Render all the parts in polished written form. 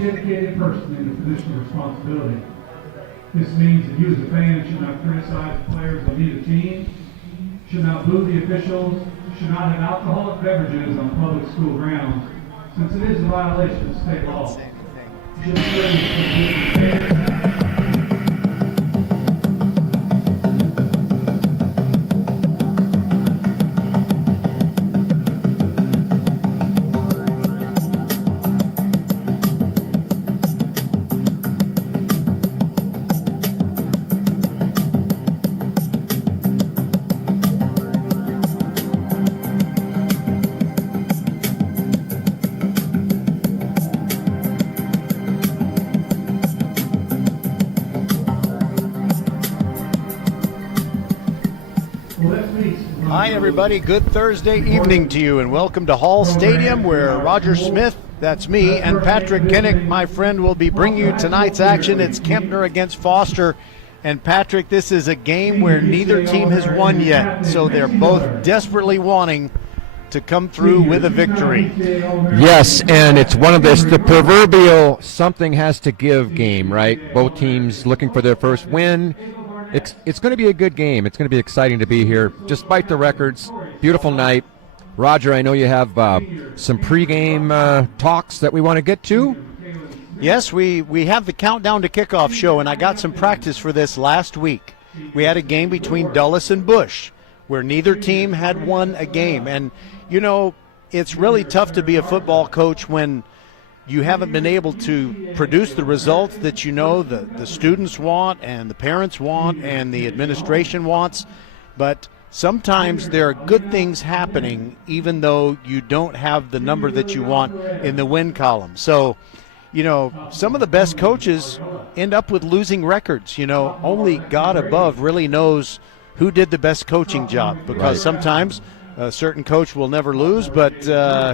dedicated person in a position of responsibility. This means that you as a fan should not criticize the players that lead a team, should not boo the officials, should not have alcoholic beverages on public school grounds, since it is a violation of state law. You should ensure Hi everybody, good Thursday evening to you and welcome to Hall Stadium where Roger Smith, that's me, and Patrick Kinnick, my friend, will be bringing you tonight's action. It's Kempner against Foster. And Patrick, this is a game where neither team has won yet, so they're both desperately wanting to come through with a victory. Yes, and it's one of the proverbial something has to give game, right? Both teams looking for their first win. It's going to be a good game. It's going to be exciting to be here, despite the records. Beautiful night. Roger, I know you have some pregame talks that we want to get to. Yes, we have the Countdown to Kickoff show, and I got some practice for this last week. We had a game between Dulles and Bush, where neither team had won a game. And, you know, it's really tough to be a football coach when you haven't been able to produce the results that you know the students want and the parents want and the administration wants. But sometimes there are good things happening even though you don't have the number that you want in the win column. So, you know, some of the best coaches end up with losing records. You know, only God above really knows who did the best coaching job, because sometimes a certain coach will never lose, but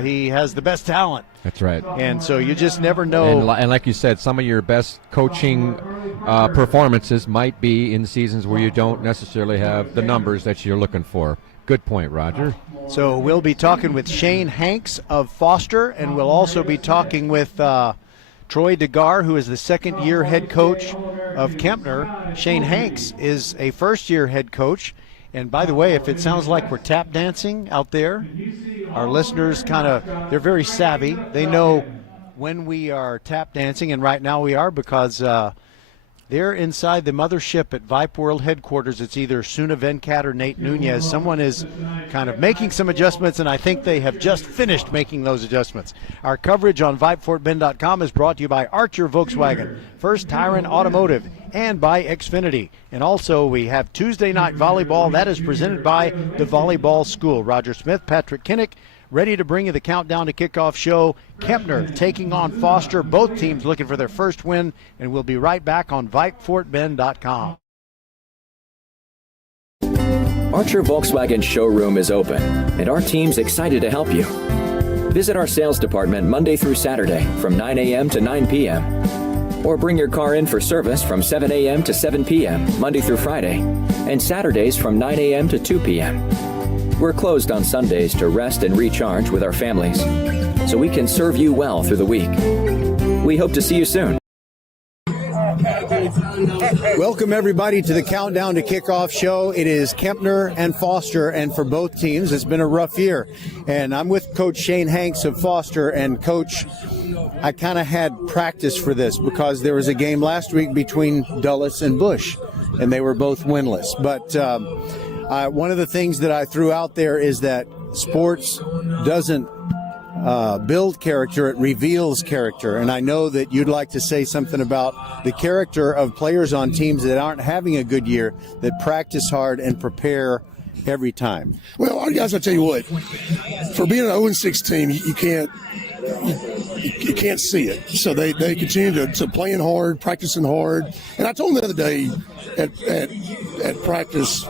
he has the best talent. That's right. And so you just never know. And like you said, some of your best coaching performances might be in seasons where you don't necessarily have the numbers that you're looking for. Good point, Roger. So we'll be talking with Shane Hanks of Foster, and we'll also be talking with Troy DeGar, who is the second-year head coach of Kempner. Shane Hanks is a first-year head coach. And by the way, if it sounds like we're tap dancing out there, our listeners they're very savvy. They know when we are tap dancing, and right now we are, because they're inside the mothership at Vype World headquarters. It's either Suna Venkat or Nate Nunez. Someone is kind of making some adjustments, and I think they have just finished making those adjustments. Our coverage on VypeFortBend.com is brought to you by Archer Volkswagen, First Tyrant Automotive, and by Xfinity. And also we have Tuesday night volleyball. That is presented by the Volleyball School. Roger Smith, Patrick Kinnick, ready to bring you the Countdown to Kickoff show. Kempner taking on Foster. Both teams looking for their first win, and we'll be right back on VypeFortBend.com. Archer Volkswagen showroom is open, and our team's excited to help you. Visit our sales department Monday through Saturday from 9 a.m. to 9 p.m. Or bring your car in for service from 7 a.m. to 7 p.m. Monday through Friday, and Saturdays from 9 a.m. to 2 p.m. We're closed on Sundays to rest and recharge with our families, so we can serve you well through the week. We hope to see you soon. Welcome everybody to the Countdown to Kickoff show. It is Kempner and Foster, and for both teams it's been a rough year. And I'm with Coach Shane Hanks of Foster. And Coach, I kind of had practice for this because there was a game last week between Dulles and Bush, and they were both winless. But one of the things that I threw out there is that sports doesn't build character, it reveals character. And I know that you'd like to say something about the character of players on teams that aren't having a good year, that practice hard and prepare every time. Well, our guys, I'll tell you what, for being an 0-6 team, you can't see it. So they continue to playing hard, practicing hard. And I told them the other day at practice,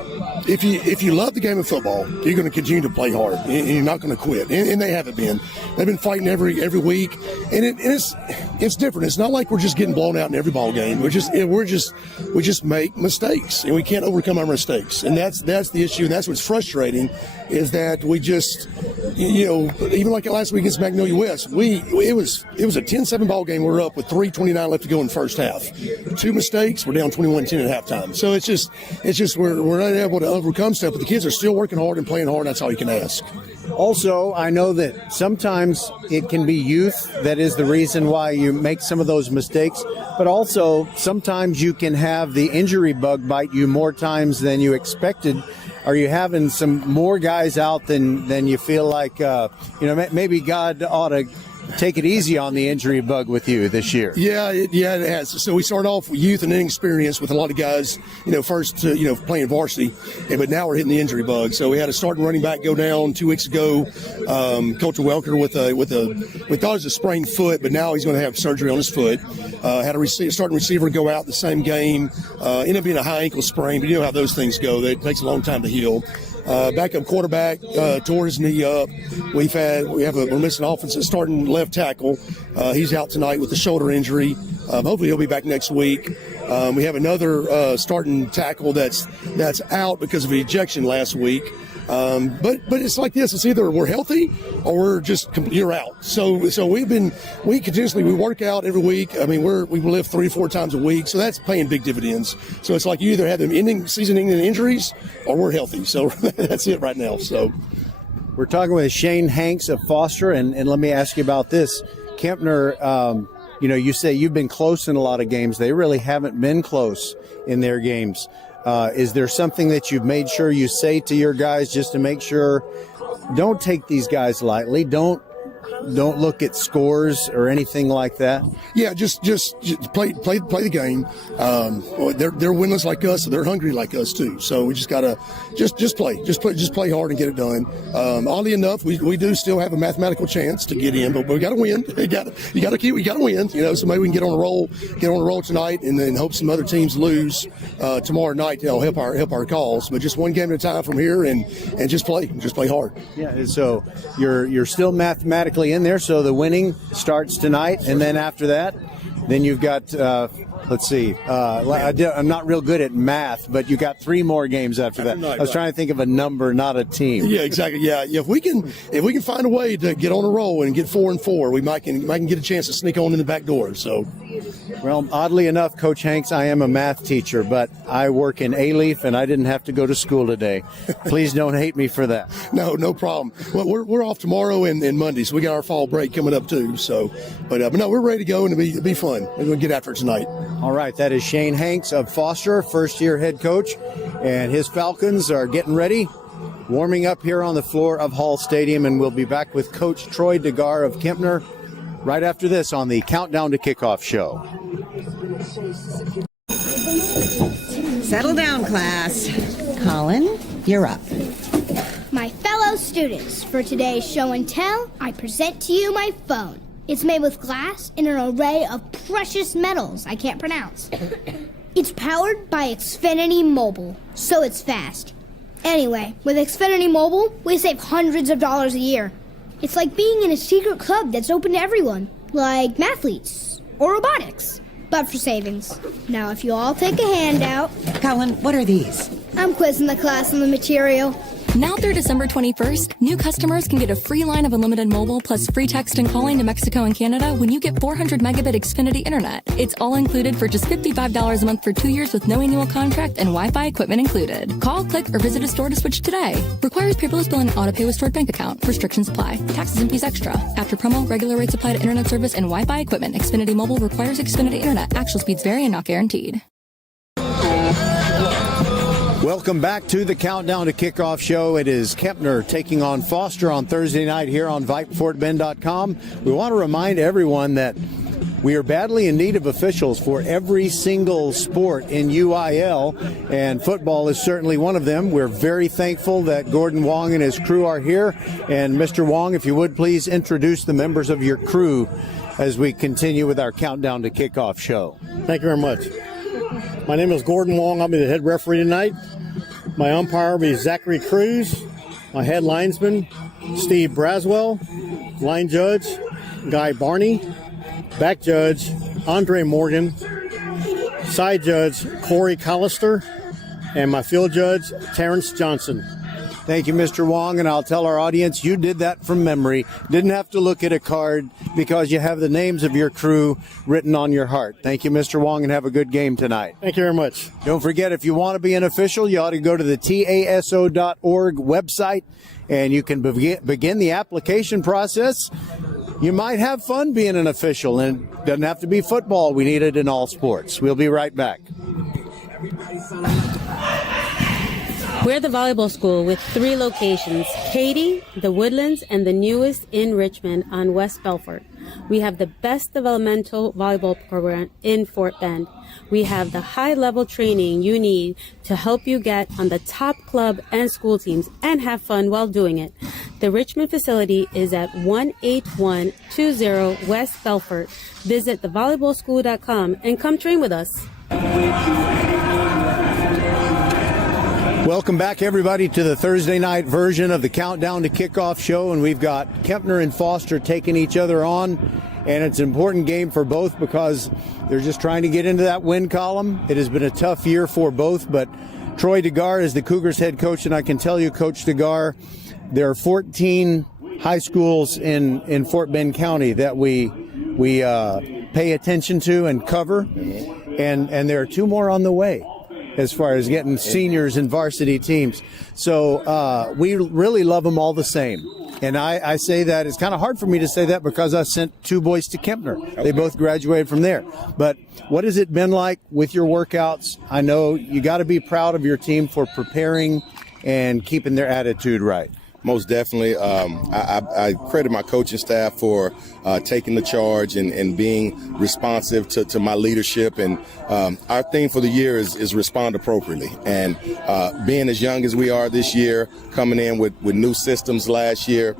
if you love the game of football, you're going to continue to play hard, and you're not going to quit. And they haven't been. They've been fighting every week, and it's different. It's not like we're just getting blown out in every ball game. We just make mistakes, and we can't overcome our mistakes. And that's the issue, and that's what's frustrating, is that we just, even like last week against Magnolia West, it was a 10-7 ball game. We're up with 3:29 left to go in the first half. 2 mistakes, we're down 21-10 at halftime. So it's just we're not able to overcome stuff, but the kids are still working hard and playing hard. That's all you can ask. Also, I know that sometimes it can be youth that is the reason why you make some of those mistakes, but also sometimes you can have the injury bug bite you more times than you expected. Are you having some more guys out than you feel like, maybe God ought to take it easy on the injury bug with you this year? Yeah, it has. So we started off with youth and inexperience with a lot of guys, first, playing varsity, but now we're hitting the injury bug. So we had a starting running back go down 2 weeks ago, Coach Welker we thought it was a sprained foot, but now he's going to have surgery on his foot. Had a starting receiver go out the same game, ended up being a high ankle sprain, but you know how those things go. It takes a long time to heal. Backup quarterback tore his knee up. We're missing offensive starting left tackle. He's out tonight with a shoulder injury. Hopefully he'll be back next week. We have another starting tackle that's out because of ejection last week. But it's like this. It's either we're healthy or you're out. So we continuously work out every week. I mean, we lift 3 or 4 times a week. So that's paying big dividends. So it's like you either have them season-ending injuries or we're healthy. So that's it right now. So we're talking with Shane Hanks of Foster, and let me ask you about this. Kempner, you say you've been close in a lot of games. They really haven't been close in their games. Is there something that you've made sure you say to your guys just to make sure, don't take these guys lightly, don't look at scores or anything like that? Yeah, just play the game. They're winless like us, so they're hungry like us too. So we just gotta just play hard and get it done. Oddly enough, we do still have a mathematical chance to get in, but we gotta win. We gotta win. So maybe we can get on a roll tonight, and then hope some other teams lose tomorrow night. That'll help our cause. But just one game at a time from here, and just play hard. Yeah. So you're still mathematically in there, so the winning starts tonight, and then after that, then you've got let's see, I'm not real good at math, but you got 3 more games after that. I was trying to think of a number, not a team. Yeah, exactly. Yeah, if we can find a way to get on a roll and get 4-4, we might can get a chance to sneak on in the back door. So, well, oddly enough, Coach Hanks, I am a math teacher, but I work in A-Leaf, and I didn't have to go to school today. Please don't hate me for that. No problem. Well, we're off tomorrow and Monday, so we got our fall break coming up too. So, but no, we're ready to go, and it'll be fun. We're gonna get after it tonight. All right, that is Shane Hanks of Foster, first-year head coach, and his Falcons are getting ready, warming up here on the floor of Hall Stadium, and we'll be back with Coach Troy DeGar of Kempner right after this on the Countdown to Kickoff show. Settle down, class. Colin, you're up. My fellow students, for today's show and tell, I present to you my phone. It's made with glass and an array of precious metals I can't pronounce. It's powered by Xfinity Mobile, so it's fast. Anyway, with Xfinity Mobile, we save hundreds of dollars a year. It's like being in a secret club that's open to everyone, like mathletes or robotics, but for savings. Now, if you all take a handout... Colin, what are these? I'm quizzing the class on the material. Now through December 21st, new customers can get a free line of unlimited mobile plus free text and calling to Mexico and Canada when you get 400 megabit Xfinity internet. It's all included for just $55 a month for 2 years with no annual contract and Wi-Fi equipment included. Call, click, or visit a store to switch today. Requires paperless billing and auto pay with stored bank account. Restrictions apply. Taxes and fees extra. After promo, regular rates apply to internet service and Wi-Fi equipment. Xfinity Mobile requires Xfinity internet. Actual speeds vary and not guaranteed. Welcome back to the Countdown to Kickoff show. It is Kempner taking on Foster on Thursday night here on VypeFortBend.com. We want to remind everyone that we are badly in need of officials for every single sport in UIL, and football is certainly one of them. We're very thankful that Gordon Wong and his crew are here. And Mr. Wong, if you would please introduce the members of your crew as we continue with our Countdown to Kickoff show. Thank you very much. My name is Gordon Wong. I'll be the head referee tonight. My umpire will be Zachary Cruz. My head linesman, Steve Braswell. Line judge, Guy Barney. Back judge, Andre Morgan. Side judge, Corey Collister. And my field judge, Terrence Johnson. Thank you, Mr. Wong, and I'll tell our audience you did that from memory. Didn't have to look at a card because you have the names of your crew written on your heart. Thank you, Mr. Wong, and have a good game tonight. Thank you very much. Don't forget, if you want to be an official, you ought to go to the TASO.org website, and you can begin the application process. You might have fun being an official, and it doesn't have to be football. We need it in all sports. We'll be right back. We're the volleyball school with 3 locations, Katy, the Woodlands, and the newest in Richmond on West Belfort. We have the best developmental volleyball program in Fort Bend. We have the high-level training you need to help you get on the top club and school teams and have fun while doing it. The Richmond facility is at 18120 West Belfort. Visit thevolleyballschool.com and come train with us. Welcome back, everybody, to the Thursday night version of the Countdown to Kickoff show, and we've got Kempner and Foster taking each other on, and it's an important game for both because they're just trying to get into that win column. It has been a tough year for both, but Troy DeGar is the Cougars head coach, and I can tell you, Coach DeGar, there are 14 high schools in Fort Bend County that we pay attention to and cover, and there are 2 more on the way as far as getting seniors and varsity teams. So we really love them all the same. And I say that, it's kind of hard for me to say that because I sent 2 boys to Kempner. Okay. They both graduated from there. But what has it been like with your workouts? I know you got to be proud of your team for preparing and keeping their attitude right. Most definitely. I credit my coaching staff for taking the charge and being responsive to my leadership. And our theme for the year is respond appropriately. And being as young as we are this year, coming in with new systems last year,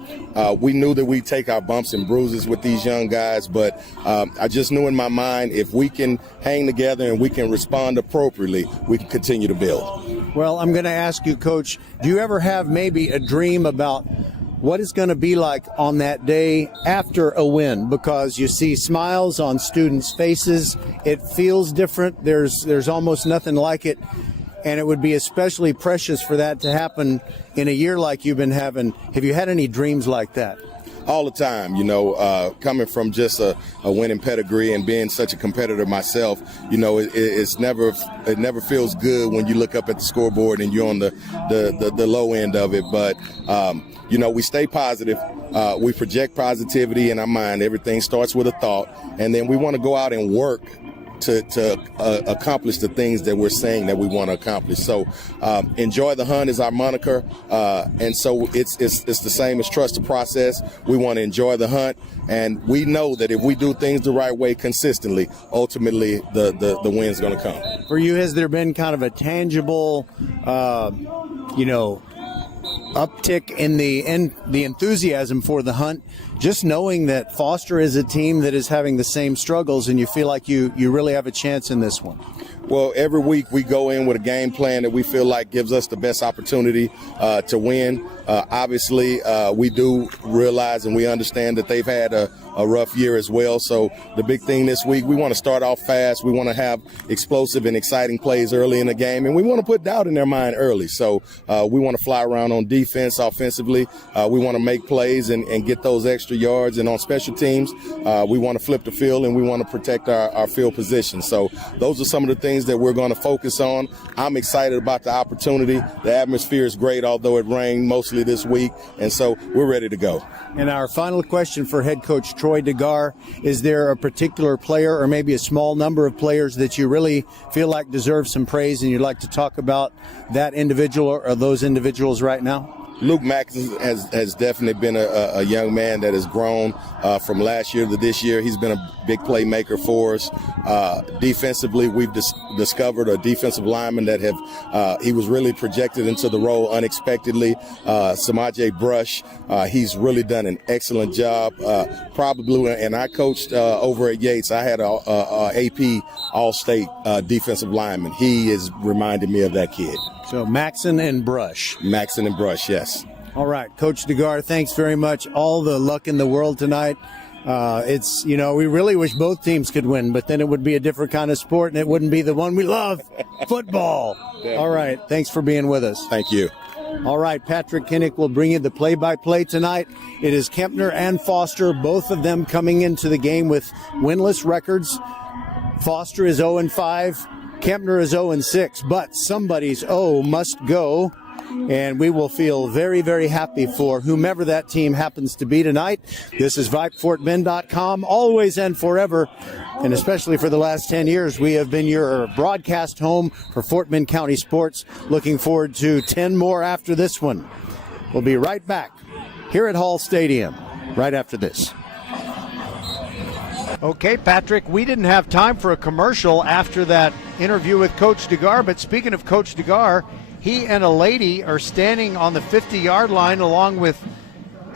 we knew that we'd take our bumps and bruises with these young guys. But I just knew in my mind, if we can hang together and we can respond appropriately, we can continue to build. Well, I'm going to ask you, Coach, do you ever have maybe a dream about what it's going to be like on that day after a win? Because you see smiles on students' faces. It feels different. There's almost nothing like it. And it would be especially precious for that to happen in a year like you've been having. Have you had any dreams like that? All the time, coming from just a winning pedigree and being such a competitor myself, it never feels good when you look up at the scoreboard and you're on the low end of it. But, we stay positive. We project positivity in our mind. Everything starts with a thought. And then we want to go out and work to accomplish the things that we're saying that we want to accomplish. So enjoy the hunt is our moniker. And so it's the same as trust the process. We want to enjoy the hunt. And we know that if we do things the right way consistently, ultimately the win's going to come. For you, has there been kind of a tangible, uptick in the enthusiasm for the hunt, just knowing that Foster is a team that is having the same struggles and you feel like you really have a chance in this one? Well, every week we go in with a game plan that we feel like gives us the best opportunity to win. Obviously, we do realize and we understand that they've had a rough year as well. So the big thing this week, we want to start off fast. We want to have explosive and exciting plays early in the game, and we want to put doubt in their mind early. So we want to fly around on defense offensively. We want to make plays and get those extra yards. And on special teams, we want to flip the field and we want to protect our field position. So those are some of the things that we're going to focus on. I'm excited about the opportunity. The atmosphere is great, although it rained mostly this week. And so we're ready to go. And our final question for head coach Troy DeGar, is there a particular player or maybe a small number of players that you really feel like deserve some praise and you'd like to talk about that individual or those individuals right now? Luke Mack has definitely been a young man that has grown from last year to this year. He's been a big playmaker for us. Defensively, we've discovered a defensive lineman that he was really projected into the role unexpectedly. Samaje Brush, he's really done an excellent job. And I coached over at Yates. I had a AP All-State defensive lineman. He is reminding me of that kid. So Maxon and Brush. Maxon and Brush, yes. All right, Coach DeGar, thanks very much. All the luck in the world tonight. We really wish both teams could win, but then it would be a different kind of sport, and it wouldn't be the one we love, football. All right, thanks for being with us. Thank you. All right, Patrick Kinnick will bring you the play-by-play tonight. It is Kempner and Foster, both of them coming into the game with winless records. Foster is 0-5, Kempner is 0-6, but somebody's O must go. And we will feel very, very happy for whomever that team happens to be tonight. This is VypeFortBend.com, always and forever, and especially for the last 10 years, we have been your broadcast home for Fort Bend County sports. Looking forward to 10 more after this one. We'll be right back here at Hall Stadium right after this. Okay, Patrick, we didn't have time for a commercial after that interview with Coach DeGar, but speaking of Coach DeGar, he and a lady are standing on the 50-yard line along with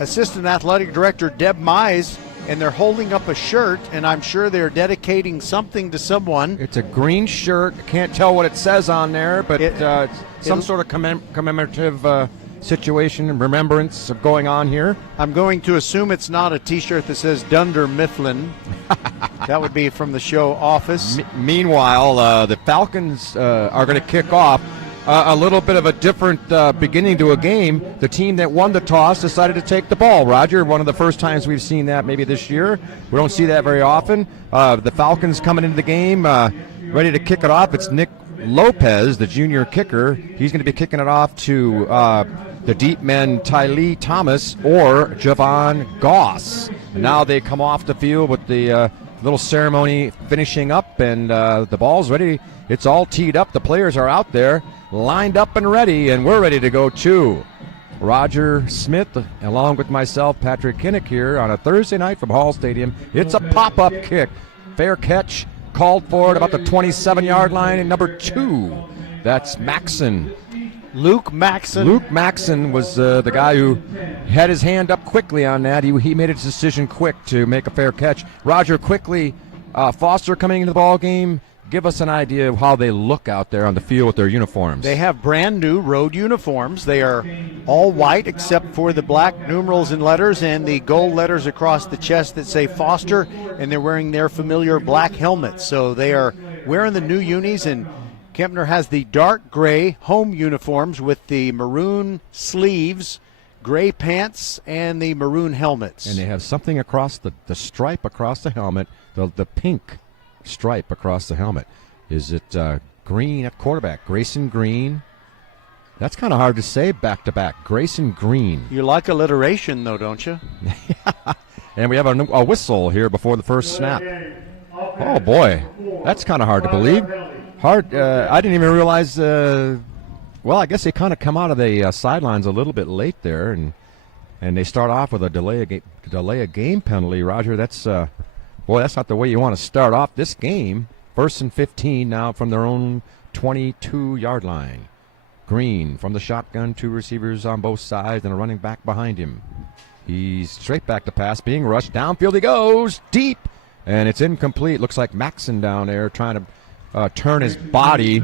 Assistant Athletic Director Deb Mize, and they're holding up a shirt, and I'm sure they're dedicating something to someone. It's a green shirt. Can't tell what it says on there, but it's some sort of commemorative situation and remembrance of going on here. I'm going to assume it's not a T-shirt that says Dunder Mifflin. That would be from the show Office. Meanwhile, the Falcons are going to kick off. A little bit of a different beginning to a game. The team that won the toss decided to take the ball. Roger, one of the first times we've seen that maybe this year. We don't see that very often. The Falcons coming into the game, ready to kick it off. It's Nick Lopez, the junior kicker. He's going to be kicking it off to the deep men Tylee Thomas or Javon Goss. And now they come off the field with the little ceremony finishing up, and the ball's ready. It's all teed up. The players are out there, lined up and ready, and we're ready to go too. Roger Smith, along with myself, Patrick Kinnick here on a Thursday night from Hall Stadium. It's a pop-up kick. Fair catch, called for at about the 27-yard line, and number 2, that's Maxon. Luke Maxon. Luke Maxon was the guy who had his hand up quickly on that. He made his decision quick to make a fair catch. Roger, quickly, Foster coming into the ball game. Give us an idea of how they look out there on the field with their uniforms. They have brand new road uniforms. They are all white except for the black numerals and letters and the gold letters across the chest that say Foster, and they're wearing their familiar black helmets. So they are wearing the new unis, and Kempner has the dark gray home uniforms with the maroon sleeves, gray pants, and the maroon helmets. And they have something across the stripe across the helmet, the pink stripe across the helmet. Is it Green at quarterback? Grayson Green. That's kind of hard to say back to back. Grayson Green. You like alliteration, though, don't you? And we have a whistle here before the first snap. Oh boy, that's kind of hard to believe. I didn't even realize. Well, I guess they kind of come out of the sidelines a little bit late there, and they start off with a delay a game penalty. Roger, that's that's not the way you want to start off this game. 1st and 15 now from their own 22-yard line. Green from the shotgun, 2 receivers on both sides and a running back behind him. He's straight back to pass, being rushed. Downfield he goes, deep, and it's incomplete. Looks like Maxon down there trying to turn his body,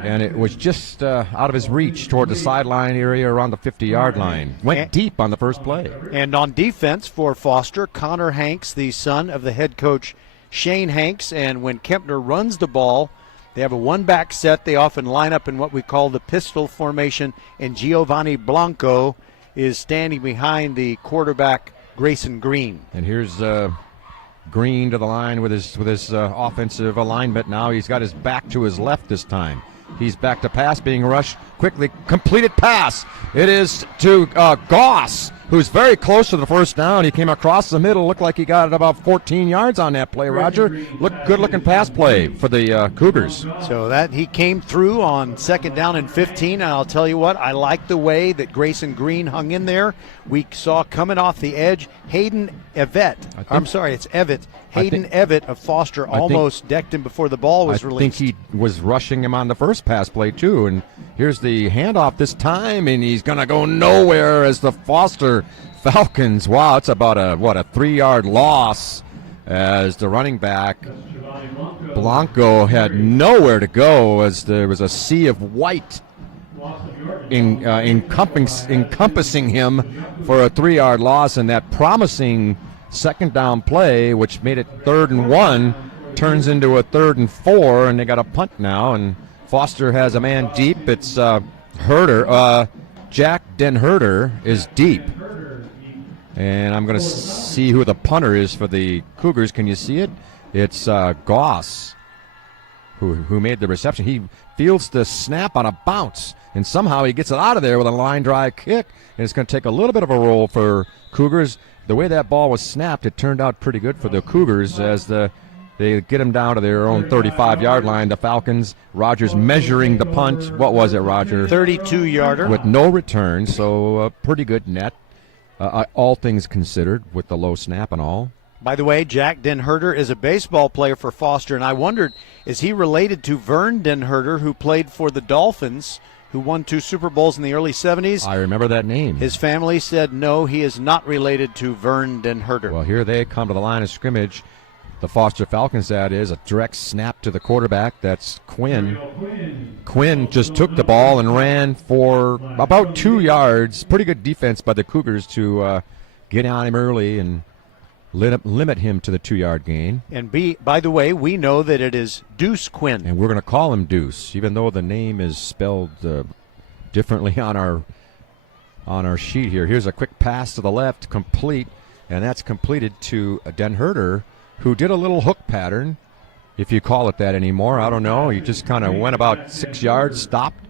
and it was just out of his reach toward the sideline area around the 50-yard line. Went deep on the first play. And on defense for Foster, Connor Hanks, the son of the head coach Shane Hanks, and when Kempner runs the ball, they have a one-back set. They often line up in what we call the pistol formation, and Giovanni Blanco is standing behind the quarterback Grayson Green. And here's Green to the line with his offensive alignment now. He's got his back to his left this time. He's back to pass, being rushed. Quickly completed pass. It is to Goss, who's very close to the first down. He came across the middle. Looked like he got about 14 yards on that play, Roger. Good-looking pass play for the Cougars. So that he came through on 2nd down and 15, and I'll tell you what, I like the way that Grayson Green hung in there. We saw coming off the edge Hayden Evett. It's Evett. Hayden Evett of Foster almost decked him before the ball was released. I think he was rushing him on the first pass play, too. And here's the handoff this time, and he's going to go nowhere as the Foster Falcons. Wow, it's about a 3-yard loss as the running back Blanco had nowhere to go as there was a sea of white encompassing him for a 3-yard loss, and that promising second down play, which made it 3rd and 1, turns into a 3rd and 4, and they got a punt now, and Foster has a man deep. It's Herder. Jack Den Herder is deep. And I'm going to see who the punter is for the Cougars. Can you see it? It's Goss who made the reception. He fields the snap on a bounce, and somehow he gets it out of there with a line drive kick, and it's going to take a little bit of a roll for Cougars. The way that ball was snapped, it turned out pretty good for the Cougars as they get him down to their own 35-yard line. The Falcons, Rogers measuring the punt. What was it, Roger? 32-yarder. With no return, so a pretty good net, all things considered, with the low snap and all. By the way, Jack Den Herder is a baseball player for Foster, and I wondered, is he related to Vern Den Herder, who played for the Dolphins, who won 2 Super Bowls in the early 70s? I remember that name. His family said no, he is not related to Vern Den Herder. Well, here they come to the line of scrimmage. The Foster Falcons, that is, a direct snap to the quarterback. That's Quinn. Quinn just took the ball and ran for about 2 yards. Pretty good defense by the Cougars to get on him early and limit him to the 2-yard gain. And by the way, we know that it is Deuce Quinn. And we're going to call him Deuce, even though the name is spelled differently on our sheet here. Here's a quick pass to the left, complete, and that's completed to Den Herder, who did a little hook pattern, if you call it that anymore. I don't know. He just kind of went about 6 yards, stopped,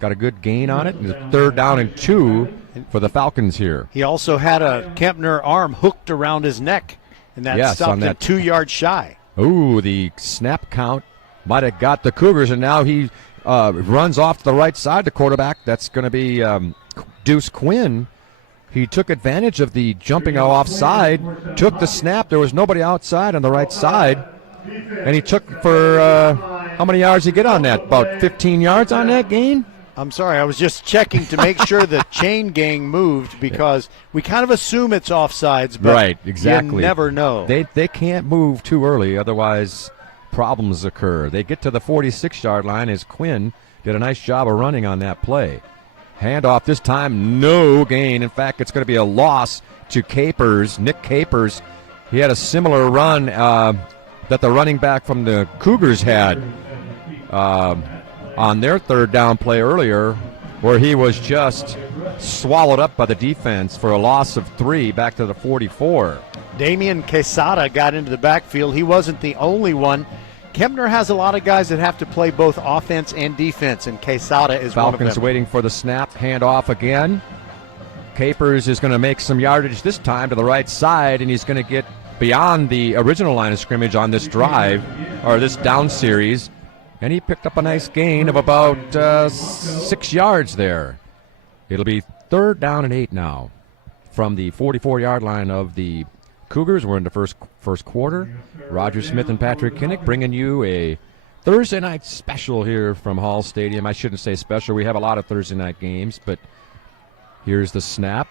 got a good gain on it, and a 3rd down and 2 for the Falcons here. He also had a Kempner arm hooked around his neck, and that stopped him 2 yards shy. Ooh, the snap count might have got the Cougars, and now he runs off to the right side, the quarterback. That's going to be Deuce Quinn. He took advantage of the jumping offside, took the snap. There was nobody outside on the right side, and he took for how many yards did he get on that? About 15 yards on that gain? I'm sorry, I was just checking to make sure the chain gang moved, because we kind of assume it's offsides, but right, exactly. You never know. They can't move too early, otherwise problems occur. They get to the 46-yard line as Quinn did a nice job of running on that play. Handoff this time, no gain. In fact, it's going to be a loss to Capers, Nick Capers. He had a similar run that the running back from the Cougars had on their 3rd down play earlier, where he was just swallowed up by the defense for a loss of 3 back to the 44. Damian Quesada got into the backfield. He wasn't the only one. Kempner has a lot of guys that have to play both offense and defense, and Quesada is one of them. Falcons waiting for the snap, handoff again. Capers is going to make some yardage this time to the right side, and he's going to get beyond the original line of scrimmage on this drive, or this down series, and he picked up a nice gain of about 6 yards there. It'll be 3rd down and 8 now from the 44-yard line of the Cougars. We're in the first quarter. Roger Smith and Patrick Kinnick bringing you a Thursday night special here from Hall Stadium. I shouldn't say special. We have a lot of Thursday night games, but here's the snap.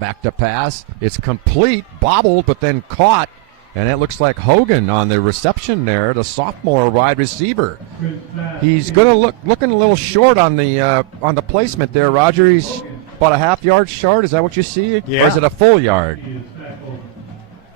Back to pass. It's complete, bobbled, but then caught. And it looks like Hogan on the reception there, the sophomore wide receiver. He's going to looking a little short on the placement there, Roger. He's about a half yard short. Is that what you see? Yeah. Or is it a full yard?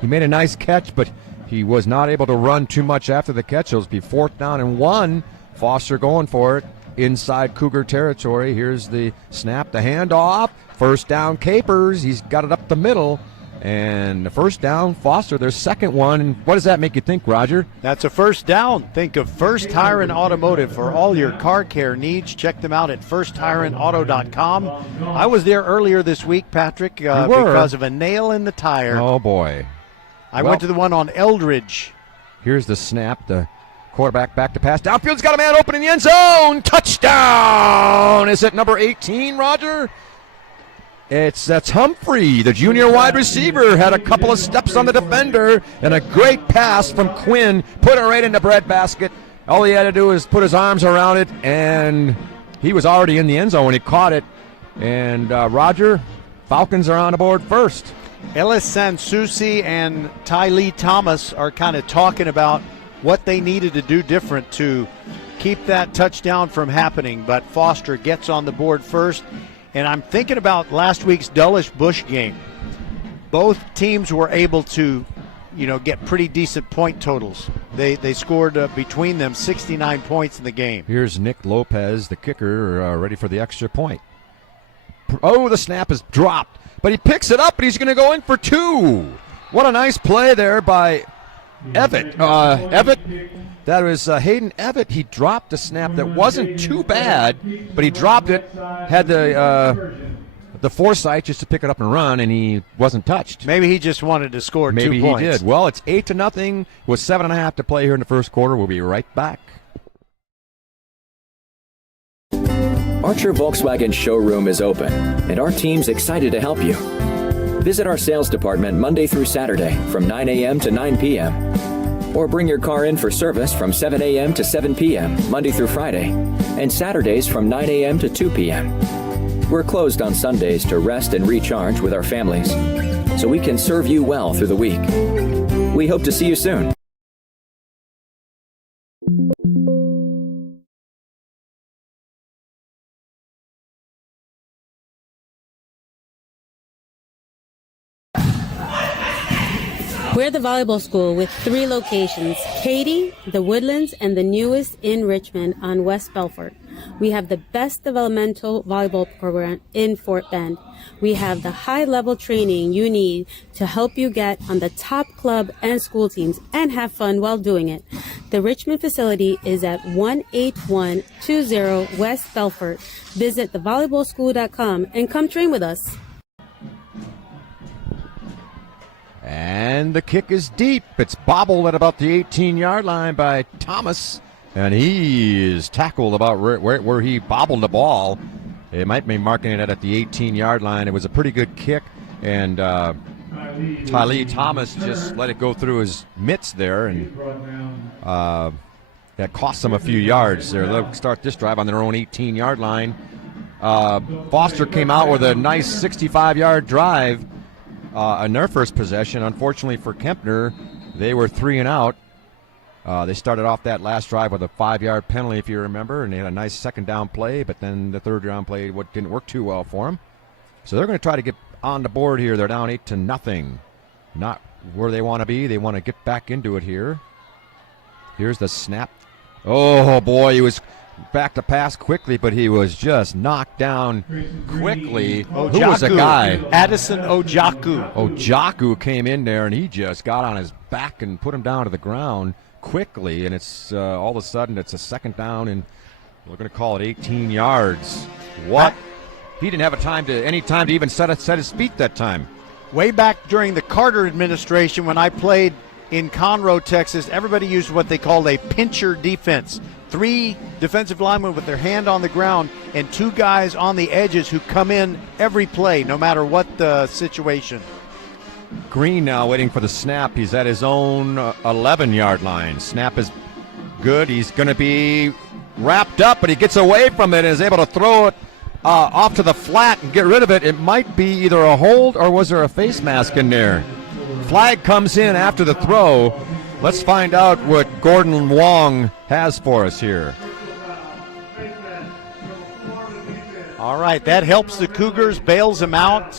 He made a nice catch, but he was not able to run too much after the catch. It'll be 4th down and 1. Foster going for it inside Cougar territory. Here's the snap, the handoff. 1st down, Capers. He's got it up the middle. And the 1st down, Foster, their 2nd one. And what does that make you think, Roger? That's a 1st down. Think of First Tire and Automotive for all your car care needs. Check them out at firsttireandauto.com. I was there earlier this week, Patrick, because of a nail in the tire. Oh, boy. I went to the one on Eldridge. Here's the snap. The quarterback back to pass. Downfield's got a man open in the end zone. Touchdown! Is it number 18, Roger? That's Humphrey, the junior wide receiver, had a couple of steps on the defender and a great pass from Quinn, put it right in the breadbasket. All he had to do was put his arms around it, and he was already in the end zone when he caught it. And Roger, Falcons are on the board first. Ellis Sansusi and Ty Lee Thomas are kind of talking about what they needed to do different to keep that touchdown from happening, but Foster gets on the board first. And I'm thinking about last week's Dulles Bush game. Both teams were able to, get pretty decent point totals. They scored between them 69 points in the game. Here's Nick Lopez, the kicker, ready for the extra point. Oh, the snap is dropped, but he picks it up and he's going to go in for 2. What a nice play there by Evitt. That was Hayden Evitt. He dropped a snap that wasn't too bad, but he dropped it, had the foresight just to pick it up and run, and he wasn't touched. Maybe he just wanted to score 2 points. Maybe he did. Well, it's 8-0 with 7.5 to play here in the first quarter. We'll be right back. Archer Volkswagen showroom is open, and our team's excited to help you. Visit our sales department Monday through Saturday from 9 a.m. to 9 p.m. Or bring your car in for service from 7 a.m. to 7 p.m. Monday through Friday, and Saturdays from 9 a.m. to 2 p.m. We're closed on Sundays to rest and recharge with our families, so we can serve you well through the week. We hope to see you soon. We're the volleyball school with 3 locations, Katy, the Woodlands, and the newest in Richmond on West Belfort. We have the best developmental volleyball program in Fort Bend. We have the high-level training you need to help you get on the top club and school teams and have fun while doing it. The Richmond facility is at 18120 West Belfort. Visit thevolleyballschool.com and come train with us. And the kick is deep. It's bobbled at about the 18-yard line by Thomas, and he is tackled about where he bobbled the ball. It might be marking it at the 18-yard line. It was a pretty good kick, and Tylee Thomas just let it go through his mitts there, and that cost them a few yards there. They'll start this drive on their own 18-yard line. Foster came out with a nice 65-yard drive on their first possession. Unfortunately for Kempner, they were 3 and out. They started off that last drive with a 5-yard penalty, if you remember, and they had a nice second down play, but then the third down play didn't work too well for them. So they're going to try to get on the board here. They're down 8-0. Not where they want to be. They want to get back into it here. Here's the snap. Oh, boy, he was back to pass quickly, but he was just knocked down quickly. Ojaku. Who was the guy? Addison Ojaku. Ojaku came in there, and he just got on his back and put him down to the ground quickly, and it's all of a sudden it's a second down, and we're going to call it 18 yards. What? He didn't have any time to even set his feet that time. Way back during the Carter administration when I played in Conroe, Texas, everybody used what they called a pincher defense. 3 defensive linemen with their hand on the ground and 2 guys on the edges who come in every play, no matter what the situation. Green now waiting for the snap. He's at his own 11-yard line. Snap is good. He's going to be wrapped up, but he gets away from it and is able to throw it off to the flat and get rid of it. It might be either a hold or was there a face mask in there? Flag comes in after the throw. Let's find out what Gordon Wong has for us here. All right, that helps the Cougars, bails them out.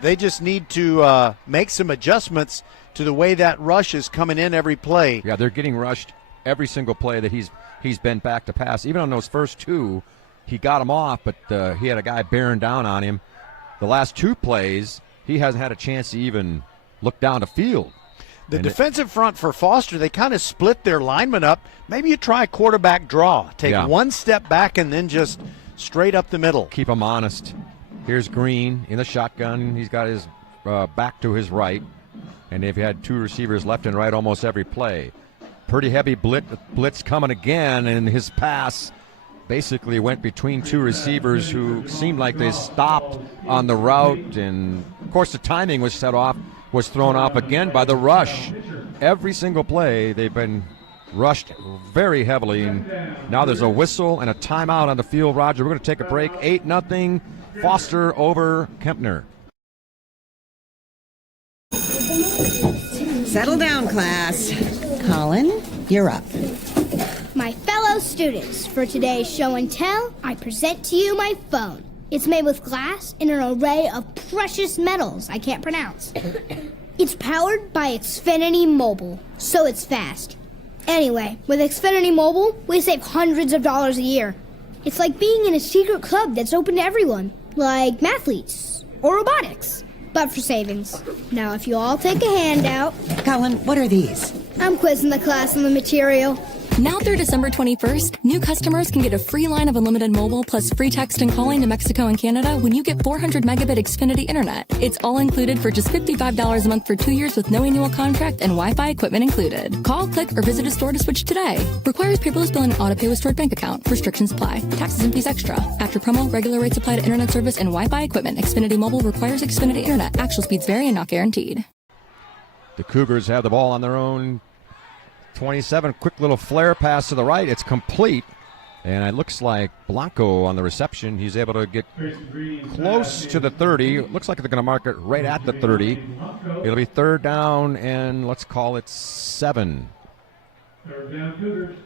They just need to make some adjustments to the way that rush is coming in every play. Yeah, they're getting rushed every single play that he's been back to pass. Even on those first 2, he got him off, but he had a guy bearing down on him. The last 2 plays, he hasn't had a chance to even look down the field. The defensive front for Foster, they kind of split their linemen up. Maybe you try a quarterback draw. Take one step back and then just straight up the middle. Keep them honest. Here's Green in the shotgun. He's got his back to his right. And they've had 2 receivers left and right almost every play. Pretty heavy blitz coming again, and his pass basically went between 2 receivers who seemed like they stopped on the route. And, of course, the timing was thrown off again by the rush. Every single play, they've been rushed very heavily. And now there's a whistle and a timeout on the field, Roger. We're going to take a break. 8-0, Foster over Kempner. Settle down, class. Colin, you're up. My fellow fellow students, for today's show and tell, I present to you my phone. It's made with glass and an array of precious metals I can't pronounce. It's powered by Xfinity Mobile, so it's fast. Anyway, with Xfinity Mobile, we save hundreds of dollars a year. It's like being in a secret club that's open to everyone, like mathletes or robotics, but for savings. Now, if you all take a handout... Colin, what are these? I'm quizzing the class on the material. Now through December 21st, new customers can get a free line of unlimited mobile plus free text and calling to Mexico and Canada when you get 400 megabit Xfinity internet. It's all included for just $55 a month for 2 years with no annual contract and Wi-Fi equipment included. Call, click, or visit a store to switch today. Requires paperless bill and auto pay with stored bank account. Restrictions apply. Taxes and fees extra. After promo, regular rates apply to internet service and Wi-Fi equipment. Xfinity Mobile requires Xfinity internet. Actual speeds vary and not guaranteed. The Cougars have the ball on their own 27, quick little flare pass to the right. It's complete. And it looks like Blanco on the reception. He's able to get close to the 30. It looks like they're going to mark it right at the 30. It'll be third down, and let's call it 7. Third down, Cougars.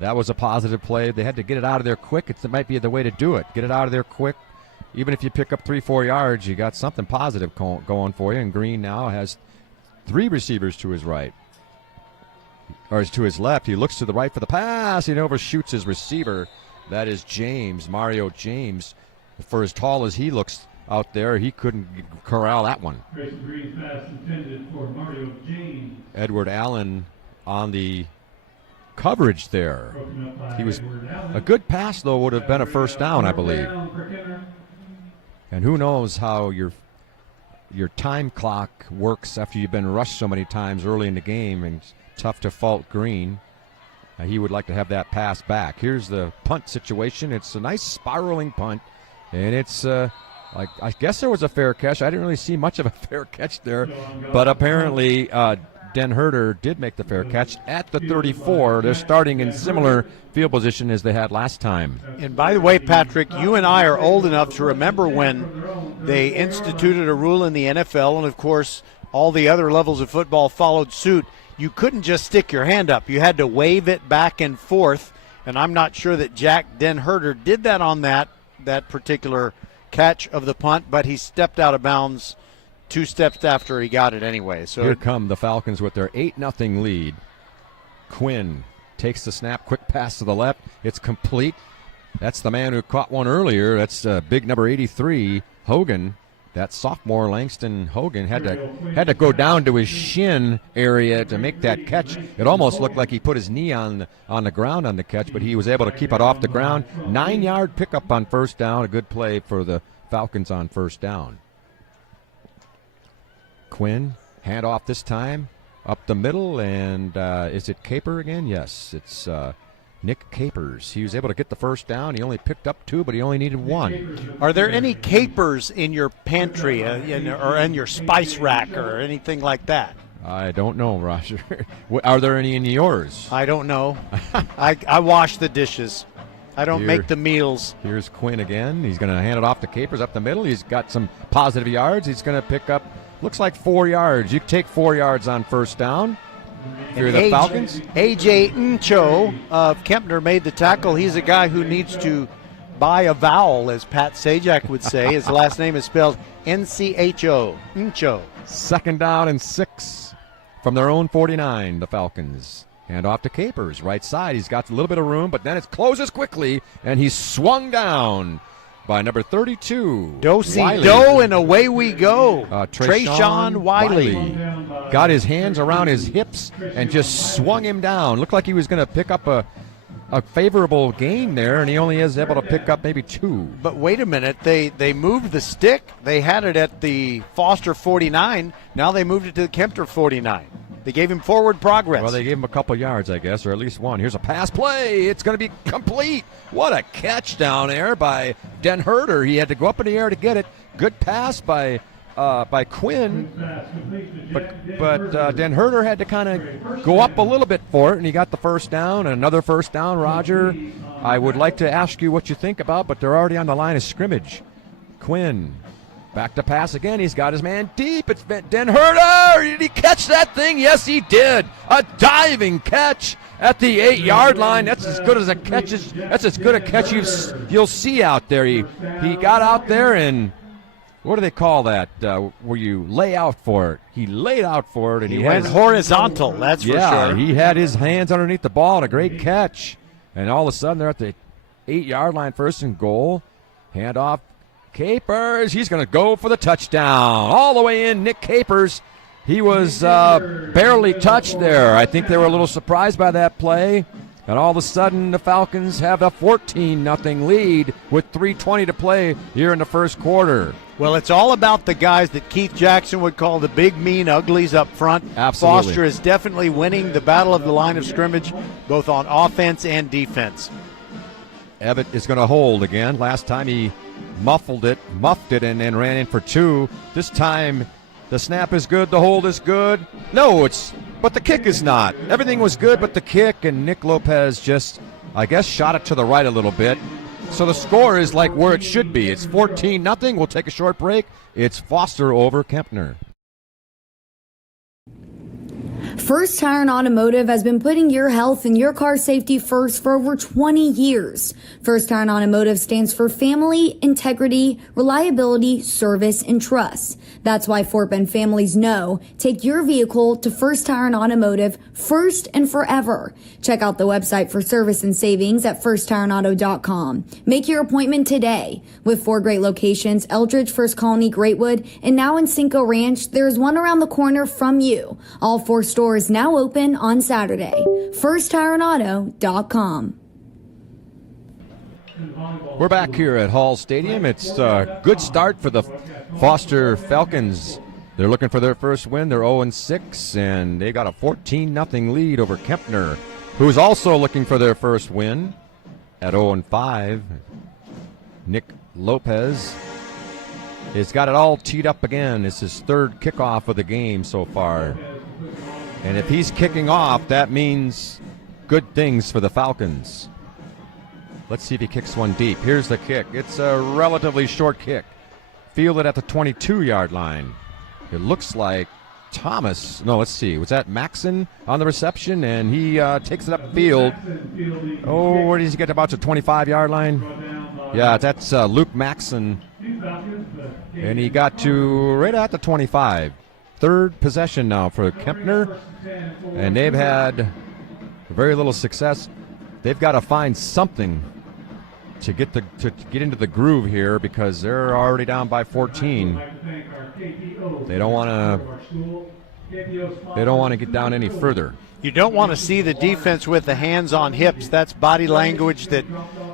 That was a positive play. They had to get it out of there quick. It might be the way to do it. Get it out of there quick. Even if you pick up 3-4 yards, you got something positive going for you. And Green now has 3 receivers to his right. Or to his left. He looks to the right for the pass. He overshoots his receiver. That is James, Mario James. For as tall as he looks out there, he couldn't corral that one. Grayson Green's pass intended for Mario James. Edward Allen on the coverage there. He was a good pass, though, would have been a first down, I believe. And who knows how your time clock works after you've been rushed so many times early in the game, and it's tough to fault Green. He would like to have that pass back. Here's the punt situation. It's a nice spiraling punt, and it's like, I guess there was a fair catch. I didn't really see much of a fair catch there, but apparently Den Herder did make the fair catch at the 34. They're starting in similar field position as they had last time. And by the way, Patrick, you and I are old enough to remember when they instituted a rule in the NFL, and of course all the other levels of football followed suit. You couldn't just stick your hand up. You had to wave it back and forth, and I'm not sure that Jack Den Herder did that on that particular catch of the punt, but he stepped out of bounds 2 steps after he got it anyway. So here come the Falcons with their 8-0 lead. Quinn takes the snap, quick pass to the left. It's complete. That's the man who caught one earlier. That's big number 83, Hogan. That sophomore Langston Hogan had to go down to his shin area to make that catch. It almost looked like he put his knee on the ground on the catch, but he was able to keep it off the ground. 9-yard pickup on first down. A good play for the Falcons on first down. Quinn, handoff this time, up the middle, and is it Caper again? Yes, it's Nick Capers. He was able to get the first down. He only picked up 2, but he only needed 1. Are there any capers in your pantry or in your spice rack or anything like that? I don't know, Roger. Are there any in yours? I don't know. I wash the dishes. I don't make the meals. Here's Quinn again. He's going to hand it off to Capers up the middle. He's got some positive yards. He's going to pick up, looks like 4 yards. You take 4 yards on first down. You're the Falcons. A.J. Ncho of Kempner made the tackle. He's a guy who needs to buy a vowel, as Pat Sajak would say. His last name is spelled N-C-H-O. Ncho. Second down and 6 from their own 49, the Falcons. Hand off to Capers, right side. He's got a little bit of room, but then it closes quickly, and he's swung down by number 32. Do-si-do, and away we go. Trayshawn Wiley. Got his hands around his hips and just swung him down. Looked like he was going to pick up a favorable gain there, and he only is able to pick up maybe 2. But wait a minute. They moved the stick. They had it at the Foster 49. Now they moved it to the Kempner 49. They gave him forward progress. Well, they gave him a couple yards, I guess, or at least 1. Here's a pass play. It's going to be complete. What a catch down there by Den Herder. He had to go up in the air to get it. Good pass by Quinn. But Den Herder had to kind of go up a little bit for it, and he got the first down. And another first down, Roger. I would like to ask you what you think about, but they're already on the line of scrimmage. Quinn Back to pass again. He's got his man deep. It's Den Herder. Did he catch that thing? Yes, he did. A diving catch at the 8-yard line. That's as good as a catch. That's as good a catch you'll see out there. He got out there and what do they call that? Where you lay out for it. He laid out for it, and he went horizontal. That's for sure. He had his hands underneath the ball and a great catch. And all of a sudden, they're at the 8-yard line, 1st and goal. Hand off. Capers, he's going to go for the touchdown. All the way in, Nick Capers. He was barely touched there. I think they were a little surprised by that play. And all of a sudden, the Falcons have a 14-0 lead with 3:20 to play here in the first quarter. Well, it's all about the guys that Keith Jackson would call the big, mean uglies up front. Absolutely. Foster is definitely winning the battle of the line of scrimmage, both on offense and defense. Evatt is going to hold again. Last time he muffed it, and then ran in for 2. This time the snap is good, the hold is good. No, but the kick is not. Everything was good but the kick, and Nick Lopez just, I guess, shot it to the right a little bit. So the score is like where it should be. It's 14-0. We'll take a short break. It's Foster over Kempner. First Tire and Automotive has been putting your health and your car safety first for over 20 years. First Tire and Automotive stands for family, integrity, reliability, service, and trust. That's why Fort Bend families know take your vehicle to First Tire and Automotive first and forever. Check out the website for service and savings at firsttireandauto.com. Make your appointment today. With 4 great locations, Eldridge, First Colony, Greatwood, and now in Cinco Ranch, there's one around the corner from you. All 4 stores now open on Saturday. firsttireandauto.com. We're back here at Hall Stadium. It's a good start for the Foster Falcons. They're looking for their first win. They're 0-6, and they got a 14-0 lead over Kempner, who's also looking for their first win at 0-5. Nick Lopez has got it all teed up again. It's his 3rd kickoff of the game so far. And if he's kicking off, that means good things for the Falcons. Let's see if he kicks one deep. Here's the kick. It's a relatively short kick. Fielded at the 22-yard line. It looks like Thomas. No, let's see. Was that Maxon on the reception? And he takes it upfield. Oh, where does he get about the 25-yard line? Yeah, that's Luke Maxon. And he got to right at the 25. 3rd possession now for Kempner. And they've had very little success. They've got to find something to get into the groove here because they're already down by 14. They don't want to get down any further. You don't want to see the defense with the hands on hips. That's body language that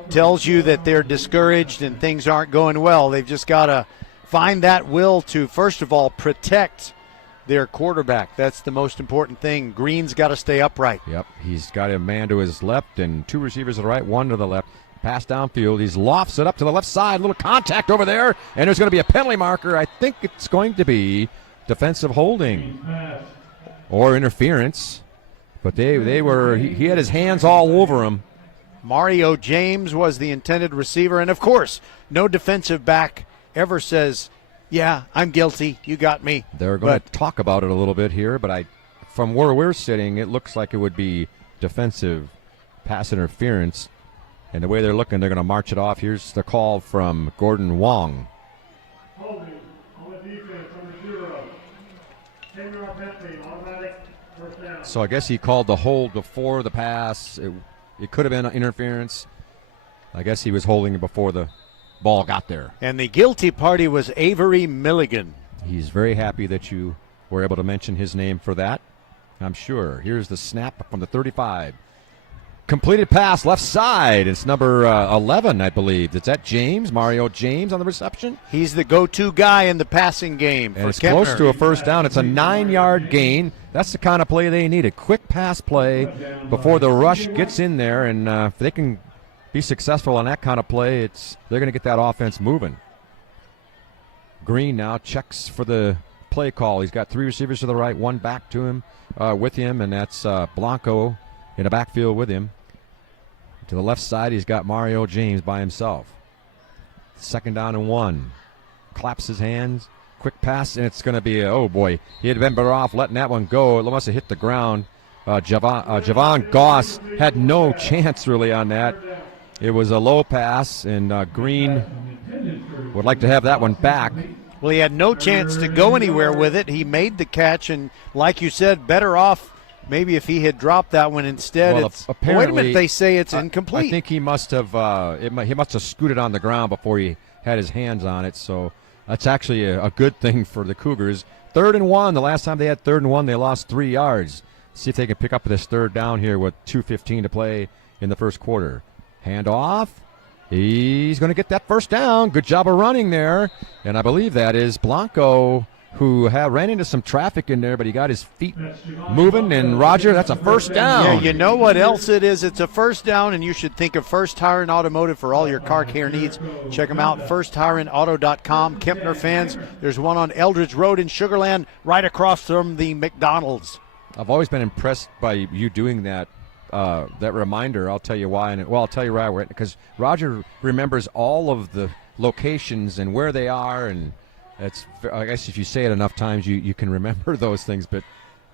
tells you that they're discouraged and things aren't going well. They've just got to find that will to, first of all, protect their quarterback. That's the most important thing. Green's got to stay upright. Yep, he's got a man to his left and 2 receivers to the right, 1 to the left. Pass downfield. He lofts it up to the left side. A little contact over there, and there's going to be a penalty marker. I think it's going to be defensive holding or interference. But they were. He had his hands all over him. Mario James was the intended receiver, and of course, no defensive back ever says, "Yeah, I'm guilty. You got me." They're going to talk about it a little bit here, but from where we're sitting, it looks like it would be defensive pass interference. And the way they're looking, they're going to march it off. Here's the call from Gordon Wong. Holding on the defense, number 0. Automatic first down. So I guess he called the hold before the pass. It could have been interference. I guess he was holding it before the ball got there. And the guilty party was Avery Milligan. He's very happy that you were able to mention his name for that, I'm sure. Here's the snap from the 35. Completed pass left side. It's number 11, I believe. Is that James, Mario James on the reception? He's the go-to guy in the passing game for and it's Kempner. close to a first down. It's a 9-yard gain. That's the kind of play they need, a quick pass play before the rush gets in there. And if they can be successful on that kind of play, they're going to get that offense moving. Green now checks for the play call. He's got 3 receivers to the right, 1 back to him with him, and that's Blanco in the backfield with him. To the left side, he's got Mario James by himself. 2nd down and 1. claps his hands. Quick pass, and it's going to be, oh boy, he had been better off letting that one go. It must have hit the ground. Javon Goss had no chance really on that. It was a low pass, and Green would like to have that one back. Well, he had no chance to go anywhere with it. He made the catch, and like you said, better off maybe if he had dropped that one instead. Well, it's, apparently, wait a minute, they say it's incomplete. I think he must have he must have scooted on the ground before he had his hands on it, so that's actually a good thing for the Cougars. 3rd and 1. The last time they had 3rd and 1, they lost 3 yards. See if they can pick up this 3rd down here with 2:15 to play in the first quarter. Hand off. He's going to get that first down. Good job of running there. And I believe that is Blanco, who ran into some traffic in there, but he got his feet moving. And, Roger, that's a first down. Yeah, you know what else it is? It's a first down, and you should think of First Tire and Automotive for all your car care needs. Check them out, firsttireandauto.com. Kempner fans, there's one on Eldridge Road in Sugar Land right across from the McDonald's. I've always been impressed by you doing that reminder. I'll tell you why. I'll tell you why. Because Roger remembers all of the locations and where they are, and it's, I guess if you say it enough times, you can remember those things. But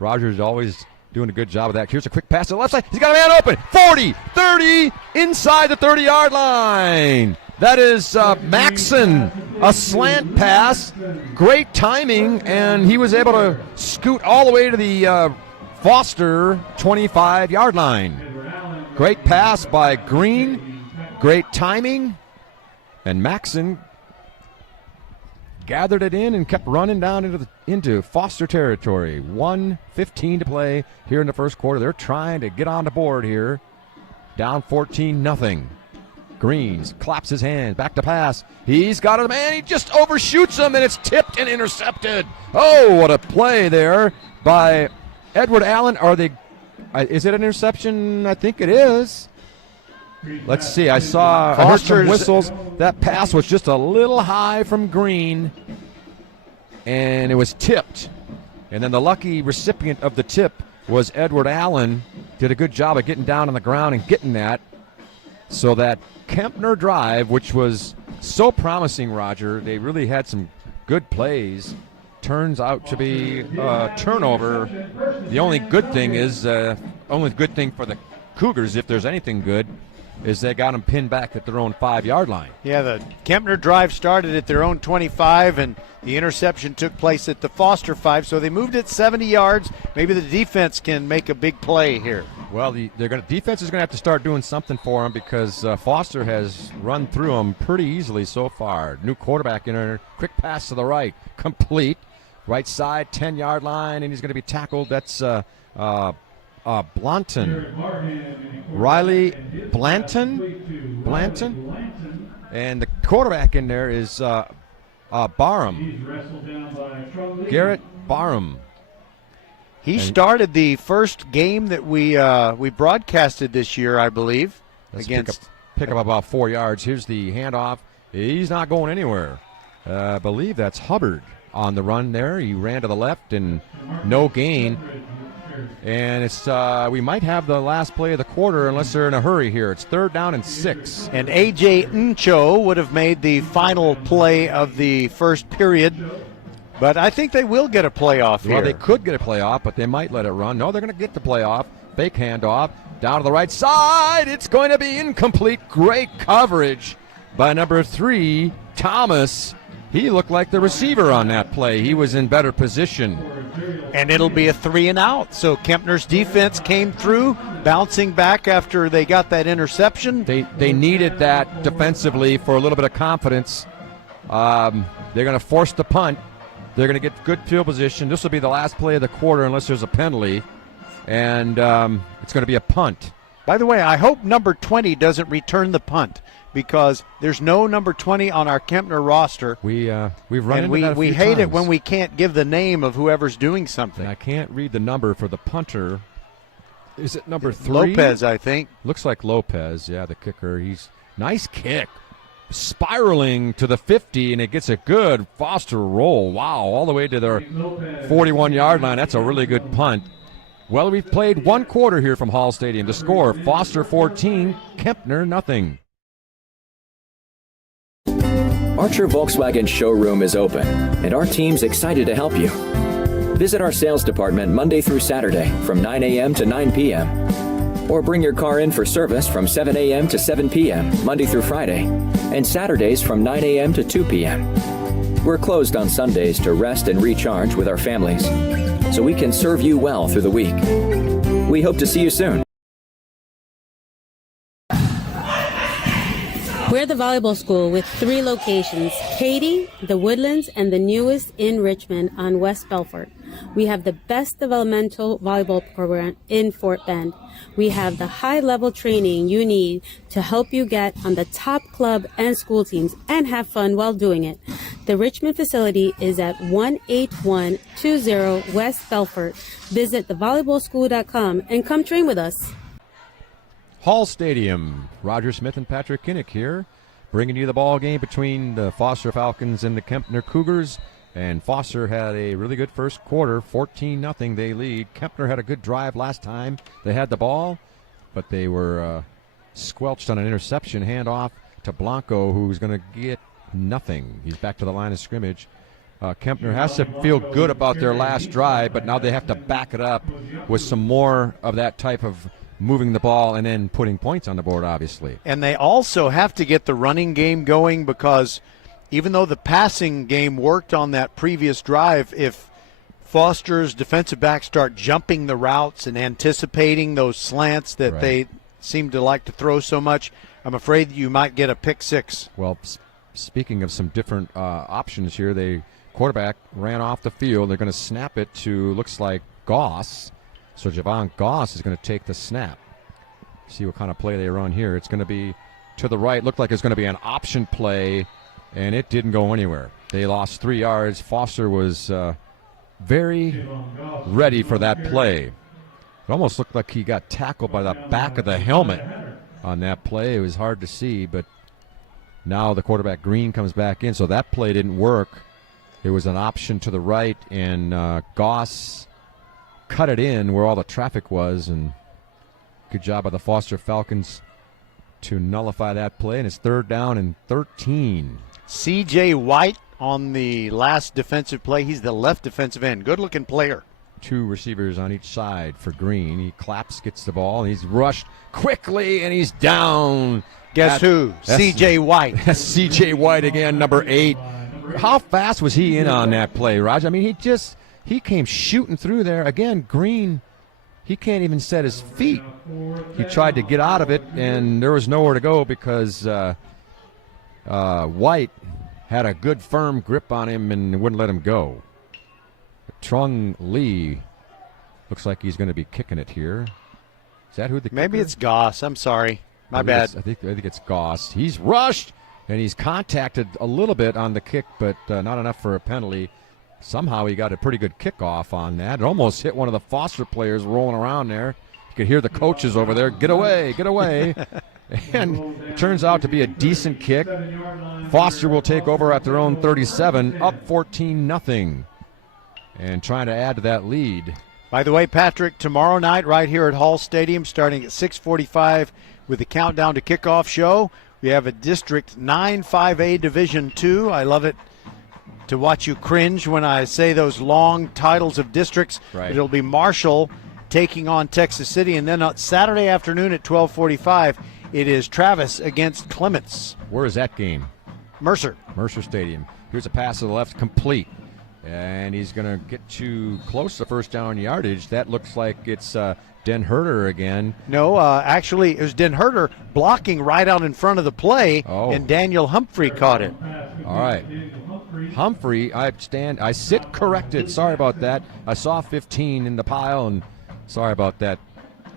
Roger's always doing a good job of that. Here's a quick pass to the left side. He's got a man open. 40, 30, inside the 30-yard line. That is Maxson, a slant pass. Great timing, and he was able to scoot all the way to the Foster 25-yard line. Great pass by Green. Great timing. And Maxson gathered it in and kept running down into Foster territory. 1:15 to play here in the first quarter. They're trying to get on the board here. Down 14-0. Greens claps his hand. Back to pass. He's got a man. He just overshoots him, and it's tipped and intercepted. Oh, what a play there by Edward Allen. Is it an interception? I think it is. Let's see. I heard some whistles. That pass was just a little high from Green, and it was tipped. And then the lucky recipient of the tip was Edward Allen. Did a good job of getting down on the ground and getting that. So that Kempner drive, which was so promising, Roger, they really had some good plays, turns out to be a turnover. The only good thing for the Cougars, if there's anything good, is they got them pinned back at their own 5-yard line. Yeah, the Kempner drive started at their own 25, and the interception took place at the Foster 5, so they moved it 70 yards. Maybe the defense can make a big play here. Well, defense is going to have to start doing something for them because Foster has run through them pretty easily so far. New quarterback in there, quick pass to the right, complete. Right side, 10-yard line, and he's going to be tackled. That's Blanton. Riley Blanton. And the quarterback in there is Barham. Garrett Barham. He started the first game that we broadcasted this year, I believe. Pick up about 4 yards. Here's the handoff. He's not going anywhere. I believe that's Hubbard on the run there. He ran to the left and no gain. And it's we might have the last play of the quarter unless they're in a hurry here. It's 3rd down and 6. And A.J. Ncho would have made the final play of the first period. But I think they will get a playoff here. Well, they could get a playoff, but they might let it run. No, they're going to get the playoff. Fake handoff. Down to the right side. It's going to be incomplete. Great coverage by number 3, Thomas. He looked like the receiver on that play. He was in better position. And it'll be a 3-and-out. So Kempner's defense came through, bouncing back after they got that interception. They needed that defensively for a little bit of confidence. They're going to force the punt. They're going to get good field position. This will be the last play of the quarter unless there's a penalty. And it's going to be a punt. By the way, I hope number 20 doesn't return the punt because there's no number 20 on our Kempner roster. We've run into that a few we hate times. it when we can't give the name of whoever's doing something. And I can't read the number for the punter. Is it number 3? Lopez, I think. Looks like Lopez, yeah, the kicker. Nice kick. Spiraling to the 50, and it gets a good Foster roll. Wow, all the way to their 41-yard line. That's a really good punt. Well, we've played one quarter here from Hall Stadium. The score, Foster 14, Kempner nothing. Archer Volkswagen showroom is open, and our team's excited to help you. Visit our sales department Monday through Saturday from 9 a.m. to 9 p.m. Or bring your car in for service from 7 a.m. to 7 p.m. Monday through Friday, and Saturdays from 9 a.m. to 2 p.m. We're closed on Sundays to rest and recharge with our families, so we can serve you well through the week. We hope to see you soon. We're the volleyball school with 3 locations, Katy, the Woodlands, and the newest in Richmond on West Belfort. We have the best developmental volleyball program in Fort Bend. We have the high-level training you need to help you get on the top club and school teams and have fun while doing it. The Richmond facility is at 18120 West Belfort. Visit thevolleyballschool.com and come train with us. Hall Stadium. Roger Smith and Patrick Kinnick here, bringing you the ball game between the Foster Falcons and the Kempner Cougars. And Foster had a really good first quarter, 14-0 they lead. Kempner had a good drive last time they had the ball, but they were squelched on an interception. Handoff to Blanco, who's going to get nothing. He's back to the line of scrimmage. Kempner has to feel good about their last drive, but now they have to back it up with some more of that type of moving the ball and then putting points on the board, obviously. And they also have to get the running game going, because even though the passing game worked on that previous drive, if Foster's defensive backs start jumping the routes and anticipating those slants that they seem to like to throw so much, I'm afraid you might get a pick six. Well, speaking of some different options here, the quarterback ran off the field. They're going to snap it to, looks like, Goss. So Javon Goss is going to take the snap. See what kind of play they run here. It's going to be to the right. Looked like it's going to be an option play, and it didn't go anywhere. They lost 3 yards. Foster was very ready for that play. It almost looked like he got tackled by the back of the helmet on that play. It was hard to see, but now the quarterback Green comes back in, so that play didn't work. It was an option to the right, and Goss cut it in where all the traffic was, and good job by the Foster Falcons to nullify that play, and it's 3rd down and 13. C.J. White on the last defensive play. He's the left defensive end. Good-looking player. 2 receivers on each side for Green. He claps, gets the ball, and he's rushed quickly, and he's down. Guess who? C.J. White. C.J. White again, number 8. How fast was he in on that play, Raj? I mean, he came shooting through there. Again, Green, he can't even set his feet. He tried to get out of it, and there was nowhere to go because White had a good firm grip on him and wouldn't let him go. Trung Lee looks like he's going to be kicking it here. Is that who the Maybe kicker? it's Goss. I'm sorry. My bad. I think it's Goss. He's rushed, and he's contacted a little bit on the kick, but not enough for a penalty. Somehow he got a pretty good kickoff on that. It almost hit one of the Foster players rolling around there. You could hear the coaches over there, get away, get away. And it turns out to be a decent kick. Foster will take over at their own 37, up 14-0, and trying to add to that lead. By the way, Patrick, tomorrow night right here at Hall Stadium, starting at 6:45 with the Countdown to Kickoff show, we have a District 9 5A Division II. I love it to watch you cringe when I say those long titles of districts. Right. It'll be Marshall taking on Texas City, and then on Saturday afternoon at 12:45, it is Travis against Clements. Where is that game? Mercer Stadium. Here's a pass to the left, complete. And he's going to get too close to first down yardage. That looks like it's Den Herder again. No, actually, it was Den Herder blocking right out in front of the play, and Daniel Humphrey caught it. All right. Humphrey, I sit corrected. Sorry about that. I saw 15 in the pile, and sorry about that.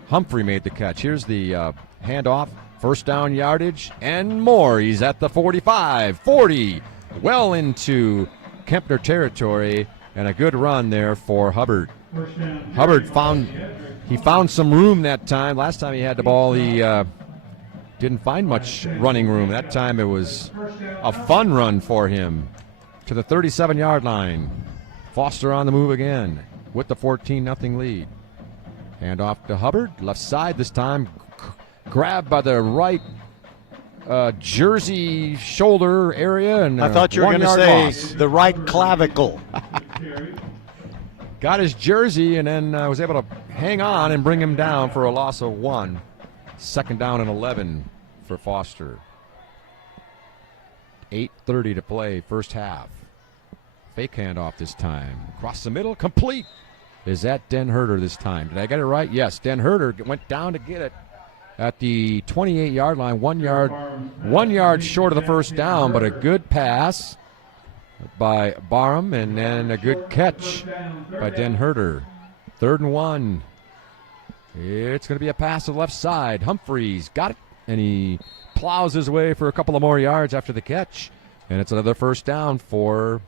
Humphrey made the catch. Here's the handoff, first down yardage, and more. He's at the 45, 40, well into Kempner territory, and a good run there for Hubbard. Hubbard found some room that time. Last time he had the ball, he didn't find much running room. That time it was a fun run for him to the 37-yard line. Foster on the move again with the 14-0 lead. Hand off to Hubbard, left side this time, grabbed by the right jersey shoulder area, and I thought you were going to say loss. the right clavicle. Got his jersey and then was able to hang on and bring him down for a loss of 1. Second down and 11 for Foster. 8:30 to play, first half. Fake handoff this time. Across the middle, complete. Is that Den Herder this time? Did I get it right? Yes, Den Herder went down to get it at the 28-yard line, 1 yard short of the first down, but a good pass by Barham, and then a good catch by Den Herder. 3rd and 1. It's going to be a pass to the left side. Humphreys got it, and he plows his way for a couple of more yards after the catch, and it's another first down for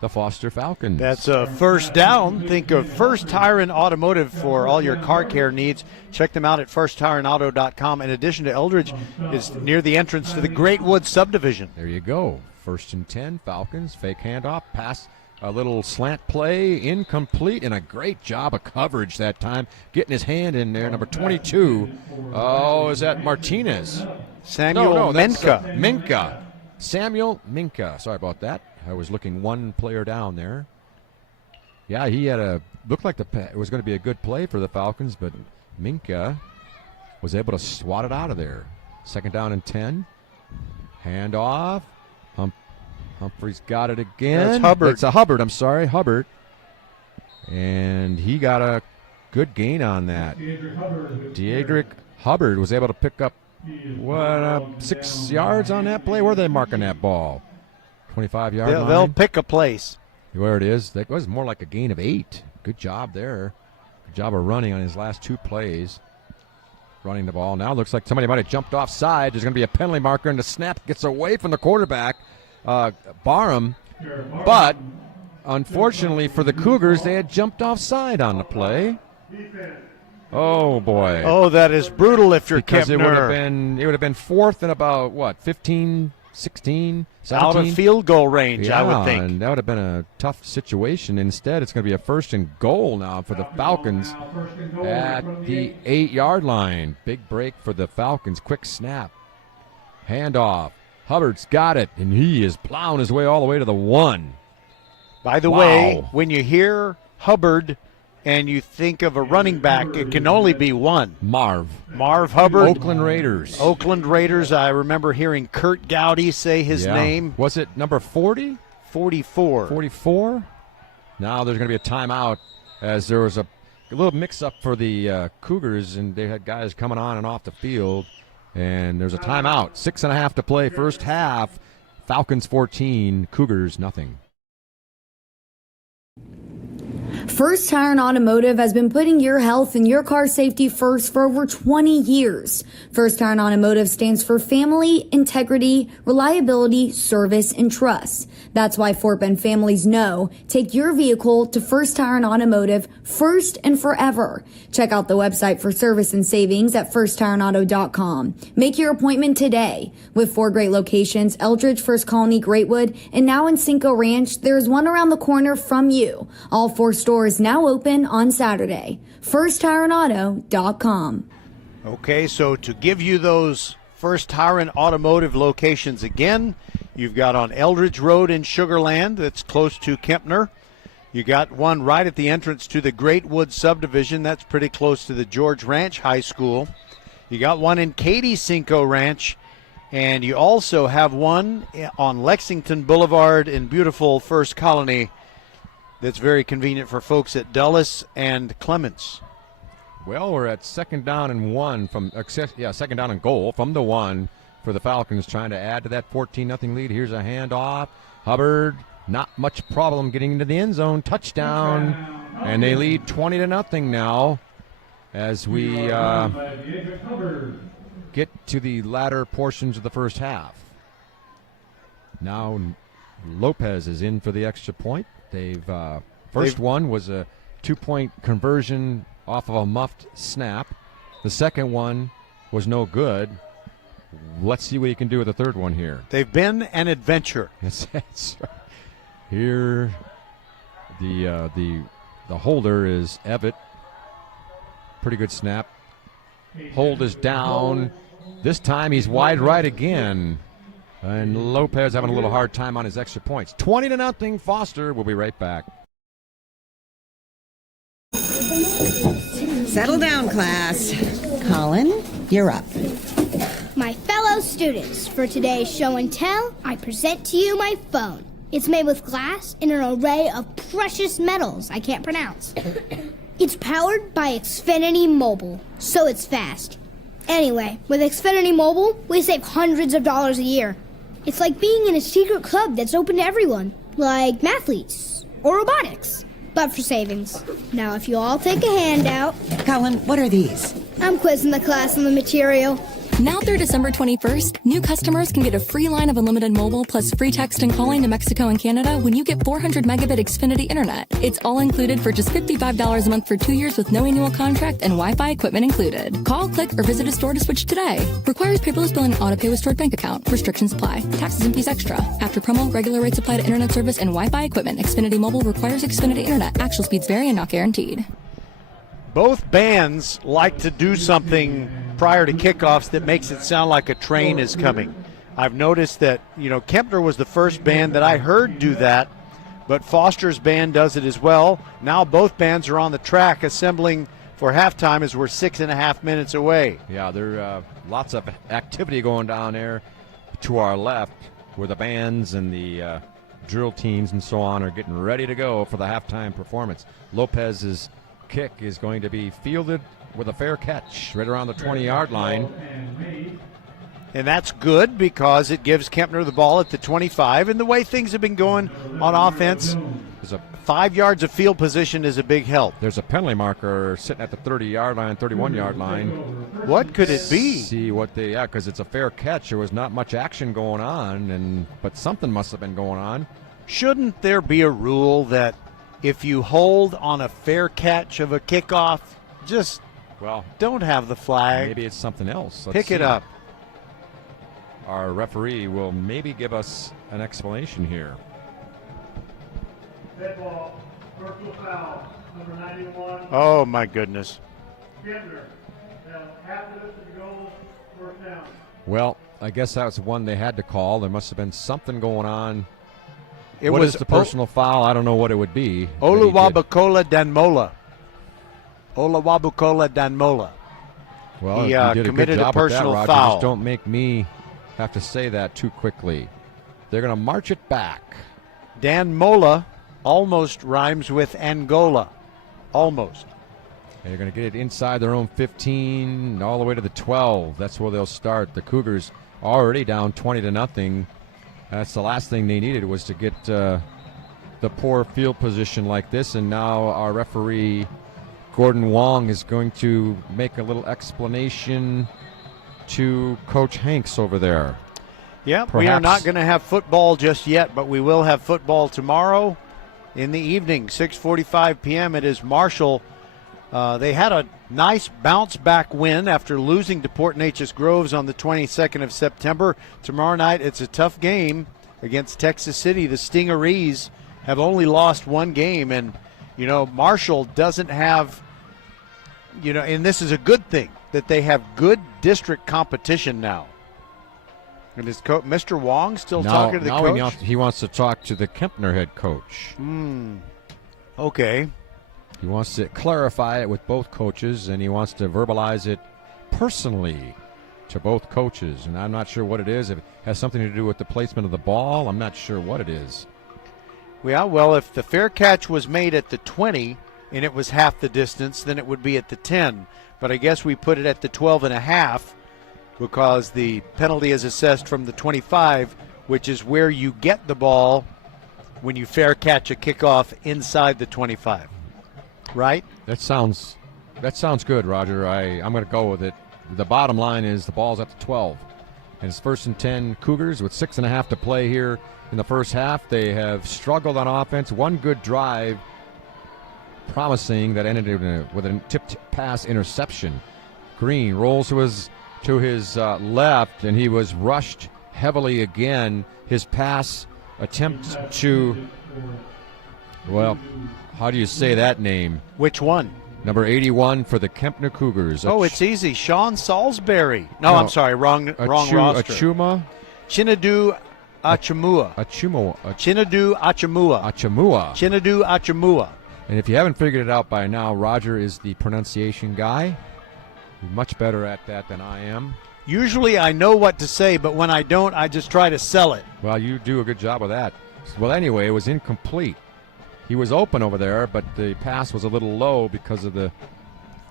the Foster Falcons. That's a first down. Think of First Tire and Automotive for all your car care needs. Check them out at firsttireandauto.com. In addition to Eldridge, is near the entrance to the Great Woods subdivision. There you go. 1st and 10, Falcons. Fake handoff, pass, a little slant play, incomplete, and a great job of coverage that time. Getting his hand in there, number 22. Oh, is that Martinez? Samuel Minka. Minka. Samuel Minka. Sorry about that. I was looking one player down there. Yeah, he had looked like it was going to be a good play for the Falcons, but Minka was able to swat it out of there. 2nd down and 10. Hand off. Humphreys got it again. That's Hubbard. It's a Hubbard, I'm sorry, Hubbard. And he got a good gain on that. Diedrich Hubbard was able to pick up, 6 yards on that play? Where are they marking that ball? 25-yard line? They'll pick a place. Where it is. That was more like a gain of 8. Good job there. Good job of running on his last 2 plays. Running the ball. Now looks like somebody might have jumped offside. There's going to be a penalty marker, and the snap gets away from the quarterback, Barham. But unfortunately for the Cougars, they had jumped offside on the play. Oh, boy. Oh, that is brutal if you're because Kempner. It would have been 4th and about, 15, 16, 17? Out of field goal range, I would think. And that would have been a tough situation. Instead, it's going to be a 1st and goal now for the Falcons at the 8-yard line. Big break for the Falcons. Quick snap. Handoff. Hubbard's got it, and he is plowing his way all the way to the 1. By the way, when you hear Hubbard and you think of a running back, it can only be one. Marv Hubbard. Oakland Raiders. I remember hearing Kurt Gowdy say his name. Was it number 40? 44. 44? Now there's going to be a timeout as there was a little mix-up for the Cougars, and they had guys coming on and off the field. And there's a timeout. 6.5 to play, first half. Falcons 14, Cougars nothing. First Tire and Automotive has been putting your health and your car safety first for over 20 years. First Tire and Automotive stands for family, integrity, reliability, service, and trust. That's why Fort Bend families know. Take your vehicle to First Tire and Automotive first and forever. Check out the website for service and savings at firsttireandauto.com. Make your appointment today. With 4 great locations, Eldridge, First Colony, Greatwood, and now in Cinco Ranch, there's one around the corner from you. All 4 stores now open on Saturday. firsttireandauto.com. Okay, so to give you those First Tire and Automotive locations again, you've got on Eldridge Road in Sugar Land, that's close to Kempner. You got one right at the entrance to the Great Woods subdivision, that's pretty close to the George Ranch High School. You got one in Katy Cinco Ranch, and you also have one on Lexington Boulevard in beautiful First Colony. That's very convenient for folks at Dulles and Clements. Well, we're at 2nd down and 1 from 2nd down and goal from the 1 for the Falcons, trying to add to that 14-0 lead. Here's a handoff. Hubbard, not much problem getting into the end zone. Touchdown, and they lead 20-0 now as we get to the latter portions of the first half. Now Lopez is in for the extra point. First one was a 2-point conversion off of a muffed snap. The second one was no good. Let's see what he can do with the third one here. They've been an adventure. That's right. Here, the holder is Evett. Pretty good snap. Hold is down. This time he's wide right again. And Lopez having a little hard time on his extra points. 20-0 Foster. We'll be right back. Settle down, class. Colin, you're up. My fellow students, for today's show and tell, I present to you my phone. It's made with glass and an array of precious metals I can't pronounce. It's powered by Xfinity Mobile, so it's fast. Anyway, with Xfinity Mobile, we save hundreds of dollars a year. It's like being in a secret club that's open to everyone, like mathletes or robotics, but for savings. Now, if you all take a handout... Colin, what are these? I'm quizzing the class on the material. Now through December 21st, new customers can get a free line of unlimited mobile plus free text and calling to Mexico and Canada when you get 400 megabit Xfinity internet. It's all included for just $55 a month for 2 years with no annual contract and Wi-Fi equipment included. Call, click, or visit a store to switch today. Requires paperless billing and auto pay with stored bank account. Restrictions apply. Taxes and fees extra. After promo, regular rates apply to internet service and Wi-Fi equipment. Xfinity Mobile requires Xfinity internet. Actual speeds vary and not guaranteed. Both bands like to do something prior to kickoffs that makes it sound like a train is coming. I've noticed that, Kempner was the first band that I heard do that, but Foster's band does it as well. Now both bands are on the track assembling for halftime as we're 6.5 minutes away. Yeah, there are lots of activity going down there to our left where the bands and the drill teams and so on are getting ready to go for the halftime performance. Lopez's kick is going to be fielded with a fair catch right around the 20-yard line. And that's good because it gives Kempner the ball at the 25. And the way things have been going on offense, 5 yards of field position is a big help. There's a penalty marker sitting at the 30-yard line, 31-yard line. What could it be? See what because it's a fair catch. There was not much action going on, but something must have been going on. Shouldn't there be a rule that if you hold on a fair catch of a kickoff, just don't have the flag? Maybe it's something else. Pick it up. Our referee will maybe give us an explanation here. Dead ball, personal foul, number 91. Oh, my goodness. Kempner, half of this to go, first down. Well, I guess that was one they had to call. There must have been something going on. It what was is the personal foul? I don't know what it would be. Oluwabukola Danmola. Oluwabukola Danmola. Well, he did committed a a personal Roger. foul. Just don't make me have to say that too quickly. They're going to march it back. Danmola almost rhymes with Angola. Almost. And they're going to get it inside their own 15, all the way to the 12. That's where they'll start. The Cougars already down 20-0. That's the last thing they needed was to get the poor field position like this. And now our referee, Gordon Wong, is going to make a little explanation to Coach Hanks over there. Yeah, we are not going to have football just yet, but we will have football tomorrow in the evening, 6:45 p.m. It is Marshall. They had a nice bounce-back win after losing to Port Neches Groves on the 22nd of September. Tomorrow night, it's a tough game against Texas City. The Stingarees have only lost one game, and, Marshall doesn't have, and this is a good thing, that they have good district competition now. And is Mr. Wong still talking to the coach? Now he wants to talk to the Kempner head coach. Okay. He wants to clarify it with both coaches, and he wants to verbalize it personally to both coaches. And I'm not sure what it is. If it has something to do with the placement of the ball, I'm not sure what it is. Yeah, well, if the fair catch was made at the 20 and it was half the distance, then it would be at the 10. But I guess we put it at the 12.5 because the penalty is assessed from the 25, which is where you get the ball when you fair catch a kickoff inside the 25. Right? That sounds good, Roger. I'm going to go with it. The bottom line is the ball's at the 12. And it's 1st and 10 Cougars with 6.5 to play here in the first half. They have struggled on offense. One good drive promising that ended with a tipped pass interception. Green rolls to his left, and he was rushed heavily again. His pass attempt to, how do you say that name? Which one? Number 81 for the Kempner Cougars. Oh, it's easy. Sean Salisbury. No, I'm sorry. Wrong roster. Achuma? Chinadu Achimua. Chinadu Achimua. Chinadu Achimua. And if you haven't figured it out by now, Roger is the pronunciation guy. He's much better at that than I am. Usually I know what to say, but when I don't, I just try to sell it. Well, you do a good job of that. Well, anyway, it was incomplete. He was open over there, but the pass was a little low because of the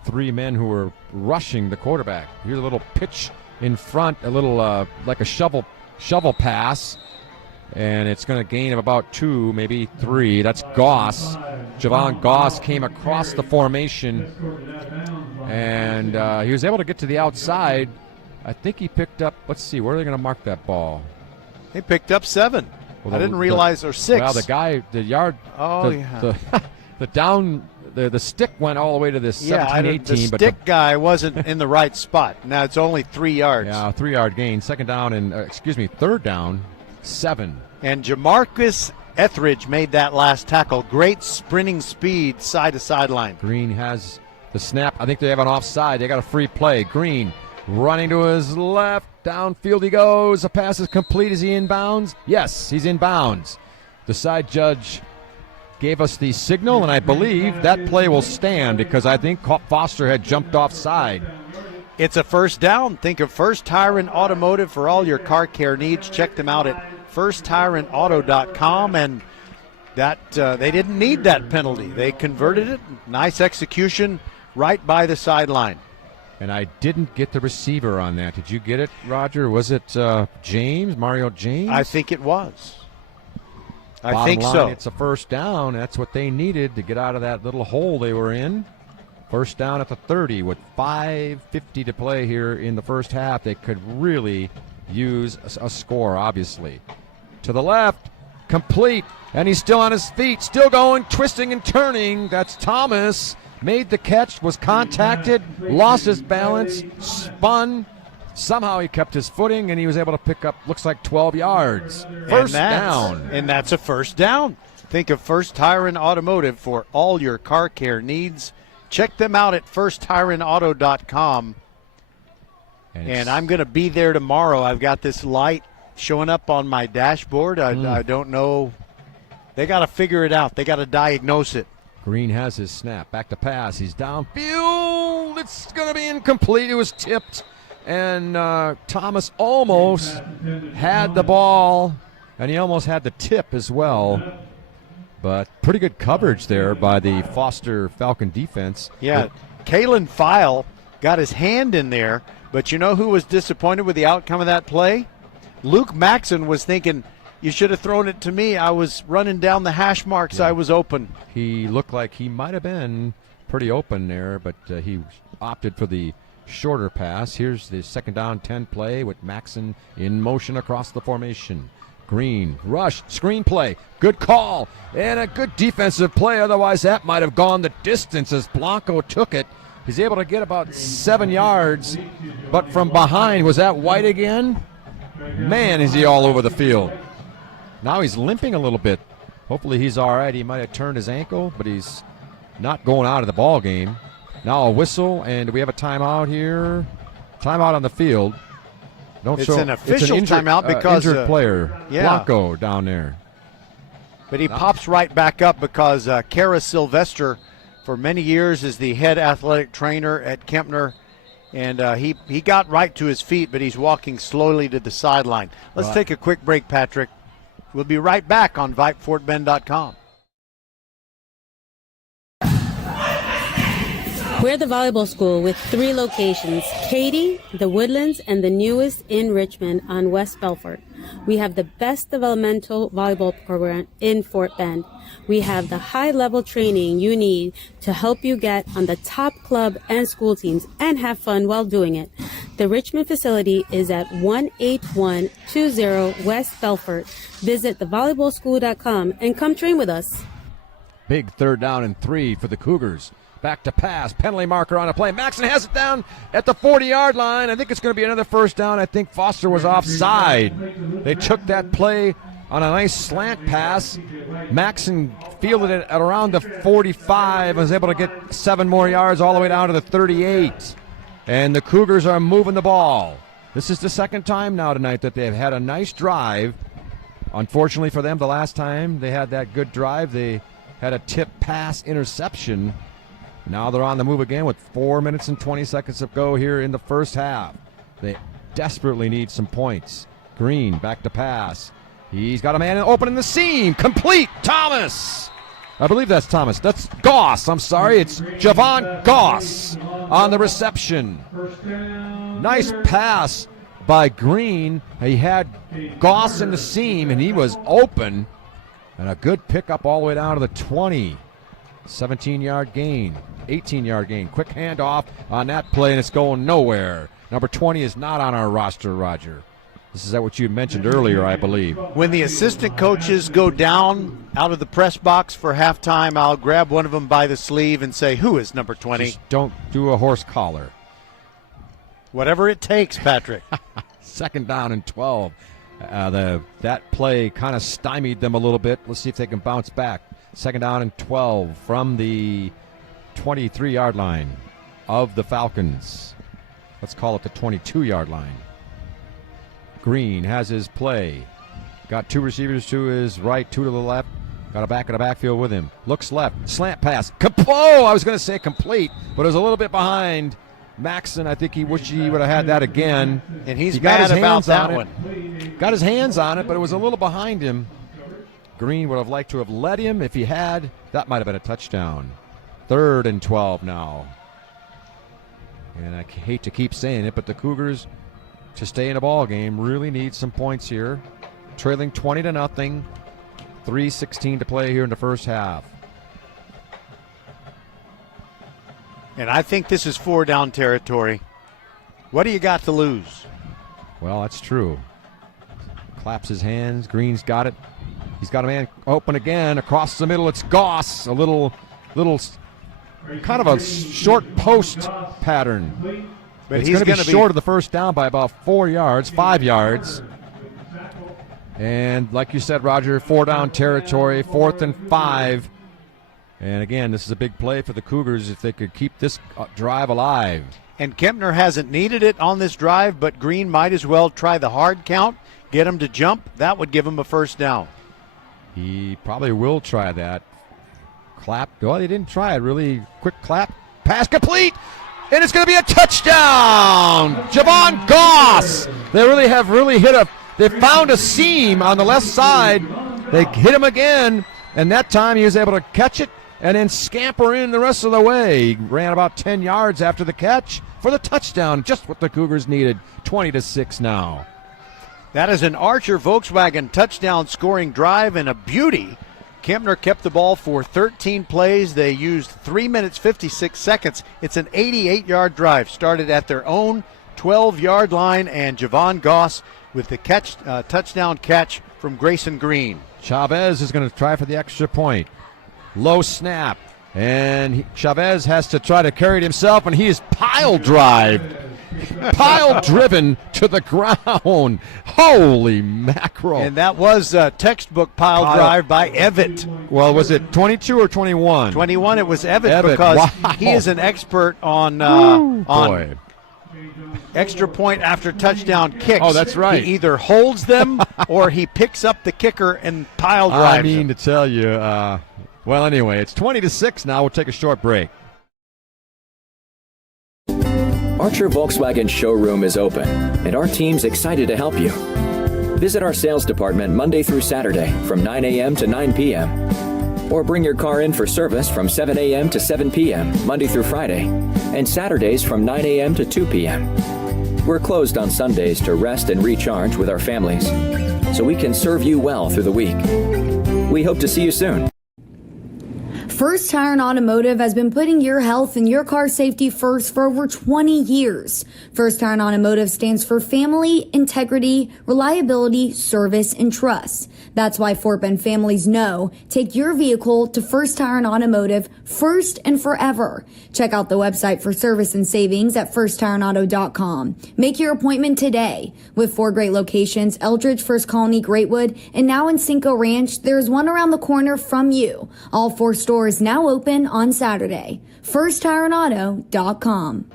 three men who were rushing the quarterback. Here's a little pitch in front, a little like a shovel pass, and it's going to gain of about 2, maybe 3. That's Goss. Javon Goss came across the formation, and he was able to get to the outside. I think he picked up, let's see, where are they going to mark that ball? He picked up 7. Well, I didn't realize there were 6. Well, the guy, the yard, the stick went all the way to the 17-18. The stick guy wasn't in the right spot. Now it's only 3 yards. Yeah, 3-yard gain. Third down, 7. And Jamarcus Etheridge made that last tackle. Great sprinting speed, side to sideline. Green has the snap. I think they have an offside. They got a free play. Green running to his left. Downfield he goes. The pass is complete. Is he in bounds? Yes, he's in bounds. The side judge gave us the signal, and I believe that play will stand because I think Foster had jumped offside. It's a first down. Think of First Tire and Automotive for all your car care needs. Check them out at firsttireandauto.com, and that they didn't need that penalty. They converted it. Nice execution right by the sideline. And I didn't get the receiver on that. Did you get it, Roger? Was it Mario James? I think it was. Bottom I think line, so. It's a first down. That's what they needed to get out of that little hole they were in. First down at the 30 with 5:50 to play here in the first half. They could really use a score, obviously. To the left, complete, and he's still on his feet, still going, twisting and turning. That's Thomas. Made the catch, was contacted, lost his balance, spun. Somehow he kept his footing, and he was able to pick up, looks like 12 yards. First down. And that's a first down. Think of First Tire and Automotive for all your car care needs. Check them out at firsttireandauto.com. And I'm going to be there tomorrow. I've got this light showing up on my dashboard. I don't know. They got to figure it out. They got to diagnose it. Green has his snap. Back to pass. He's downfield. It's going to be incomplete. It was tipped. And Thomas almost had the ball, and he almost had the tip as well. But pretty good coverage there by the Foster Falcon defense. Yeah, Kalen File got his hand in there, but you know who was disappointed with the outcome of that play? Luke Maxon was thinking, you should have thrown it to me. I was running down the hash marks. I was open. He looked like he might have been pretty open there, but he opted for the shorter pass. Here's the second down 10 play with Maxon in motion across the formation. Green, rush, screen play, good call, and a good defensive play. Otherwise, that might have gone the distance as Blanco took it. He's able to get about 7 yards, but from behind, was that White again? Man, is he all over the field. Now he's limping a little bit. Hopefully he's all right. He might have turned his ankle, but he's not going out of the ball game. Now a whistle, and do we have a timeout here? Timeout on the field. It's an official timeout because injured player, Blanco, down there. But he pops right back up because Kara Sylvester, for many years, is the head athletic trainer at Kempner, and he got right to his feet, but he's walking slowly to the sideline. Let's take a quick break, Patrick. We'll be right back on VypeFortBend.com. We're the volleyball school with 3 locations, Katy, the Woodlands, and the newest in Richmond on West Belfort. We have the best developmental volleyball program in Fort Bend. We have the high-level training you need to help you get on the top club and school teams and have fun while doing it. The Richmond facility is at 18120 West Belfort. Visit thevolleyballschool.com and come train with us. Big third down and 3 for the Cougars. Back to pass. Penalty marker on a play. Maxon has it down at the 40-yard line. I think it's going to be another first down. I think Foster was offside. They took that play on a nice slant pass. Maxson fielded it at around the 45, was able to get 7 more yards all the way down to the 38. And the Cougars are moving the ball. This is the second time now tonight that they've had a nice drive. Unfortunately for them, the last time they had that good drive, they had a tip pass interception. Now they're on the move again with 4 minutes and 20 seconds to go here in the first half. They desperately need some points. Green back to pass. He's got a man open in the seam. Complete. Thomas. I believe that's Thomas. That's Goss. I'm sorry. It's Javon Goss on the reception. Nice pass by Green. He had Goss in the seam, and he was open. And a good pickup all the way down to the 20. 17-yard gain. 18-yard gain. Quick handoff on that play, and it's going nowhere. Number 20 is not on our roster, Roger. This is what you mentioned earlier, I believe. When the assistant coaches go down out of the press box for halftime, I'll grab one of them by the sleeve and say, who is number 20? Just don't do a horse collar. Whatever it takes, Patrick. Second down and 12. That play kind of stymied them a little bit. Let's see if they can bounce back. Second down and 12 from the 23-yard line of the Falcons. Let's call it the 22-yard line. Green has his play. Got 2 receivers to his right, 2 to the left. Got a back in the backfield with him. Looks left. Slant pass. Oh, I was going to say complete, but it was a little bit behind Maxson. I think he wished he would have had that again. And he got his about that one. Got his hands on it, but it was a little behind him. Green would have liked to have led him. If he had, that might have been a touchdown. 3rd and 12 now. And I hate to keep saying it, but the Cougars, to stay in a ball game, really need some points here. Trailing 20-0. 3:16 to play here in the first half. And I think this is 4-down territory. What do you got to lose? Well, that's true. Claps his hands. Green's got it. He's got a man open again across the middle. It's Goss. A little kind of a short post pattern. But it's he's going to be short of the first down by about 4 yards, 5 yards. And like you said, Roger, 4-down territory, 4th and 5. And again, this is a big play for the Cougars if they could keep this drive alive. And Kempner hasn't needed it on this drive, but Green might as well try the hard count, get him to jump. That would give him a first down. He probably will try that. Clap. Well, he didn't try it. Really quick clap. Pass complete. And it's going to be a touchdown. Javon Goss. They have hit they found a seam on the left side. They hit him again. And that time he was able to catch it and then scamper in the rest of the way. He ran about 10 yards after the catch for the touchdown. Just what the Cougars needed. 20-6 now. That is an Archer Volkswagen touchdown scoring drive and a beauty. Kempner kept the ball for 13 plays. They used 3 minutes, 56 seconds. It's an 88-yard drive. Started at their own 12-yard line, and Javon Goss with the touchdown catch from Grayson Green. Chavez is going to try for the extra point. Low snap. And Chavez has to try to carry it himself, and he is pile driven to the ground. Holy mackerel. And that was a textbook pile drive by Evitt. Well, was it 22 or 21? 21, it was Evitt because he is an expert on extra point after touchdown kicks. Oh, that's right. He either holds them or he picks up the kicker and pile drives I mean them. to tell you, well, anyway, it's 20-6 now. We'll take a short break. Archer Volkswagen showroom is open, and our team's excited to help you. Visit our sales department Monday through Saturday from 9 a.m. to 9 p.m. Or bring your car in for service from 7 a.m. to 7 p.m. Monday through Friday, and Saturdays from 9 a.m. to 2 p.m. We're closed on Sundays to rest and recharge with our families, so we can serve you well through the week. We hope to see you soon. First Tire and Automotive has been putting your health and your car safety first for over 20 years. First Tire and Automotive stands for family, integrity, reliability, service, and trust. That's why Fort Bend families know take your vehicle to First Tire and Automotive first and forever. Check out the website for service and savings at firsttireandauto.com. Make your appointment today. With 4 great locations, Eldridge, First Colony, Greatwood, and now in Cinco Ranch, there's one around the corner from you. All 4 stores now open on Saturday. firsttireandauto.com.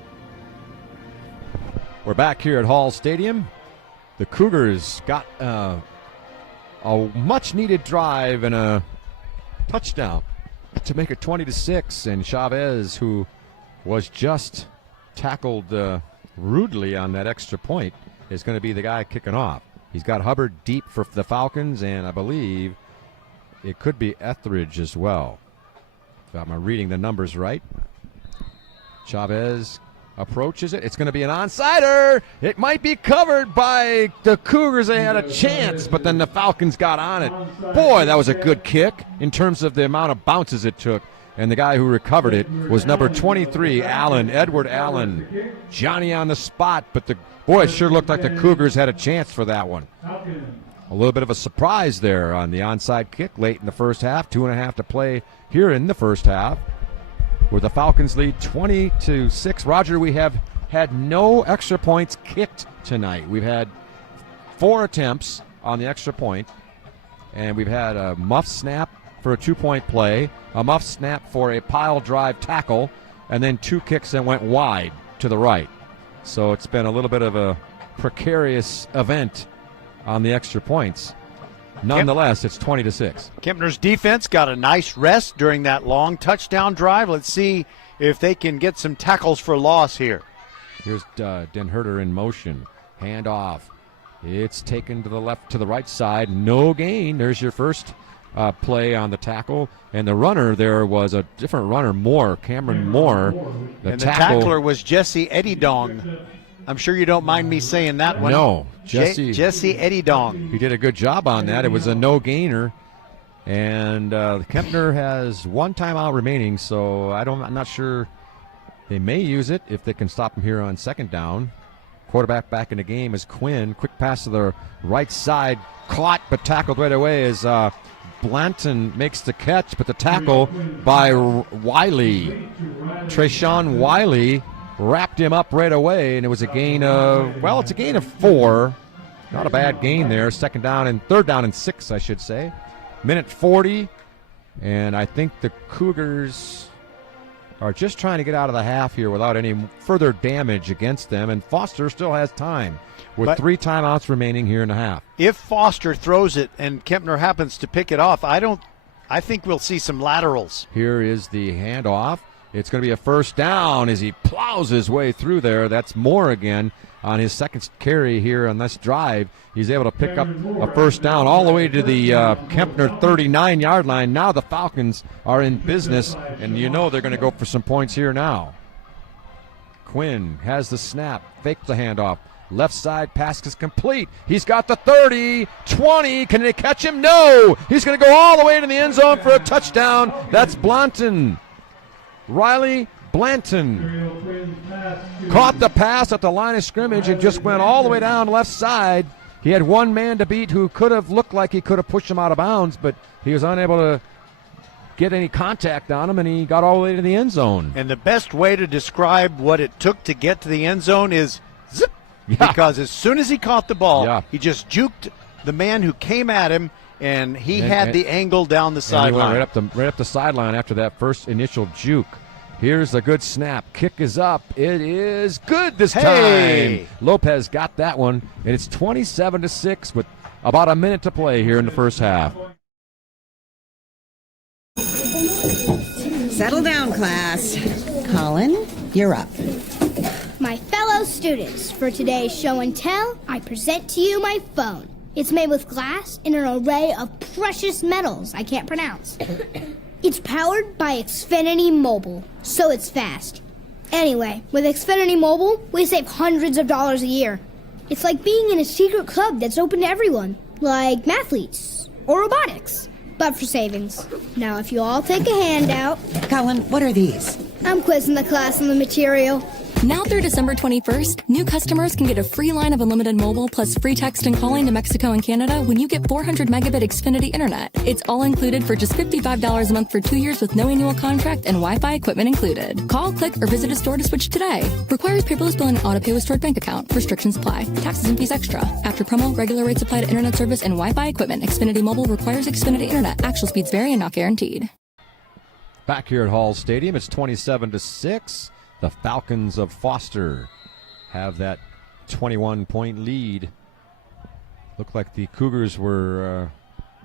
We're back here at Hall Stadium. The Cougars got a much-needed drive and a touchdown to make it 20-6. And Chavez, who was just tackled rudely on that extra point, is going to be the guy kicking off. He's got Hubbard deep for the Falcons, and I believe it could be Etheridge as well, if I'm reading the numbers right. Chavez approaches it. It's going to be an onside-er. It might be covered by the Cougars. They had a chance, but then the Falcons got on it. Boy, that was a good kick in terms of the amount of bounces it took. And the guy who recovered it was number 23, Allen, Edward Allen. Johnny on the spot, but it sure looked like the Cougars had a chance for that one. A little bit of a surprise there on the onside kick late in the first half. 2.5 to play here in the first half, where the Falcons lead 20-6. Roger, we have had no extra points kicked tonight. We've had 4 attempts on the extra point, and we've had a muff snap for a 2-point play, a muff snap for a pile drive tackle, and then 2 kicks that went wide to the right. So it's been a little bit of a precarious event on the extra points. Nonetheless, it's 20-6. Kempner's defense got a nice rest during that long touchdown drive. Let's see if they can get some tackles for loss here. Here's Den Herter in motion. Hand off. It's taken to the left, to the right side. No gain. There's your first play on the tackle. And the runner there was a different runner, Cameron Moore. The tackler was Jesse Eddydong. I'm sure you don't mind me saying that one. No, Jesse Eddydong. He did a good job on that. It was a no-gainer. And Kempner has 1 timeout remaining, so I'm not sure they may use it if they can stop him here on 2nd down. Quarterback back in the game is Quinn. Quick pass to the right side. Caught but tackled right away as Blanton makes the catch, but the tackle by Wiley. Trayshawn Wiley wrapped him up right away, and it was a gain of 4. Not a bad gain there. 3rd down and 6, I should say. Minute 40, and I think the Cougars are just trying to get out of the half here without any further damage against them, and Foster still has time with 3 timeouts remaining here in the half. If Foster throws it and Kempner happens to pick it off, I think we'll see some laterals. Here is the handoff. It's going to be a 1st down as he plows his way through there. That's Moore again on his 2nd carry here on this drive. He's able to pick up a 1st down all the way to the Kempner 39-yard line. Now the Falcons are in business, and you know they're going to go for some points here now. Quinn has the snap, fakes the handoff. Left side pass is complete. He's got the 30, 20. Can they catch him? No. He's going to go all the way to the end zone for a touchdown. That's Blanton. Riley Blanton caught the pass at the line of scrimmage and just went all the way down left side. He had 1 man to beat who could have looked like he could have pushed him out of bounds, but he was unable to get any contact on him, and he got all the way to the end zone. And the best way to describe what it took to get to the end zone is zip. Yeah. Because as soon as he caught the ball, he just juked the man who came at him, and he had the angle down the sideline. Right up the sideline after that first initial juke. Here's a good snap. Kick is up. It is good this time. Lopez got that one, and it's 27-6 with about a minute to play here in the first half. Settle down, class. Colin, you're up. My fellow students, for today's show and tell, I present to you my phone. It's made with glass and an array of precious metals I can't pronounce. It's powered by Xfinity Mobile, so it's fast. Anyway, with Xfinity Mobile, we save hundreds of dollars a year. It's like being in a secret club that's open to everyone, like mathletes or robotics. but for savings. Now, if you all take a handout. Colin, what are these? I'm quizzing the class on the material. Now through December 21st, new customers can get a free line of unlimited mobile plus free text and calling to Mexico and Canada when you get 400 megabit Xfinity internet. It's all included for just $55 a month for 2 years with no annual contract and Wi-Fi equipment included. Call, click, or visit a store to switch today. Requires paperless bill and auto pay with stored bank account. Restrictions apply. Taxes and fees extra. After promo, regular rates apply to internet service and Wi-Fi equipment. Xfinity Mobile requires Xfinity internet. Actual speeds vary and not guaranteed. Back here at Hall Stadium, it's 27-6. The Falcons of Foster have that 21-point lead. Looked like the Cougars were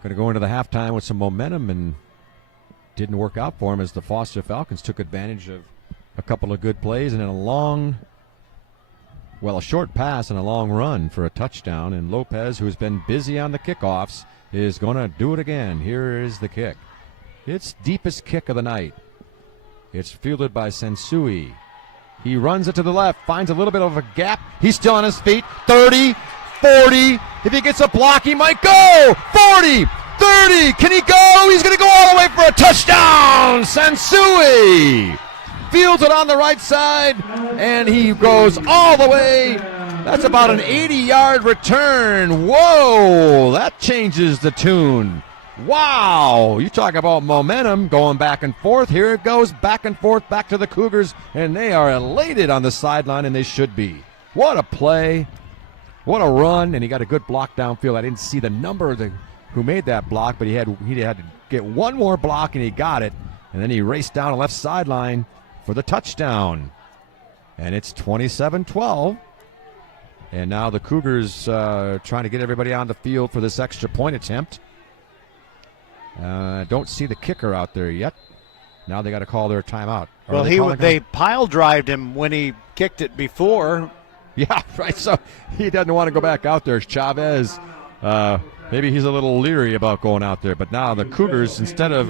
going to go into the halftime with some momentum, and didn't work out for them as the Foster Falcons took advantage of a couple of good plays and then a short pass and a long run for a touchdown. And Lopez, who's been busy on the kickoffs, is going to do it again. Here is the kick. It's deepest kick of the night. It's fielded by Sensui. He runs it to the left, finds a little bit of a gap. He's still on his feet. 30, 40. If he gets a block, he might go. 40, 30. Can he go? He's going to go all the way for a touchdown. Sensui fields it on the right side, and he goes all the way. That's about an 80-yard return. Whoa, that changes the tune. Wow, you talk about momentum going back and forth. Here it goes back and forth back to the Cougars, and they are elated on the sideline, and they should be. What a play. What a run, and he got a good block downfield. I didn't see the number of who made that block, but he had to get one more block, and he got it, and then he raced down the left sideline for the touchdown. And it's 27-12. And now the Cougars trying to get everybody on the field for this extra point attempt. Don't see the kicker out there yet. Now they got to call their timeout. Well, they pile drived him when he kicked it before. Yeah, right. So he doesn't want to go back out there. Chavez, maybe he's a little leery about going out there. But now the Cougars, instead of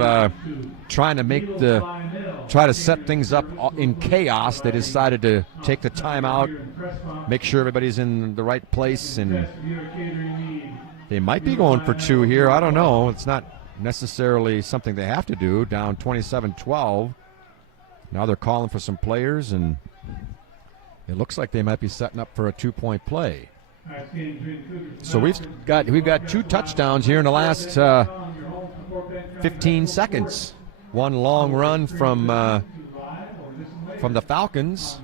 trying to try to set things up in chaos, they decided to take the timeout, make sure everybody's in the right place, and they might be going for two here. I don't know. It's not necessarily something they have to do. Down 27-12. Now they're calling for some players, and it looks like they might be setting up for a 2-point play. So we've got two touchdowns here in the last 15 seconds. One long run from the Falcons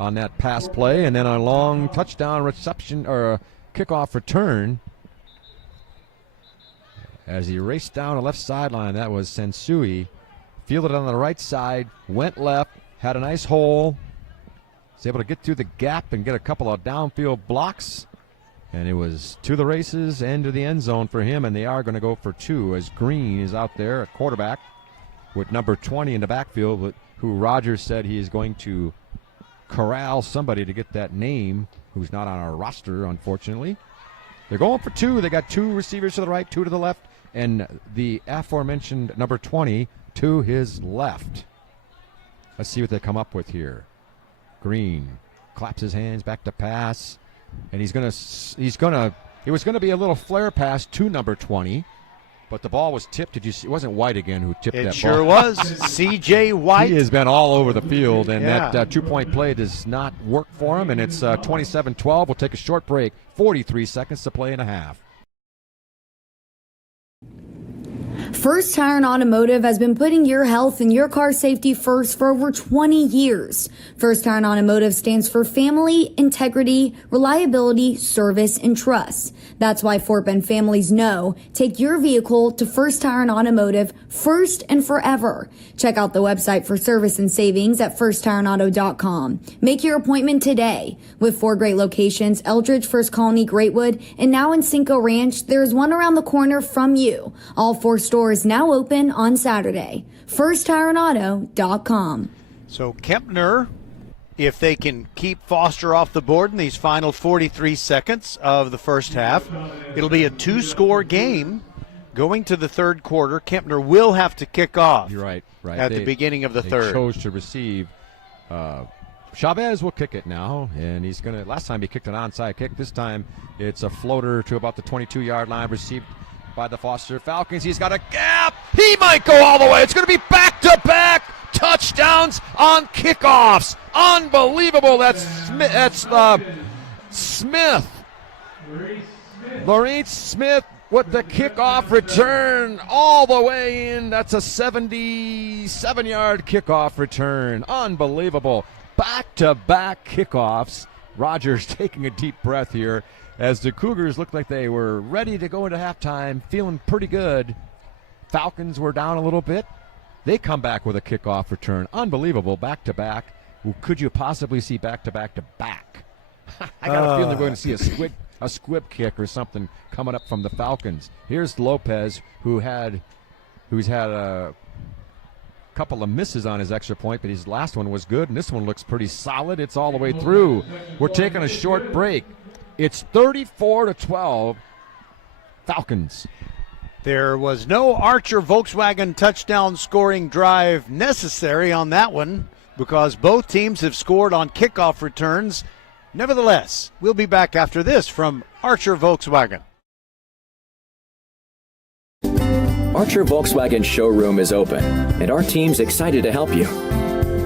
on that pass play, and then a long touchdown reception or a kickoff return. As he raced down the left sideline, that was Sensui. Fielded on the right side, went left, had a nice hole. Was able to get through the gap and get a couple of downfield blocks. And it was to the races and to the end zone for him, and they are going to go for two as Green is out there at quarterback with number 20 in the backfield, who Rogers said he is going to corral somebody to get that name, who's not on our roster, unfortunately. They're going for two. They got two receivers to the right, two to the left, and the aforementioned number 20 to his left. Let's see what they come up with here. Green claps his hands back to pass, and it was gonna be a little flare pass to number 20, but the ball was tipped. Did you see? It wasn't White again who tipped that ball. It sure was. C.J. White. He has been all over the field, and that 2-point play does not work for him, and it's 27-12. We'll take a short break. 43 seconds to play and a half. First Tire and Automotive has been putting your health and your car safety first for over 20 years. First Tire and Automotive stands for family, integrity, reliability, service, and trust. That's why Fort Bend families know take your vehicle to First Tire and Automotive first and forever. Check out the website for service and savings at firsttireandauto.com. Make your appointment today. With 4 great locations, Eldridge, First Colony, Greatwood, and now in Cinco Ranch, there's one around the corner from you. All 4 stores now open on Saturday. firsttireandauto.com. So Kempner, if they can keep Foster off the board in these final 43 seconds of the first half, it'll be a 2-score game going to the third quarter. Kempner will have to kick off. You're right. At the beginning of the third. They chose to receive. Chavez will kick it now, and he's last time he kicked an onside kick. This time it's a floater to about the 22-yard line, received by the Foster Falcons. He's got a gap. He might go all the way. It's going to be back-to-back touchdowns on kickoffs. Unbelievable. That's Smith. Lawrence Smith with the kickoff return all the way in. That's a 77-yard kickoff return. Unbelievable. Back-to-back kickoffs. Rogers taking a deep breath here as the Cougars looked like they were ready to go into halftime, feeling pretty good. Falcons were down a little bit. They come back with a kickoff return. Unbelievable. Back-to-back. Well, could you possibly see back-to-back-to-back? I got a feeling they're going to see a squib kick or something coming up from the Falcons. Here's Lopez, who's had a couple of misses on his extra point, but his last one was good, and this one looks pretty solid. It's all the way through. We're taking a short break. It's 34-12, Falcons. There was no Archer Volkswagen touchdown scoring drive necessary on that one because both teams have scored on kickoff returns. Nevertheless, we'll be back after this from Archer Volkswagen. Archer Volkswagen showroom is open, and our team's excited to help you.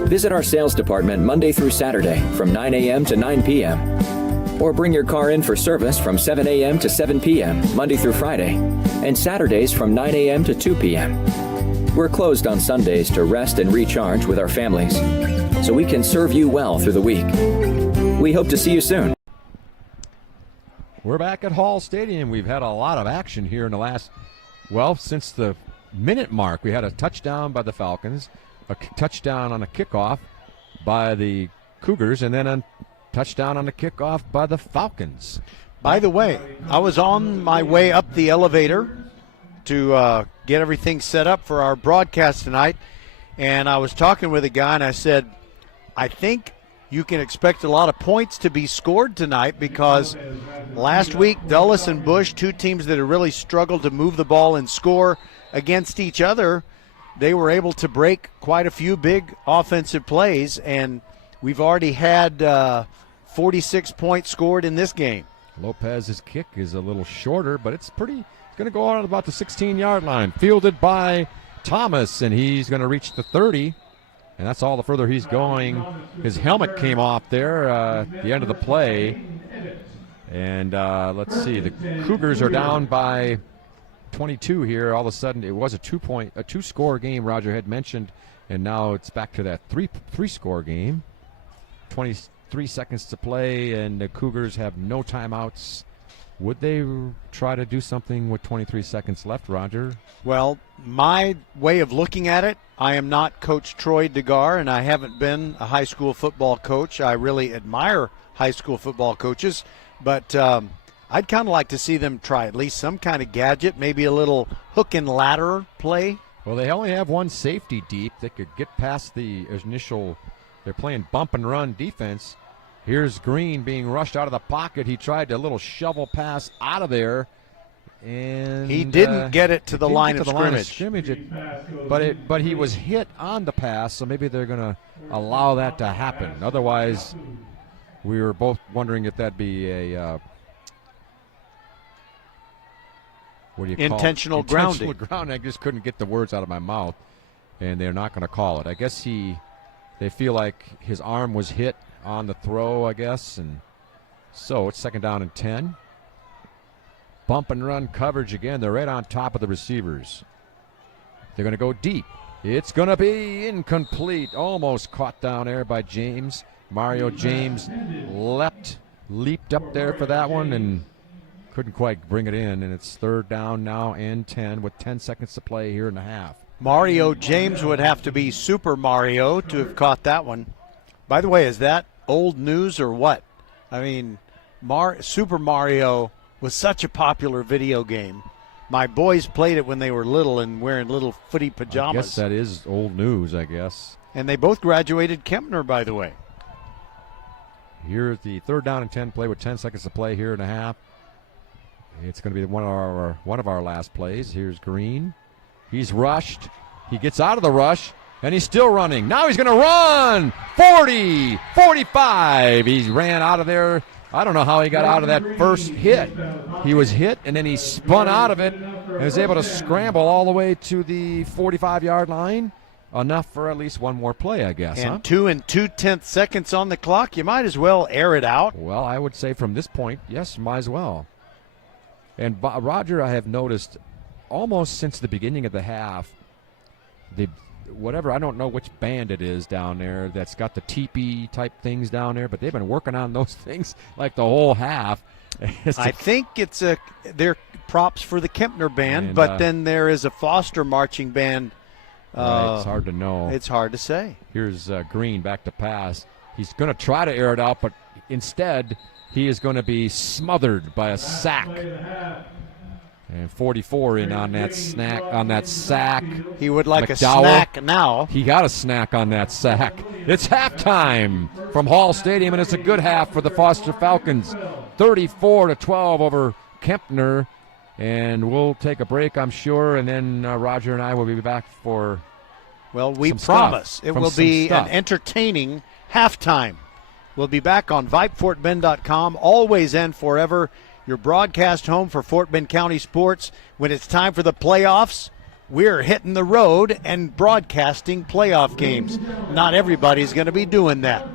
Visit our sales department Monday through Saturday from 9 a.m. to 9 p.m. Or bring your car in for service from 7 a.m. to 7 p.m. Monday through Friday, and Saturdays from 9 a.m. to 2 p.m. We're closed on Sundays to rest and recharge with our families, so we can serve you well through the week. We hope to see you soon. We're back at Hall Stadium. We've had a lot of action here in the last, since the minute mark. We had a touchdown by the Falcons, a touchdown on a kickoff by the Cougars, and then a touchdown on a kickoff by the Falcons. By the way, I was on my way up the elevator to get everything set up for our broadcast tonight, and I was talking with a guy, and I said, I think you can expect a lot of points to be scored tonight because last week, Dulles and Bush, two teams that have really struggled to move the ball and score against each other, they were able to break quite a few big offensive plays, and we've already had 46 points scored in this game. Lopez's kick is a little shorter, but it's going to go out at about the 16-yard line. Fielded by Thomas, and he's going to reach the 30. And that's all the further he's going. His helmet came off there at the end of the play. And let's see, the Cougars are down by 22 here. All of a sudden, it was a two-score game Roger had mentioned, and now it's back to that three-score game. 23 seconds to play, and the Cougars have no timeouts. Would they try to do something with 23 seconds left, Roger? Well, my way of looking at it, I am not Coach Troy DeGar, and I haven't been a high school football coach. I really admire high school football coaches, but I'd kind of like to see them try at least some kind of gadget, maybe a little hook and ladder play. Well, they only have one safety deep. They could get past the initial, they're playing bump and run defense. Here's Green being rushed out of the pocket. He tried a little shovel pass out of there. And he didn't get it to the line of scrimmage. But he was hit on the pass, so maybe they're going to allow that to happen. Otherwise, we were both wondering if that'd be a what do you call it? Intentional grounding. Intentional grounding. I just couldn't get the words out of my mouth, and they're not going to call it. I guess they feel like his arm was hit on the throw, I guess, and so it's 2nd down and 10. Bump and run coverage again. They're right on top of the receivers. They're going to go deep. It's going to be incomplete. Almost caught down there by James. Mario James leaped up there for that one and couldn't quite bring it in. And it's 3rd down now and 10 with 10 seconds to play here in the half. Mario James would have to be Super Mario to have caught that one. By the way, is that old news or what? I mean, Super Mario was such a popular video game. My boys played it when they were little and wearing little footy pajamas. I guess that is old news, I guess. And they both graduated Kempner, by the way. Here's the 3rd down and 10 play with 10 seconds to play here in a half. It's going to be one of our last plays. Here's Green. He's rushed. He gets out of the rush, and he's still running. Now he's going to run. 40, 45. He ran out of there. I don't know how he got out of that first hit. He was hit, and then he spun out of it and is able to scramble all the way to the 45-yard line. Enough for at least one more play, I guess. And 2 2/10 seconds on the clock. You might as well air it out. Well, I would say from this point, yes, might as well. And Roger, I have noticed almost since the beginning of the half, I don't know which band it is down there that's got the teepee type things down there, but they've been working on those things like the whole half. I think they're props for the Kempner band, but then there is a Foster marching band. Right, it's hard to know. It's hard to say. Here's Green back to pass. He's going to try to air it out, but instead he is going to be smothered by a sack. And 44 in on that sack. He would like McDowell, a snack now. He got a snack on that sack. It's halftime from Hall Stadium, and it's a good half for the Foster Falcons. 34-12 over Kempner. And we'll take a break, I'm sure, and then Roger and I will be back for we promise it will be an entertaining halftime. We'll be back on VypeFortBend.com, always and forever, your broadcast home for Fort Bend County sports. When it's time for the playoffs, we're hitting the road and broadcasting playoff games. Not everybody's going to be doing that.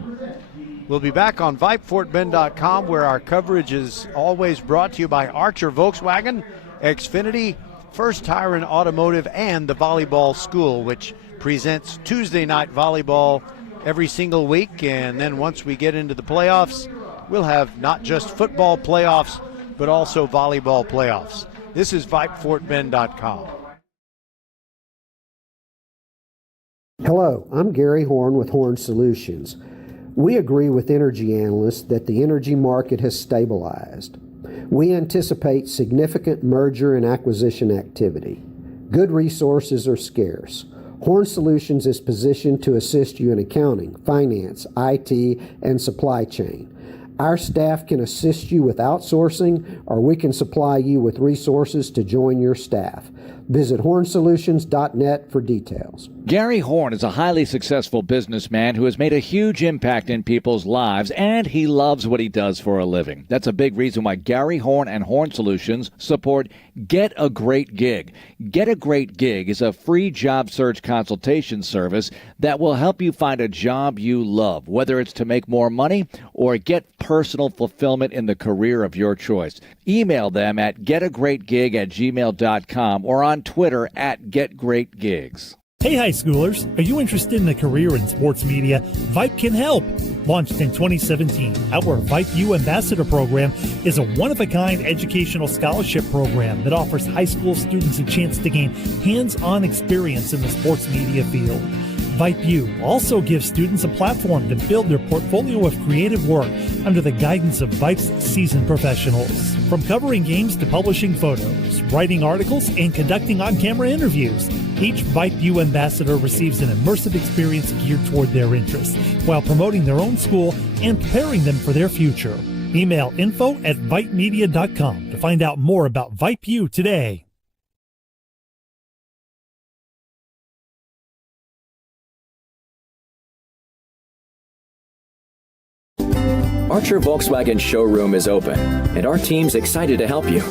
We'll be back on VypeFortBend.com, where our coverage is always brought to you by Archer Volkswagen, Xfinity, First Tire and Automotive, and the Volleyball School, which presents Tuesday night volleyball every single week. And then once we get into the playoffs, we'll have not just football playoffs, but also volleyball playoffs. This is VypeFortBend.com. Hello, I'm Gary Horn with Horn Solutions. We agree with energy analysts that the energy market has stabilized. We anticipate significant merger and acquisition activity. Good resources are scarce. Horn Solutions is positioned to assist you in accounting, finance, IT, and supply chain. Our staff can assist you with outsourcing, or we can supply you with resources to join your staff. Visit hornsolutions.net for details. Gary Horn is a highly successful businessman who has made a huge impact in people's lives, and he loves what he does for a living. That's a big reason why Gary Horn and Horn Solutions support Get a Great Gig. Get a Great Gig is a free job search consultation service that will help you find a job you love, whether it's to make more money or get personal fulfillment in the career of your choice. Email them at getagreatgig@gmail.com or on Twitter at getgreatgigs. Hey high schoolers, are you interested in a career in sports media? Vype can help. Launched in 2017, our Vype U Ambassador Program is a one-of-a-kind educational scholarship program that offers high school students a chance to gain hands-on experience in the sports media field. Vype U also gives students a platform to build their portfolio of creative work under the guidance of Vype's seasoned professionals. From covering games to publishing photos, writing articles, and conducting on-camera interviews, each Vype U ambassador receives an immersive experience geared toward their interests, while promoting their own school and preparing them for their future. Email info@vypemedia.com to find out more about Vype U today. Archer Volkswagen showroom is open, and our team's excited to help you.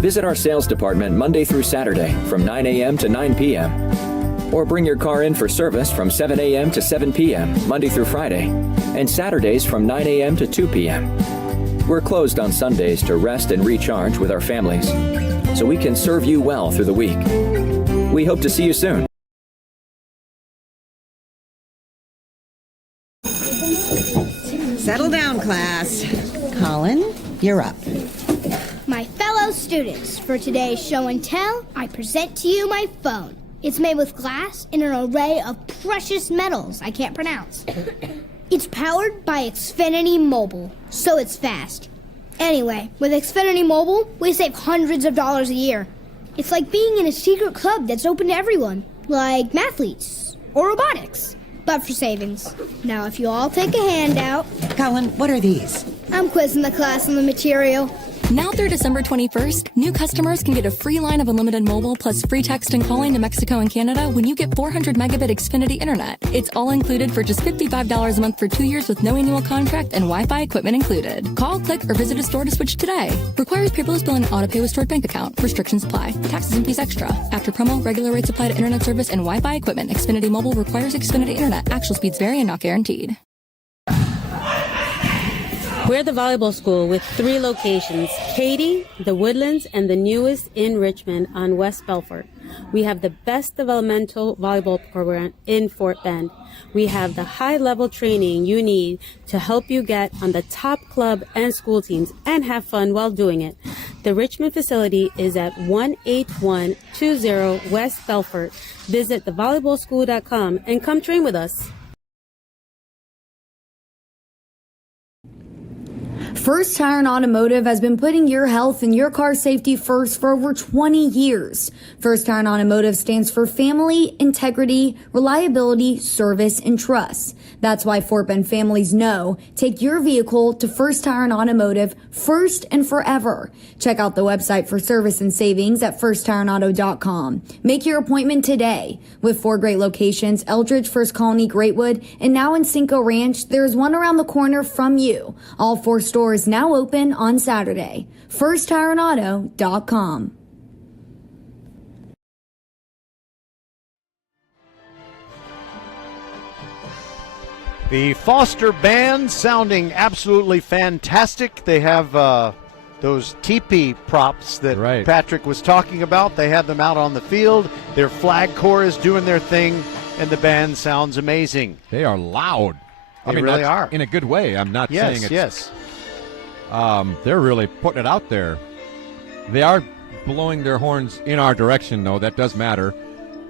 Visit our sales department Monday through Saturday from 9 a.m. to 9 p.m. Or bring your car in for service from 7 a.m. to 7 p.m. Monday through Friday, and Saturdays from 9 a.m. to 2 p.m. We're closed on Sundays to rest and recharge with our families, so we can serve you well through the week. We hope to see you soon. Settle down, class. Colin, you're up. My fellow students, for today's show and tell, I present to you my phone. It's made with glass and an array of precious metals I can't pronounce. It's powered by Xfinity Mobile, so it's fast. Anyway, with Xfinity Mobile, we save hundreds of dollars a year. It's like being in a secret club that's open to everyone, like mathletes or robotics, but for savings. Now, if you all take a handout... Colin, what are these? I'm quizzing the class on the material. Now through December 21st, new customers can get a free line of unlimited mobile plus free text and calling to Mexico and Canada when you get 400 megabit Xfinity internet. It's all included for just $55 a month for 2 years with no annual contract and Wi-Fi equipment included. Call, click, or visit a store to switch today. Requires paperless billing and auto pay with stored bank account. Restrictions apply. Taxes and fees extra. After promo, regular rates apply to internet service and Wi-Fi equipment. Xfinity Mobile requires Xfinity internet. Actual speeds vary and not guaranteed. We're the volleyball school with 3 locations, Katy, the Woodlands, and the newest in Richmond on West Belfort. We have the best developmental volleyball program in Fort Bend. We have the high-level training you need to help you get on the top club and school teams and have fun while doing it. The Richmond facility is at 18120 West Belfort. Visit thevolleyballschool.com and come train with us. First Tire and Automotive has been putting your health and your car safety first for over 20 years. First Tire and Automotive stands for family, integrity, reliability, service, and trust. That's why Fort Bend families know take your vehicle to First Tire and Automotive first and forever. Check out the website for service and savings at firsttireandauto.com. Make your appointment today. With 4 great locations, Eldridge, First Colony, Greatwood, and now in Cinco Ranch, there is one around the corner from you. All 4 stores now open on Saturday. FirstTireandAuto.com. The Foster Band sounding absolutely fantastic. They have those teepee props that Patrick was talking about. They have them out on the field. Their flag corps is doing their thing, and the band sounds amazing. They are loud. They really are. In a good way. I'm not saying it's... Yes. They're really putting it out there. They are blowing their horns in our direction, though. That does matter.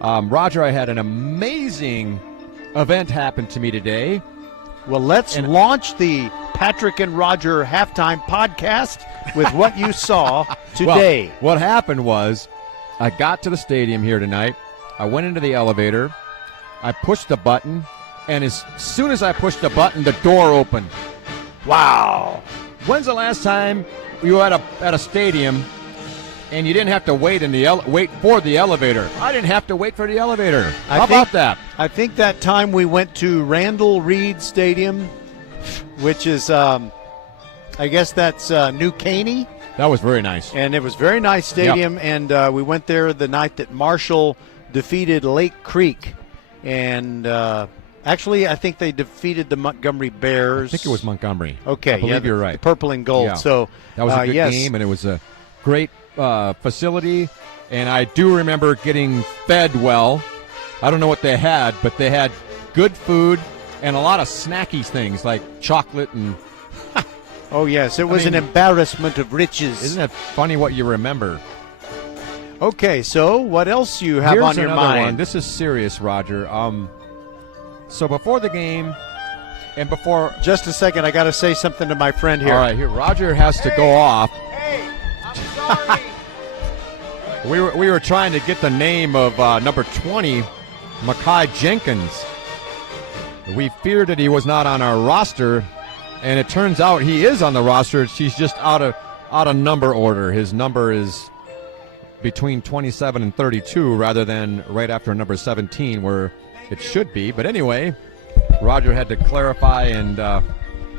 Roger, I had an amazing event happen to me today. Well, let's launch the Patrick and Roger halftime podcast with what you saw today. Well, what happened was I got to the stadium here tonight. I went into the elevator. I pushed the button. And as soon as I pushed the button, the door opened. Wow. When's the last time you were at a stadium and you didn't have to wait wait for the elevator? I didn't have to wait for the elevator. How about that? I think that time we went to Randall Reed Stadium, which is, I guess that's New Caney. That was very nice. And it was a very nice stadium, and we went there the night that Marshall defeated Lake Creek. And actually, I think they defeated the Montgomery Bears. I think it was Montgomery. Okay, I believe you're right. The purple and gold. Yeah. So that was a good game, and it was a great facility. And I do remember getting fed well. I don't know what they had, but they had good food and a lot of snacky things like chocolate and... Oh, yes. It was an embarrassment of riches. Isn't it funny what you remember? Okay, so what else you have on your mind? One. This is serious, Roger. So before the game and before... Just a second. I got to say something to my friend here. All right, here. Roger has to go off. Hey, I'm sorry. We were trying to get the name of number 20, Mekhi Jenkins. We feared that he was not on our roster, and it turns out he is on the roster. She's just out of number order. His number is between 27 and 32 rather than right after number 17 where it should be. But anyway, Roger had to clarify and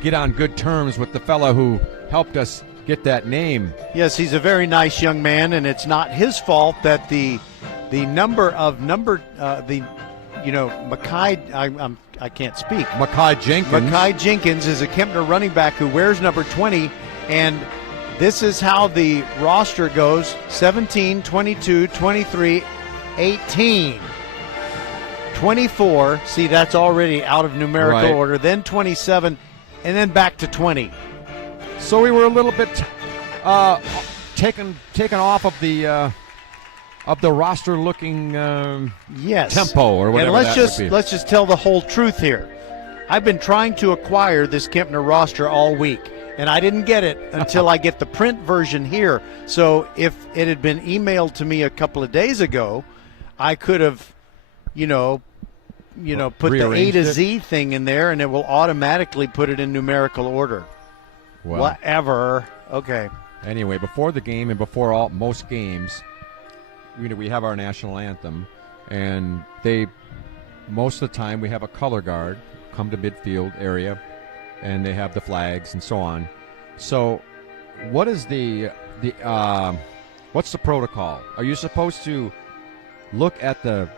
get on good terms with the fellow who helped us get that name. Yes, he's a very nice young man, and it's not his fault that the Mekhi, I can't speak. Mekhi Jenkins. Mekhi Jenkins is a Kempner running back who wears number 20, and this is how the roster goes: 17, 22, 23, 18, 24. See, that's already out of numerical order. Then 27, and then back to 20. So we were a little bit taken off of the roster looking tempo or whatever. And would be. let's just tell the whole truth here. I've been trying to acquire this Kempner roster all week, and I didn't get it until I get the print version here. So if it had been emailed to me a couple of days ago, I could have, put the A to Z thing in there, and it will automatically put it in numerical order. Well, whatever. Okay. anyway, before the game and before most games, we have our national anthem, and most of the time we have a color guard come to midfield area, and they have the flags and so on. So, what is what's the protocol? Are you supposed to look at the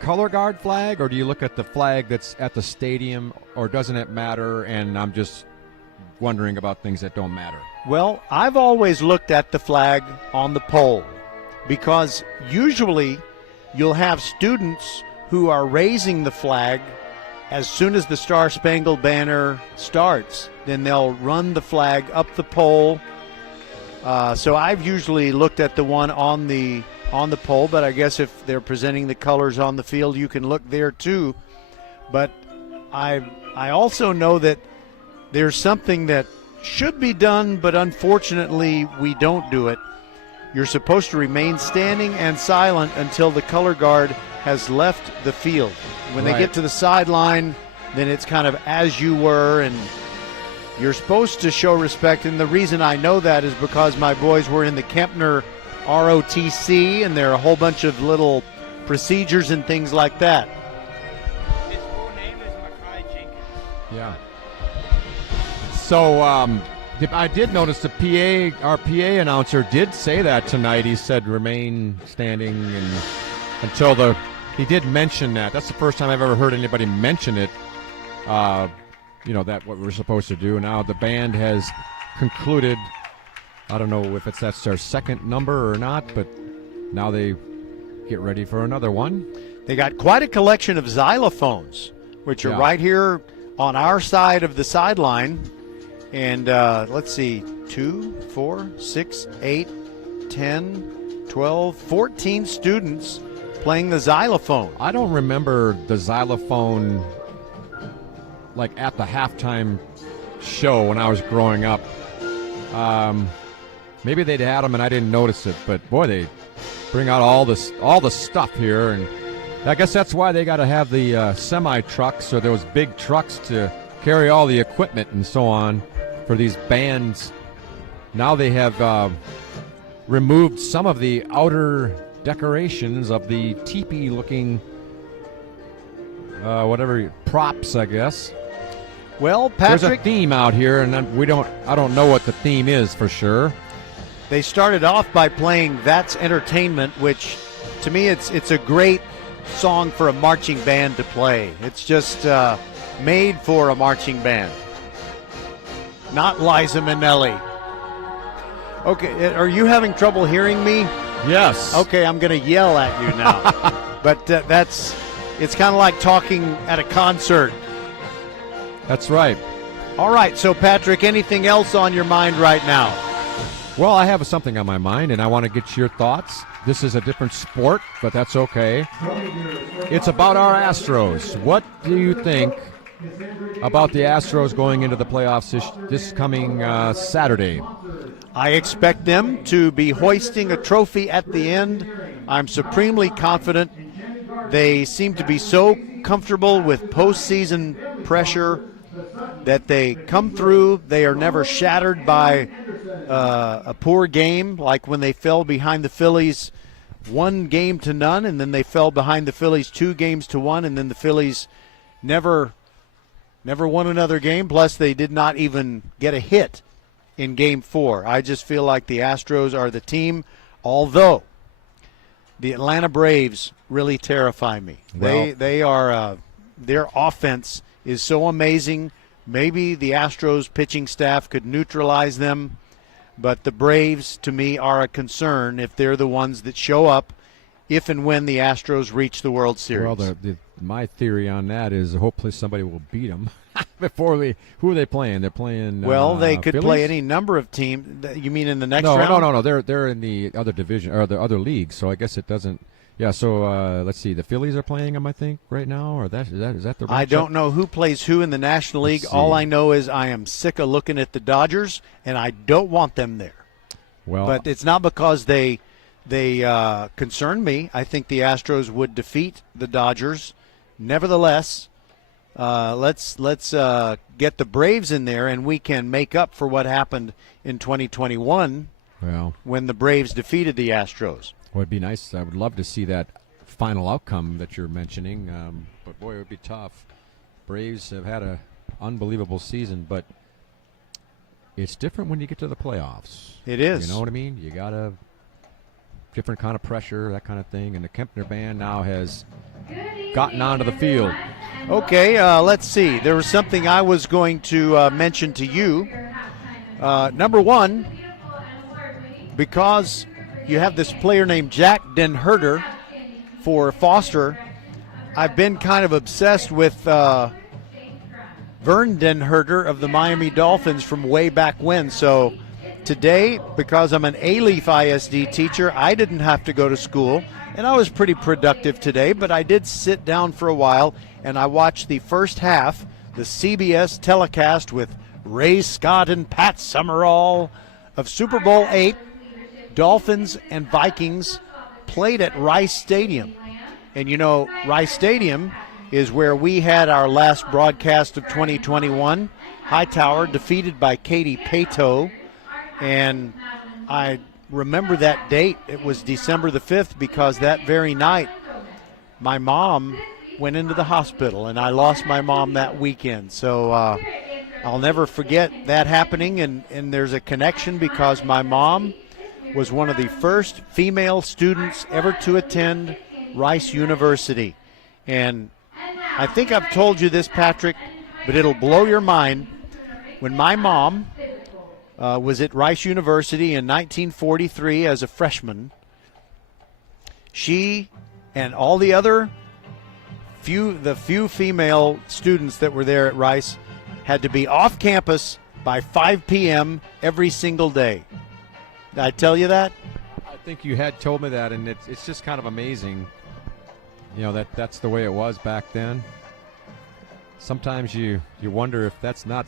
color guard flag, or do you look at the flag that's at the stadium, or doesn't it matter? And I'm just wondering about things that don't matter. Well, I've always looked at the flag on the pole, because usually you'll have students who are raising the flag as soon as the Star-Spangled Banner starts. Then they'll run the flag up the pole. So I've usually looked at the one on the pole, but I guess if they're presenting the colors on the field, you can look there too. But I also know that there's something that should be done, but unfortunately we don't do it. You're supposed to remain standing and silent until the color guard has left the field. When they get to the sideline, then it's kind of as you were, and you're supposed to show respect. And the reason I know that is because my boys were in the Kempner ROTC, and there are a whole bunch of little procedures and things like that. His full name is Makai Jenkins. Yeah. So I did notice our PA announcer did say that tonight. He said remain standing and he did mention that. That's the first time I've ever heard anybody mention it. That what we're supposed to do. Now the band has concluded. I don't know if that's their second number or not, but now they get ready for another one. They got quite a collection of xylophones, which are right here on our side of the sideline. And let's see, 2, 4, 6, 8, 10, 12, 14 students playing the xylophone. I don't remember the xylophone like at the halftime show when I was growing up. Maybe they'd had them and I didn't notice it, but boy, they bring out all the stuff here, and I guess that's why they got to have the semi trucks or those big trucks to carry all the equipment and so on for these bands. Now they have removed some of the outer decorations of the teepee-looking whatever props, I guess. Well, Patrick, there's a theme out here, and I don't know what the theme is for sure. They started off by playing That's Entertainment, which to me it's a great song for a marching band to play. It's just made for a marching band. Not Liza Minnelli. Okay, are you having trouble hearing me? Yes. Okay, I'm going to yell at you now. But it's kind of like talking at a concert. That's right. All right, so Patrick, anything else on your mind right now? Well, I have something on my mind, and I want to get your thoughts. This is a different sport, but that's okay. It's about our Astros. What do you think about the Astros going into the playoffs this coming Saturday? I expect them to be hoisting a trophy at the end. I'm supremely confident. They seem to be so comfortable with postseason pressure that they come through. They are never shattered by a poor game, like when they fell behind the Phillies 1-0, and then they fell behind the Phillies 2-1, and then the Phillies never won another game. Plus, they did not even get a hit in Game 4. I just feel like the Astros are the team, although the Atlanta Braves really terrify me. Well, they are their offense is so amazing. Maybe the Astros pitching staff could neutralize them, but the Braves, to me, are a concern if they're the ones that show up if and when the Astros reach the World Series. Well, my theory on that is hopefully somebody will beat them before who are they playing? They're playing well, they could Phillies? Play any number of teams. You mean in the next round? No. They're in the other division or the other league, so I guess it doesn't. Yeah, so let's see. The Phillies are playing them, I think, right now, or is that the? I don't know who plays who in the National League. All I know is I am sick of looking at the Dodgers, and I don't want them there. Well, but it's not because they concern me. I think the Astros would defeat the Dodgers. Nevertheless, let's get the Braves in there, and we can make up for what happened in 2021 Well, when the Braves defeated the Astros. Well, it'd be nice. I would love to see that final outcome that you're mentioning. But, boy, it would be tough. Braves have had an unbelievable season, but it's different when you get to the playoffs. It is. You know what I mean? You got a different kind of pressure, that kind of thing. And the Kempner band now has gotten onto the field. Okay, let's see. There was something I was going to mention to you. Number one, because you have this player named Jack Den Herder for Foster, I've been kind of obsessed with Vern Den Herder of the Miami Dolphins from way back when. So today, because I'm an A-Leaf ISD teacher, I didn't have to go to school, and I was pretty productive today, but I did sit down for a while, and I watched the first half, the CBS telecast with Ray Scott and Pat Summerall of Super Bowl VIII. Dolphins and Vikings played at Rice Stadium. And you know, Rice Stadium is where we had our last broadcast of 2021. Hightower defeated by Katy Paetow. And I remember that date. It was December the 5th because that very night my mom went into the hospital, and I lost my mom that weekend. So I'll never forget that happening, and there's a connection because my mom was one of the first female students ever to attend Rice University. And I think I've told you this, Patrick, but it'll blow your mind. When my mom was at Rice University in 1943 as a freshman, she and all the other few female students that were there at Rice had to be off campus by 5 p.m. every single day. Did I tell you that? I think you had told me that, and it's just kind of amazing, you know, that's the way it was back then. Sometimes you wonder if that's not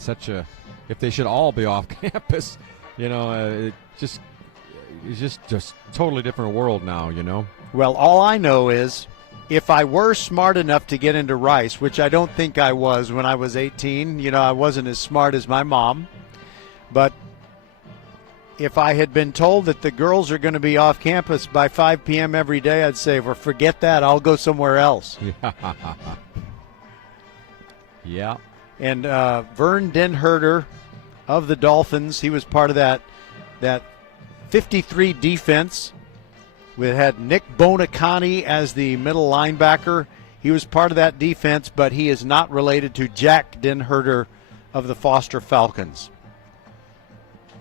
if they should all be off campus. You know, it's just totally different world now, you know. Well, all I know is if I were smart enough to get into Rice, which I don't think I was when I was 18, you know, I wasn't as smart as my mom, but if I had been told that the girls are going to be off campus by 5 p.m. every day, I'd say, well, forget that. I'll go somewhere else. Yeah. And Vern Den Herder of the Dolphins, he was part of that 53 defense. We had Nick Bonacani as the middle linebacker. He was part of that defense, but he is not related to Jack Den Herder of the Foster Falcons.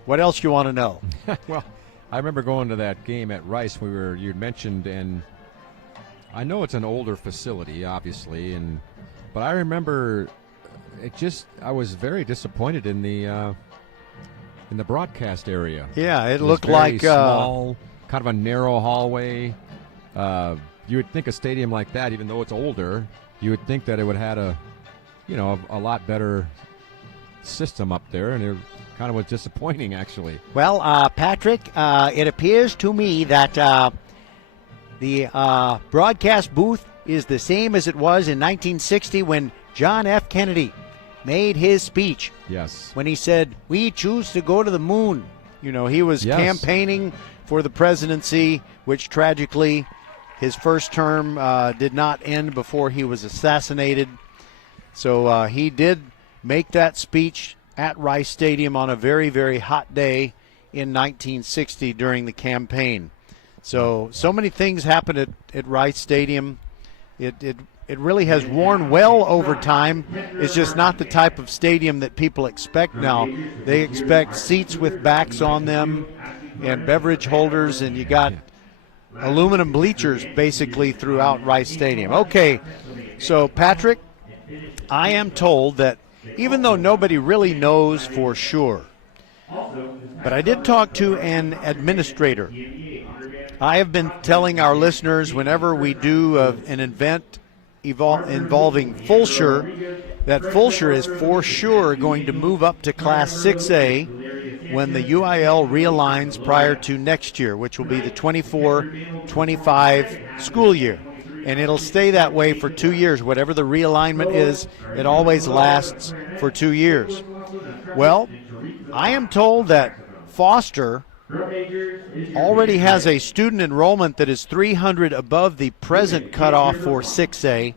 What else do you want to know? Well, I remember going to that game at Rice you mentioned, and I know it's an older facility, obviously, but I remember I was very disappointed in the broadcast area. Yeah, it was looked very like small, kind of a narrow hallway. You would think a stadium like that, even though it's older, you would think that it would have a lot better system up there, and it kind of was disappointing, actually. Well, Patrick, it appears to me that the broadcast booth is the same as it was in 1960 when John F. Kennedy made his speech. Yes. When he said, "We choose to go to the moon." You know, he was campaigning for the presidency, which tragically his first term did not end before he was assassinated. So he did make that speech at Rice Stadium on a very, very hot day in 1960 during the campaign. So many things happened at Rice Stadium. It really has worn well over time. It's just not the type of stadium that people expect now. They expect seats with backs on them and beverage holders, and you got aluminum bleachers basically throughout Rice Stadium. Okay, so Patrick, I am told that even though nobody really knows for sure, but I did talk to an administrator. I have been telling our listeners whenever we do an event involving Fulshire, that Fulshire is for sure going to move up to Class 6A when the UIL realigns prior to next year, which will be the 24-25 school year. And it'll stay that way for 2 years. Whatever the realignment is, it always lasts for 2 years. Well, I am told that Foster already has a student enrollment that is 300 above the present cutoff for 6A.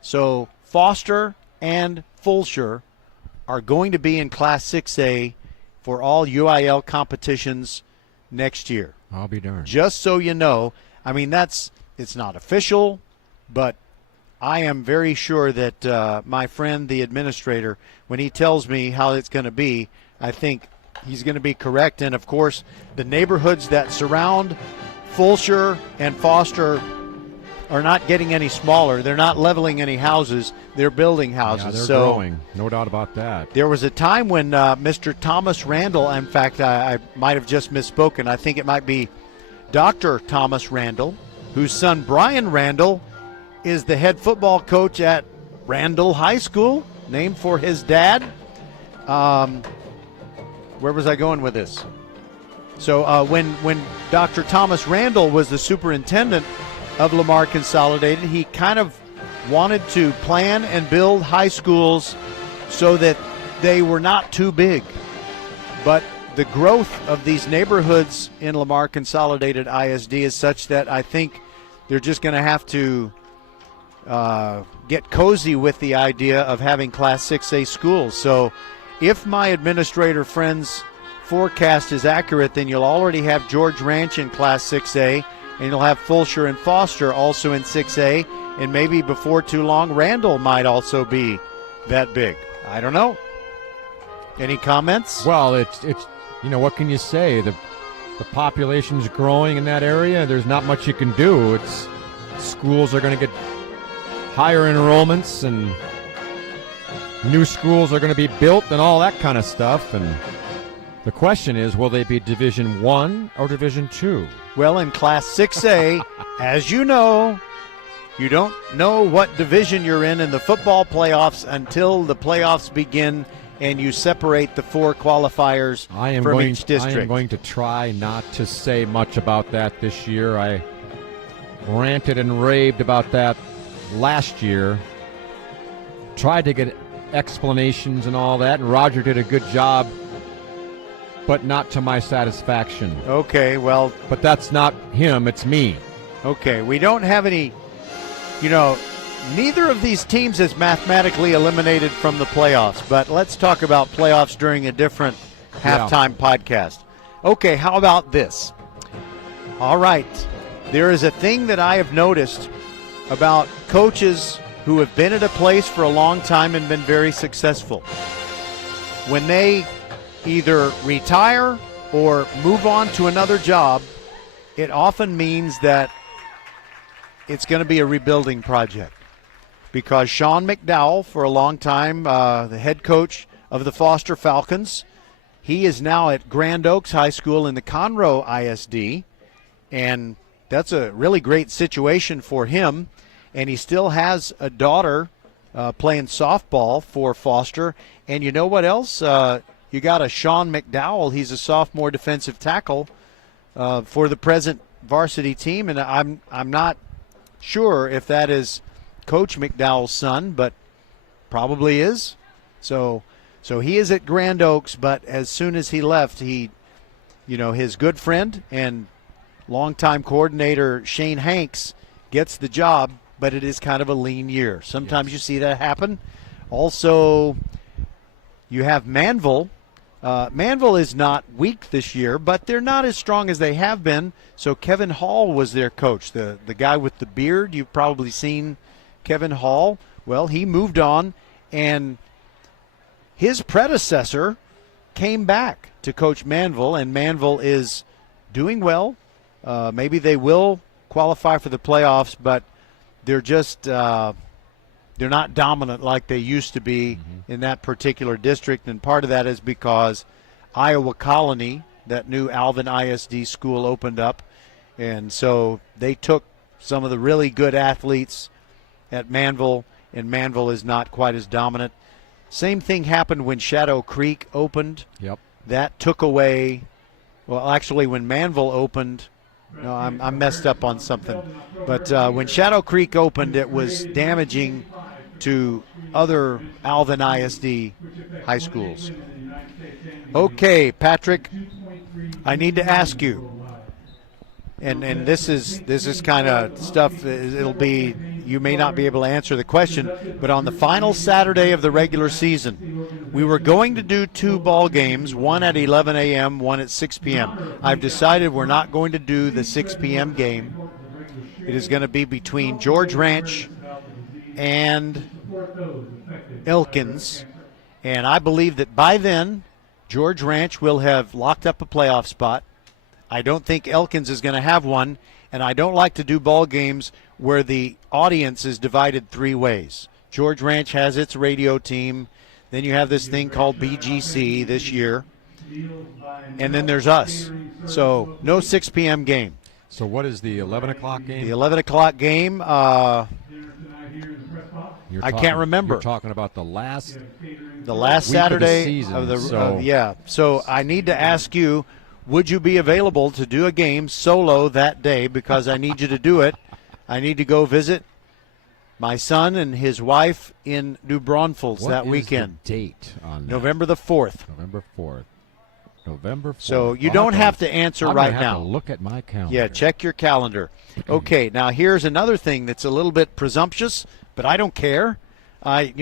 So Foster and Fulshire are going to be in Class 6A for all UIL competitions next year. I'll be darned. Just so you know, I mean, it's not official, but I am very sure that my friend, the administrator, when he tells me how it's going to be, I think he's going to be correct. And, of course, the neighborhoods that surround Fulshire and Foster are not getting any smaller. They're not leveling any houses. They're building houses. Yeah, they're growing. No doubt about that. There was a time when Mr. Thomas Randall, in fact, I might have just misspoken. I think it might be Dr. Thomas Randall, whose son Brian Randall is the head football coach at Randall High School, named for his dad. Where was I going with this? So when Dr. Thomas Randall was the superintendent of Lamar Consolidated, he kind of wanted to plan and build high schools so that they were not too big. But the growth of these neighborhoods in Lamar Consolidated ISD is such that I think they're just going to have to get cozy with the idea of having Class 6A schools. So if my administrator friend's forecast is accurate, then you'll already have George Ranch in Class 6A, and you'll have Fulshire and Foster also in 6A, and maybe before too long, Randall might also be that big. I don't know. Any comments? Well, it's what can you say? The population's growing in that area. There's not much you can do. It's schools are going to get higher enrollments, and new schools are going to be built and all that kind of stuff. And the question is, will they be Division I or Division II? Well, in Class 6A, as you know, you don't know what division you're in the football playoffs until the playoffs begin and you separate the four qualifiers from each district. I am going to try not to say much about that this year. I ranted and raved about that last year. Tried to get explanations and all that, and Roger did a good job, but not to my satisfaction. Okay, well. But that's not him, it's me. Okay, we don't have any, neither of these teams is mathematically eliminated from the playoffs, but let's talk about playoffs during a different halftime podcast. Okay, how about this? All right, there is a thing that I have noticed about coaches who have been at a place for a long time and been very successful. When they either retire or move on to another job, it often means that it's going to be a rebuilding project. Because Sean McDowell, for a long time, the head coach of the Foster Falcons, he is now at Grand Oaks High School in the Conroe ISD, and that's a really great situation for him. And he still has a daughter playing softball for Foster. And you know what else? You got a Sean McDowell. He's a sophomore defensive tackle for the present varsity team. And I'm not sure if that is Coach McDowell's son, but probably is. So he is at Grand Oaks, but as soon as he left, his good friend and longtime coordinator Shane Hanks gets the job, but it is kind of a lean year. Sometimes you see that happen. Also, you have Manville. Manville is not weak this year, but they're not as strong as they have been. So Kevin Hall was their coach, the guy with the beard. You've probably seen Kevin Hall. Well, he moved on, and his predecessor came back to coach Manville, and Manville is doing well. Maybe they will qualify for the playoffs, but they're just they're not dominant like they used to be in that particular district, and part of that is because Iowa Colony, that new Alvin ISD school, opened up, and so they took some of the really good athletes at Manville, and Manville is not quite as dominant. Same thing happened when Shadow Creek opened. Yep. That took away, well, actually when Manville opened, no, I'm messed up on something. But when Shadow Creek opened, it was damaging to other Alvin ISD high schools. Okay, Patrick, I need to ask you, and this is kind of stuff. It'll be, you may not be able to answer the question, but on the final Saturday of the regular season, we were going to do 2 ball games, one at 11 a.m., one at 6 p.m. I've decided we're not going to do the 6 p.m. game. It is going to be between George Ranch and Elkins, and I believe that by then George Ranch will have locked up a playoff spot. I don't think Elkins is going to have one, and I don't like to do ball games where the audience is divided 3 ways. George Ranch has its radio team, then you have this thing called BGC this year, and then there's us. So no 6 p.m. game. So what is the 11 o'clock game? The 11 o'clock game, I can't remember. You're talking about the last Saturday of the season. yeah. So I need to ask you, would you be available to do a game solo that day? Because I need you to do it. I need to go visit my son and his wife in New Braunfels that weekend. What is the date on that? November the 4th. November 4th. November 4th. So you don't have to answer right now. To look at my calendar. Yeah, check your calendar. Okay, now here's another thing that's a little bit presumptuous, but I don't care. Let's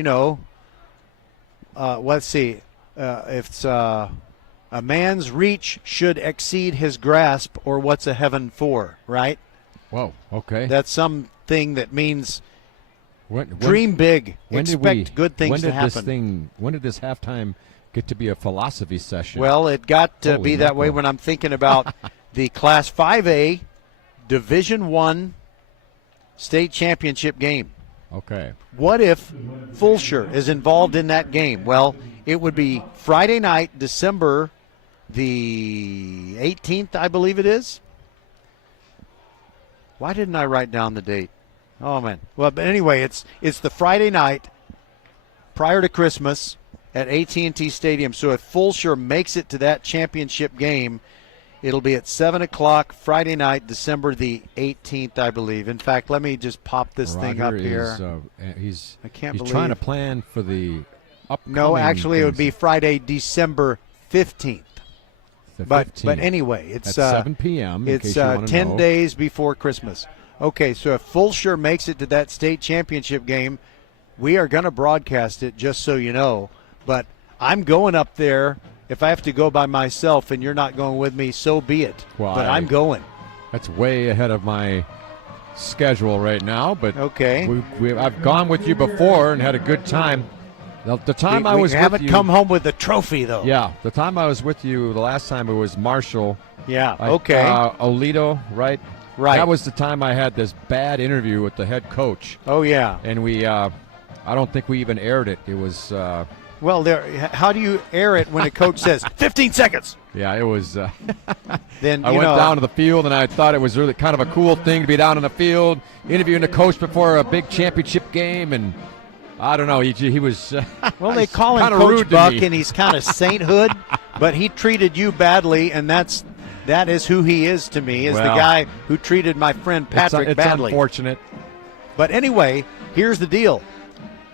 see. If it's a man's reach should exceed his grasp, or what's a heaven for, right? Whoa, okay. That's something that means dream big, expect good things to happen. When did this halftime get to be a philosophy session? Well, it got to be that way when I'm thinking about the Class 5A Division I state championship game. Okay. What if Fulshear is involved in that game? Well, it would be Friday night, December the 18th, I believe it is. Why didn't I write down the date? Oh, man. Well, but anyway, it's the Friday night prior to Christmas at AT&T Stadium. So if Fulshear makes it to that championship game, it'll be at 7 o'clock Friday night, December the 18th, I believe. In fact, let me just pop this thing up here. He's believe trying to plan for the upcoming. No, actually, it would be Friday, December 15th. But anyway, it's at 7 p.m. It's 10 days before Christmas. Okay, so if Fulshear makes it to that state championship game, we are going to broadcast it, just so you know. But I'm going up there. If I have to go by myself and you're not going with me, so be it. Well, but I'm going. That's way ahead of my schedule right now. But okay, I've gone with you before and had a good time. The time I was with you, haven't come home with the trophy, though. Yeah, the time I was with you, the last time it was Marshall. Yeah, okay. Olito, right? Right. That was the time I had this bad interview with the head coach. Oh, yeah. And I don't think we even aired it. It was. Well, how do you air it when a coach says 15 seconds? Yeah, it was. Then I went down to the field, and I thought it was really kind of a cool thing to be down in the field, interviewing the coach before a big championship game, and I don't know. He was. Well, they call him Coach Buck, and he's kind of sainthood, but he treated you badly, and that is who he is to me, is the guy who treated my friend Patrick badly. It's unfortunate. But anyway, here's the deal.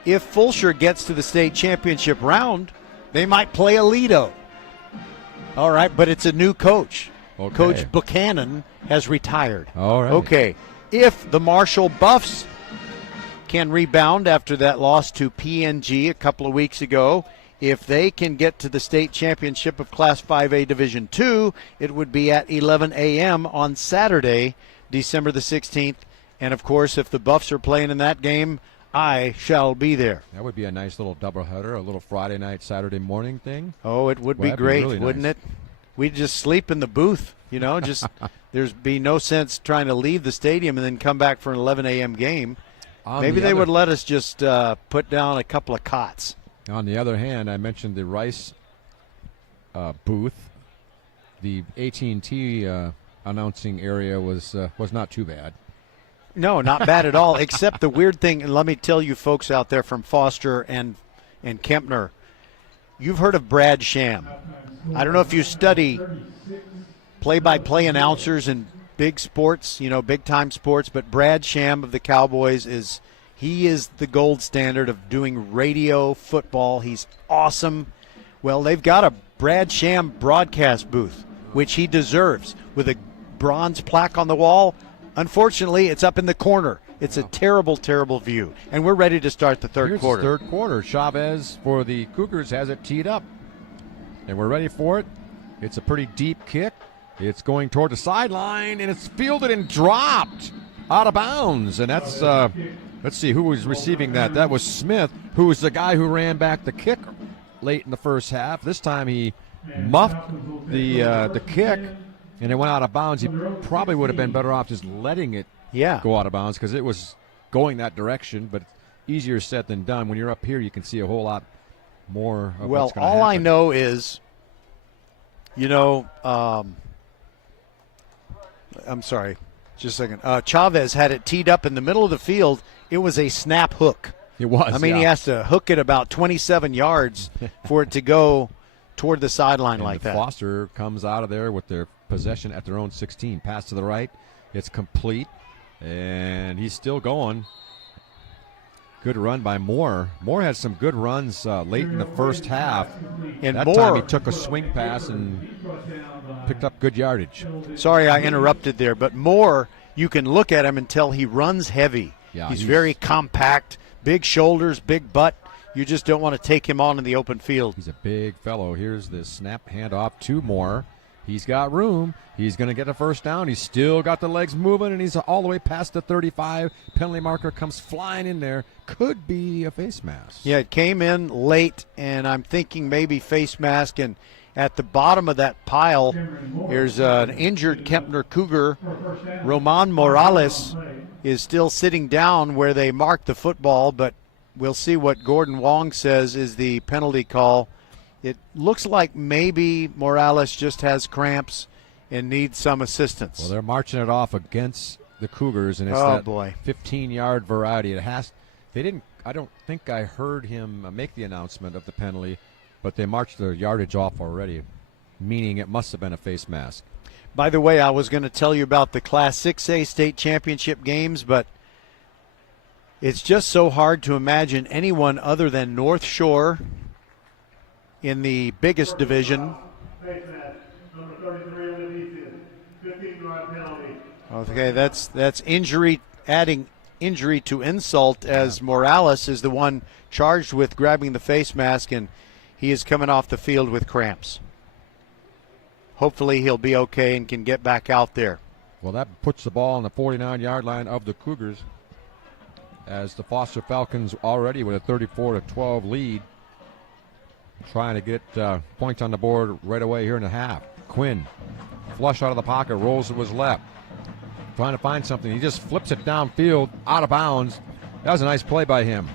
If Fulshear gets to the state championship round, they might play Alito. All right, but it's a new coach. Okay. Coach Buchanan has retired. All right. Okay. If the Marshall Buffs can rebound after that loss to PNG a couple of weeks ago, if they can get to the state championship of Class 5A Division II, it would be at 11 a.m. on Saturday, December the 16th. And, of course, if the Buffs are playing in that game, I shall be there. That would be a nice little doubleheader, a little Friday night, Saturday morning thing. Oh, it would be great, really wouldn't it? We'd just sleep in the booth, just there'd be no sense trying to leave the stadium and then come back for an 11 a.m. game. Maybe they would let us just put down a couple of cots. On the other hand, I mentioned the Rice booth. The AT&T announcing area was not too bad. No, not bad at all, except the weird thing, and let me tell you folks out there from Foster and Kempner, you've heard of Brad Sham. I don't know if you study play-by-play announcers in big sports, big-time sports, but Brad Sham of the Cowboys is the gold standard of doing radio football. He's awesome. Well, they've got a Brad Sham broadcast booth. which he deserves, with a bronze plaque on the wall. Unfortunately, it's up in the corner. It's a terrible, terrible view. And we're ready to start the third quarter. Third quarter. Chavez for the Cougars has it teed up. And we're ready for it. It's a pretty deep kick. It's going toward the sideline, and it's fielded and dropped out of bounds. And that's, let's see, who was receiving that? That was Smith, who was the guy who ran back the kick late in the first half. This time he muffed the kick, and it went out of bounds. He probably would have been better off just letting it go out of bounds because it was going that direction, but easier said than done. When you're up here, you can see a whole lot more of what's going to happen. All I know is, I'm sorry, just a second. Chavez had it teed up in the middle of the field. It was a snap hook. It was. I mean, he has to hook it about 27 yards for it to go toward the sideline like that. Foster comes out of there with their possession at their own 16. Pass to the right. It's complete, and he's still going. Good run by Moore. Moore had some good runs late in the first half. And that time he took a swing pass and picked up good yardage. Sorry I interrupted there, but Moore, you can look at him and tell he runs heavy. Yeah, he's very compact, big shoulders, big butt. You just don't want to take him on in the open field. He's a big fellow. Here's the snap handoff to Moore. He's got room. He's going to get a first down. He's still got the legs moving, and he's all the way past the 35. Penalty marker comes flying in there. Could be a face mask. Yeah, it came in late, and I'm thinking maybe face mask. And at the bottom of that pile, there's an injured Kempner Cougar. Roman Morales is still sitting down where they marked the football, but we'll see what Gordon Wong says is the penalty call. It looks like maybe Morales just has cramps and needs some assistance. Well, they're marching it off against the Cougars, and it's that 15-yard variety. I don't think I heard him make the announcement of the penalty, but they marched the yardage off already, meaning it must have been a face mask. By the way, I was going to tell you about the Class 6A state championship games, but it's just so hard to imagine anyone other than North Shore in the biggest division. Okay, that's injury, adding injury to insult, as Morales is the one charged with grabbing the face mask, and he is coming off the field with cramps. Hopefully he'll be okay and can get back out there. Well, that puts the ball on the 49-yard line of the Cougars, as the Foster Falcons already with a 34-12 lead, trying to get points on the board right away here in the half. Quinn, flush out of the pocket, rolls to his left, trying to find something. He just flips it downfield, out of bounds. That was a nice play by him.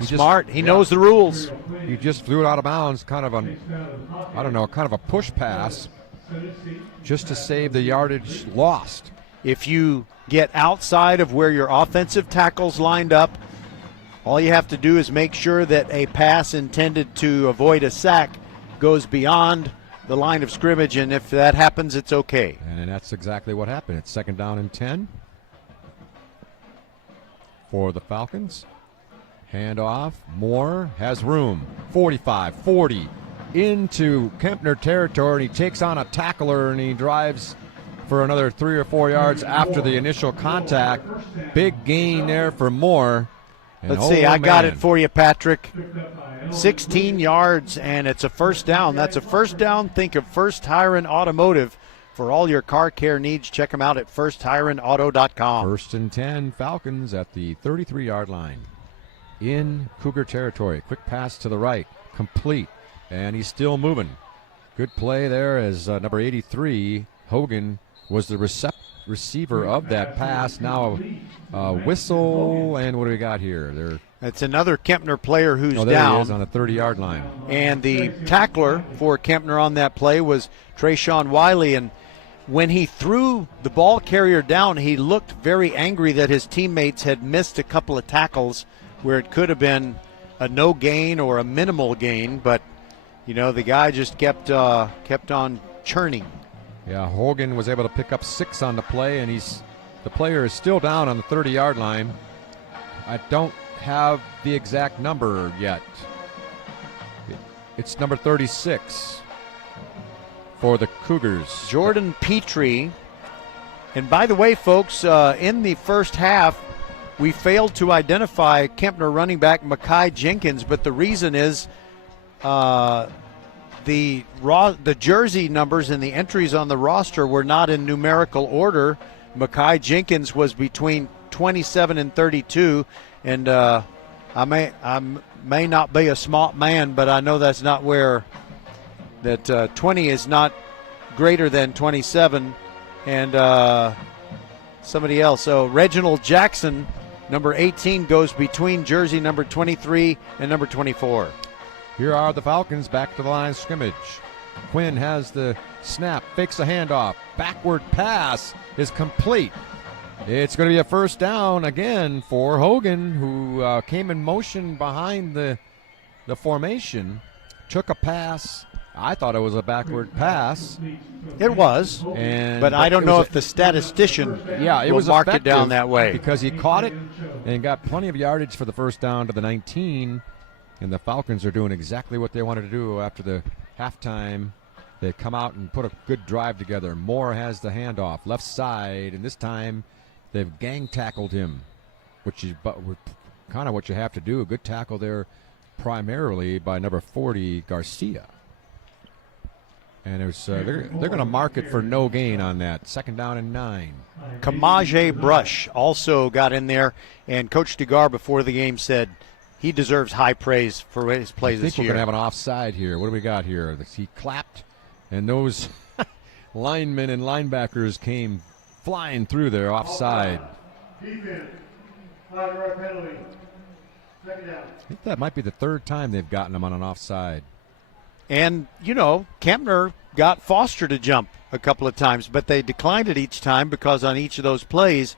Smart. He knows the rules. He just threw it out of bounds, kind of a push pass, just to save the yardage lost. If you get outside of where your offensive tackle's lined up, all you have to do is make sure that a pass intended to avoid a sack goes beyond the line of scrimmage, and if that happens, it's okay. And that's exactly what happened. It's 2nd down and 10 for the Falcons. Handoff. Moore has room. 45, 40 into Kempner territory, and he takes on a tackler, and he drives for another 3 or 4 yards after the initial contact. Big gain there for Moore. Let's see, I got it for you, Patrick. 16 yards, and it's a first down. That's a first down. Think of First Hiron Automotive. For all your car care needs, check them out at firsthironauto.com. 1st and 10, Falcons at the 33-yard line in Cougar territory. Quick pass to the right, complete, and he's still moving. Good play there as number 83, Hogan, was the receiver of that pass. Now a whistle, and what do we got here? It's another Kempner player who's there down. He is on the 30-yard line. And the tackler for Kempner on that play was Trayshawn Wiley, and when he threw the ball carrier down, he looked very angry that his teammates had missed a couple of tackles where it could have been a no gain or a minimal gain, but the guy just kept on churning. Yeah, Hogan was able to pick up 6 on the play, and the player is still down on the 30-yard line. I don't have the exact number yet. It's number 36 for the Cougars. Jordan Petrie. And by the way, folks, in the first half, we failed to identify Kempner running back Mekhi Jenkins, but the reason is the jersey numbers and the entries on the roster were not in numerical order. Mekhi Jenkins was between 27 and 32, and I may not be a smart man, but I know that's not where that 20 is not greater than 27, and somebody else. So Reginald Jackson, number 18, goes between jersey number 23 and number 24. Here are the Falcons back to the line of scrimmage. Quinn has the snap, fakes a handoff. Backward pass is complete. It's going to be a first down again for Hogan, who came in motion behind the formation, took a pass. I thought it was a backward pass. It was, but I don't know if the statistician will mark it down that way. Because he caught it and got plenty of yardage for the first down to the 19, and the Falcons are doing exactly what they wanted to do after the halftime. They come out and put a good drive together. Moore has the handoff, left side, and this time they've gang tackled him, which is kind of what you have to do. A good tackle there primarily by number 40, Garcia. And they're going to mark it for no gain on that. Second down and 9. Kamaje Brush also got in there, and Coach DeGar before the game said he deserves high praise for his play this year. I think we're going to have an offside here. What do we got here? He clapped, and those linemen and linebackers came flying through there offside. Defense. 5-yard penalty. Second down. I think that might be the third time they've gotten them on an offside. And, Kempner got Foster to jump a couple of times, but they declined it each time because on each of those plays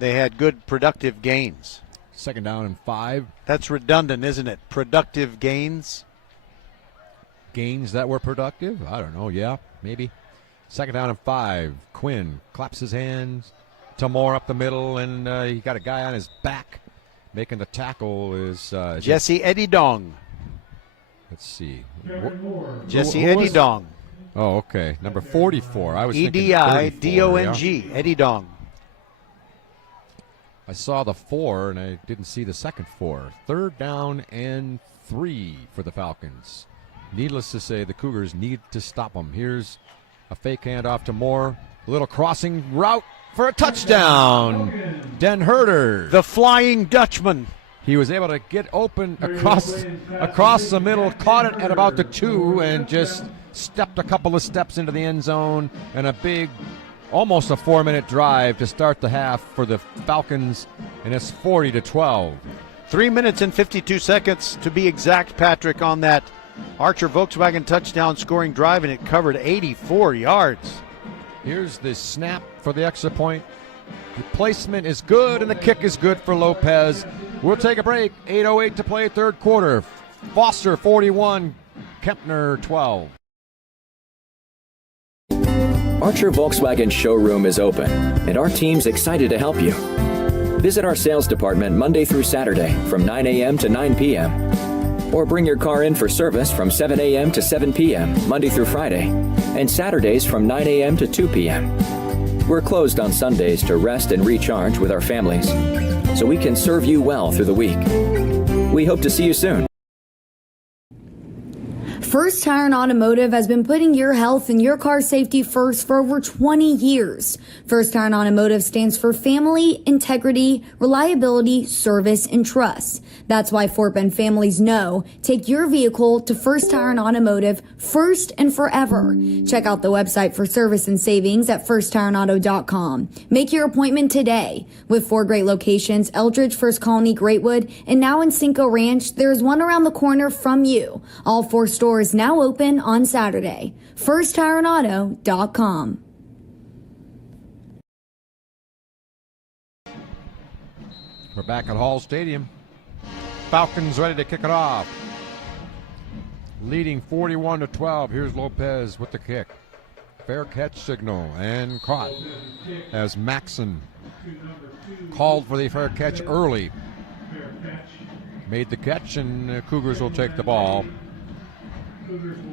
they had good productive gains. Second down and 5. That's redundant, isn't it? Productive gains? Gains that were productive? I don't know. Yeah, maybe. Second down and 5. Quinn claps his hands to Moore up the middle, and he got a guy on his back. Making the tackle is Jesse Eddie Dong. Let's see. Jesse Eddie Dong. Oh, okay. Number 44. I was E-D-I-D-O-N-G. Yeah. Eddie Dong. I saw the 4, and I didn't see the second 4. Third down and 3 for the Falcons. Needless to say, the Cougars need to stop them. Here's a fake handoff to Moore. A little crossing route for a touchdown. Den Herder. The Flying Dutchman. He was able to get open across the middle, caught it at about the 2, and just stepped a couple of steps into the end zone, and a big, almost a 4-minute drive to start the half for the Falcons, and it's 40-12. 3 minutes and 52 seconds to be exact, Patrick, on that Archer Volkswagen touchdown scoring drive, and it covered 84 yards. Here's the snap for the extra point. The placement is good, and the kick is good for Lopez. We'll take a break. 8:08 to play, third quarter. Foster 41, Kempner 12. Archer Volkswagen showroom is open, and our team's excited to help you. Visit our sales department Monday through Saturday from 9 a.m. to 9 p.m. Or bring your car in for service from 7 a.m. to 7 p.m. Monday through Friday, and Saturdays from 9 a.m. to 2 p.m. We're closed on Sundays to rest and recharge with our families, so we can serve you well through the week. We hope to see you soon. First Tire and Automotive has been putting your health and your car safety first for over 20 years. First Tire and Automotive stands for family, integrity, reliability, service, and trust. That's why Fort Bend families know take your vehicle to First Tire and Automotive first and forever. Check out the website for service and savings at firsttireandauto.com. Make your appointment today. With 4 great locations, Eldridge, First Colony, Greatwood, and now in Cinco Ranch, there's one around the corner from you. All 4 stores now open on Saturday. firsttireandauto.com. We're back at Hall Stadium. Falcons ready to kick it off. Leading 41-12. Here's Lopez with the kick. Fair catch signal and caught as Maxson called for the fair catch early. Made the catch, and Cougars will take the ball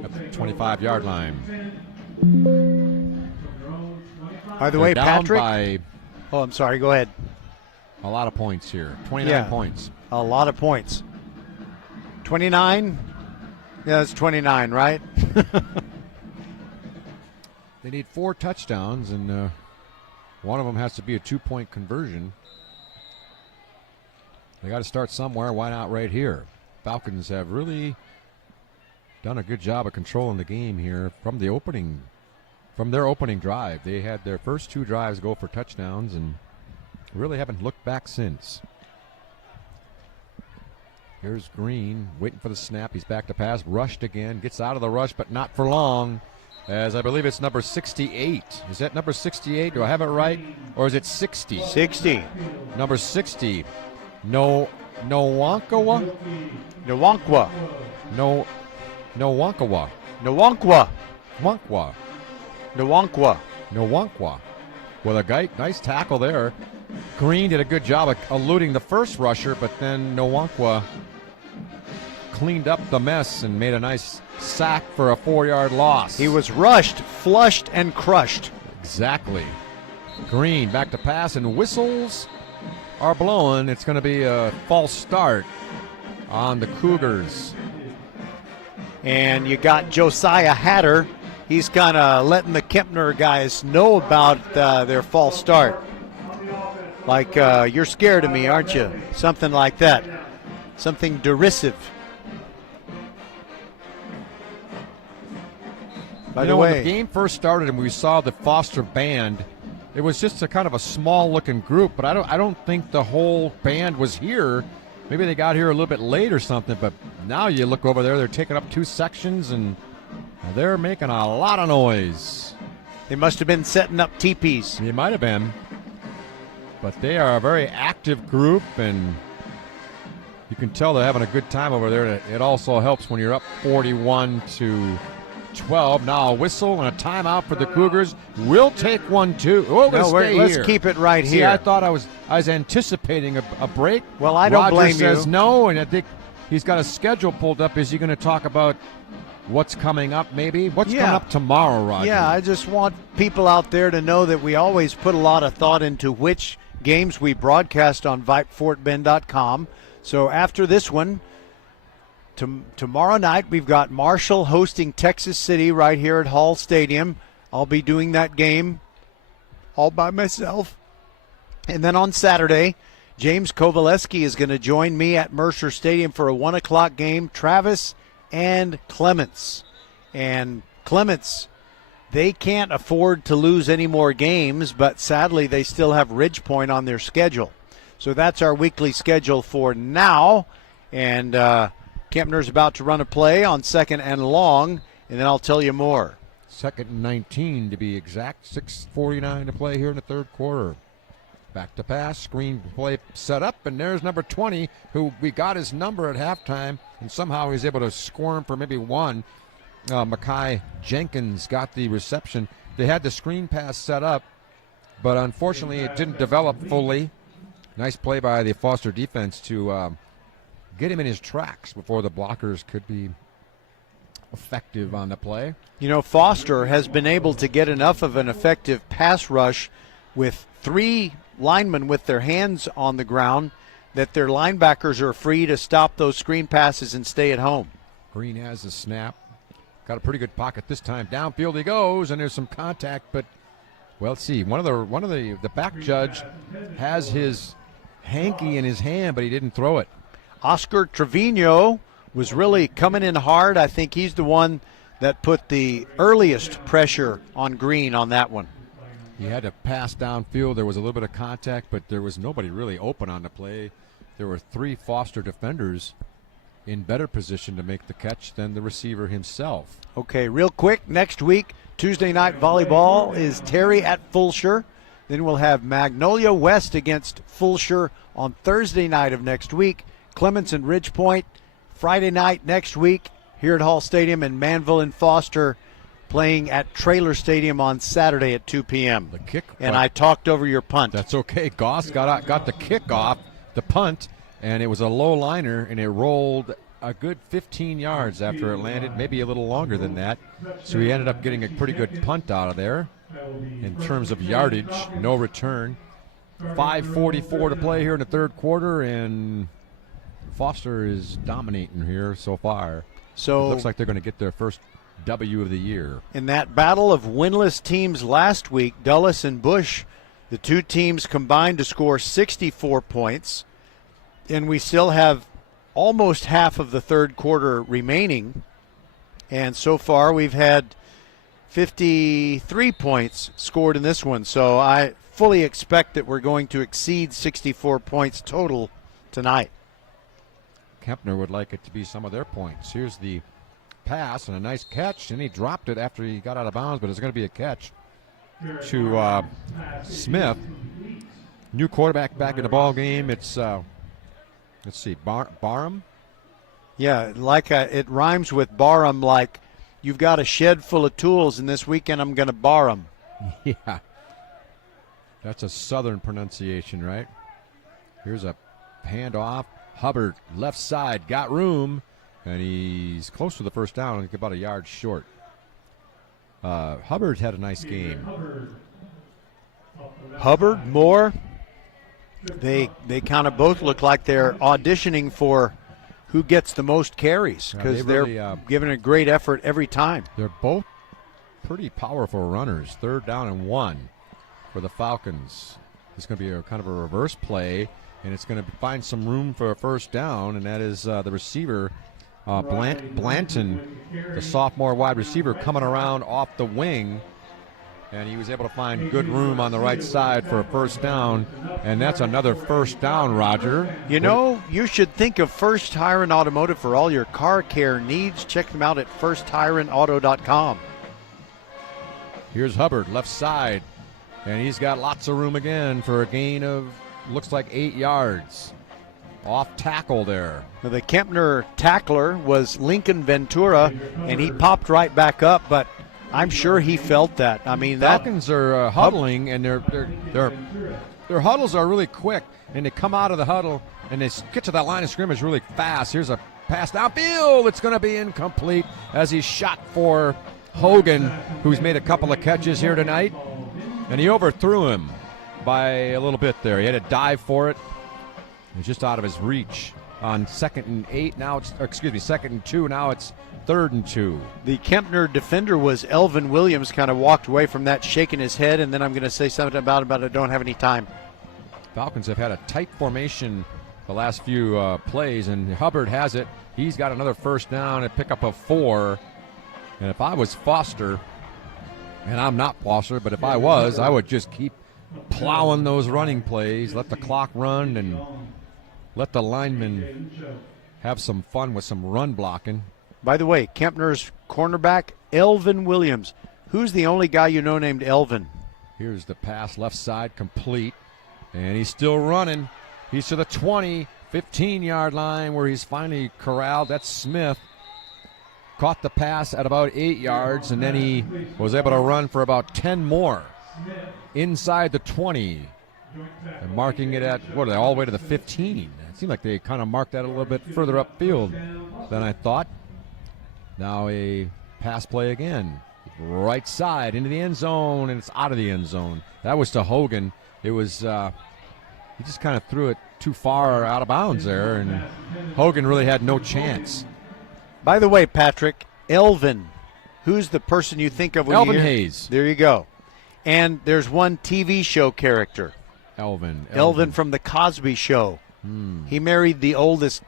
at the 25-yard line. By the way, down Patrick. by Oh, I'm sorry. Go ahead. a lot of points here. 29 points. A lot of points. 29? Yeah, it's 29, right? They need 4 touchdowns, and one of them has to be a 2-point conversion. They got to start somewhere. Why not right here? Falcons have really done a good job of controlling the game here from their opening drive. They had their first 2 drives go for touchdowns and really haven't looked back since. Here's Green waiting for the snap. He's back to pass, rushed again, gets out of the rush, but not for long, as I believe it's number 68. Is that number 68? Do I have it right? Or is it 60? 60. Number 60. Nwankwa? Nwankwa. Nwankwa. Nwankwa. Nwankwa. Nwankwa. Nwankwa. Well, nice tackle there. Green did a good job of eluding the first rusher, but then Nwankwa cleaned up the mess and made a nice sack for a 4-yard loss. He was rushed, flushed, and crushed. Exactly. Green back to pass, and whistles are blowing. It's going to be a false start on the Cougars. And you got Josiah Hatter. He's kind of letting the Kempner guys know about their false start. Like, you're scared of me, aren't you? Something like that. Something derisive. By the way, when the game first started and we saw the Foster band, it was just a kind of a small-looking group, but I don't think the whole band was here. Maybe they got here a little bit late or something, but now you look over there, they're taking up 2 sections, and they're making a lot of noise. They must have been setting up teepees. They might have been. But they are a very active group, and you can tell they're having a good time over there. It also helps when you're up 41-12. Now a whistle and a timeout for the Cougars. We'll take one, too. Let's keep it right here. See, I thought I was anticipating a break. Well, I don't Roger blame says you. no, and I think he's got a schedule pulled up. Is he going to talk about what's coming up, maybe? What's coming up tomorrow, Roger? Yeah, I just want people out there to know that we always put a lot of thought into which games we broadcast on VypeFortBend.com. So after this one, tomorrow night we've got Marshall hosting Texas City right here at Hall Stadium. I'll be doing that game all by myself. And then on Saturday, James Kovaleski is going to join me at Mercer Stadium for a 1 o'clock game. Travis and Clements. And Clements, they can't afford to lose any more games, but sadly they still have Ridgepoint on their schedule. So that's our weekly schedule for now. And Kempner's about to run a play on 2nd and long, and then I'll tell you more. 2nd and 19 to be exact. 6:49 to play here in the third quarter. Back to pass, screen play set up, and there's number 20, who we got his number at halftime, and somehow he's able to squirm for maybe one. Makai Jenkins got the reception. They had the screen pass set up, but unfortunately it didn't develop fully. Nice play by the Foster defense to get him in his tracks before the blockers could be effective on the play. You know, Foster has been able to get enough of an effective pass rush with 3 linemen with their hands on the ground that their linebackers are free to stop those screen passes and stay at home. Green has the snap. Got a pretty good pocket this time. Downfield he goes, and there's some contact, but well, let's see. One of the back judge has his hanky in his hand, but he didn't throw it. Oscar Trevino was really coming in hard. I think he's the one that put the earliest pressure on Green on that one. He had to pass downfield. There was a little bit of contact, but there was nobody really open on the play. There were 3 Foster defenders in better position to make the catch than the receiver himself. Okay, real quick, next week, Tuesday night volleyball is Terry at Fulshire. Then we'll have Magnolia West against Fulshire on Thursday night of next week. Clements and Ridgepoint Friday night next week here at Hall Stadium, and Manville and Foster playing at Traylor Stadium on Saturday at 2 p.m. The kick. And I talked over your punt. That's okay. Goss got the kick off, the punt, and it was a low liner, and it rolled a good 15 yards after it landed, maybe a little longer than that. So he ended up getting a pretty good punt out of there. In terms of yardage, no return. 5:44 to play here in the third quarter, and Foster is dominating here so far. So it looks like they're going to get their first W of the year. In that battle of winless teams last week, Dulles and Bush, the two teams combined to score 64 points, and we still have almost half of the third quarter remaining, and so far we've had 53 points scored in this one, so I fully expect that we're going to exceed 64 points total tonight. Kempner would like it to be some of their points. Here's the pass and a nice catch, and he dropped it after he got out of bounds, but it's going to be a catch to Smith. New quarterback back in the ball game. It's let's see, Barham. Yeah, it rhymes with Barham, like you've got a shed full of tools, and this weekend I'm going to bar 'em. Yeah, that's a southern pronunciation, right? Here's a handoff. Hubbard, left side, got room, and he's close to the first down, I think about a yard short. Hubbard had a nice game. Hubbard, Moore, they kind of both look like they're auditioning for who gets the most carries, because they're giving a great effort every time. They're both pretty powerful runners. 3rd down and 1 for the Falcons. It's going to be a kind of a reverse play, and it's going to find some room for a first down, and that is the receiver, Blanton, the sophomore wide receiver, coming around off the wing, and he was able to find good room on the right side for a first down, and that's another first down, Roger. You know, you should think of First Tire and Automotive for all your car care needs. Check them out at firsttireandauto.com. Here's Hubbard, left side, and he's got lots of room again for a gain of, looks like 8 yards. Off tackle there. Now, the Kempner tackler was Lincoln Ventura, and he popped right back up, but I'm sure he felt that. I mean, Falcons are huddling, and their huddles are really quick, and they come out of the huddle, and they get to that line of scrimmage really fast. Here's a pass downfield. It's going to be incomplete as he shot for Hogan, who's made a couple of catches here tonight, and he overthrew him by a little bit there. He had to dive for it. It was just out of his reach on 2nd and 8. Now it's, 2nd and 2. Now it's 3rd and 2. The Kempner defender was Elvin Williams, kind of walked away from that, shaking his head, and then I'm going to say something about it, but I don't have any time. Falcons have had a tight formation the last few plays, and Hubbard has it. He's got another first down and pick up a 4. And if I was Foster, and I'm not Foster, but if I was, I would just keep plowing those running plays, let the clock run, and let the linemen have some fun with some run blocking. By the way, Kempner's cornerback, Elvin Williams. Who's the only guy you know named Elvin? Here's the pass, left side, complete. And he's still running. He's to the 20, 15-yard line where he's finally corralled. That's Smith. Caught the pass at about 8 yards, and then he was able to run for about 10 more. Inside the 20. And marking it at, what are they, all the way to the 15. It seemed like they kind of marked that a little bit further upfield than I thought. Now a pass play again. Right side into the end zone, and it's out of the end zone. That was to Hogan. It was, he just kind of threw it too far out of bounds there, and Hogan really had no chance. By the way, Patrick, Elvin, who's the person you think of when Elvin you hear? Hayes. There you go. And there's one TV show character. Elvin from the Cosby Show. He married the oldest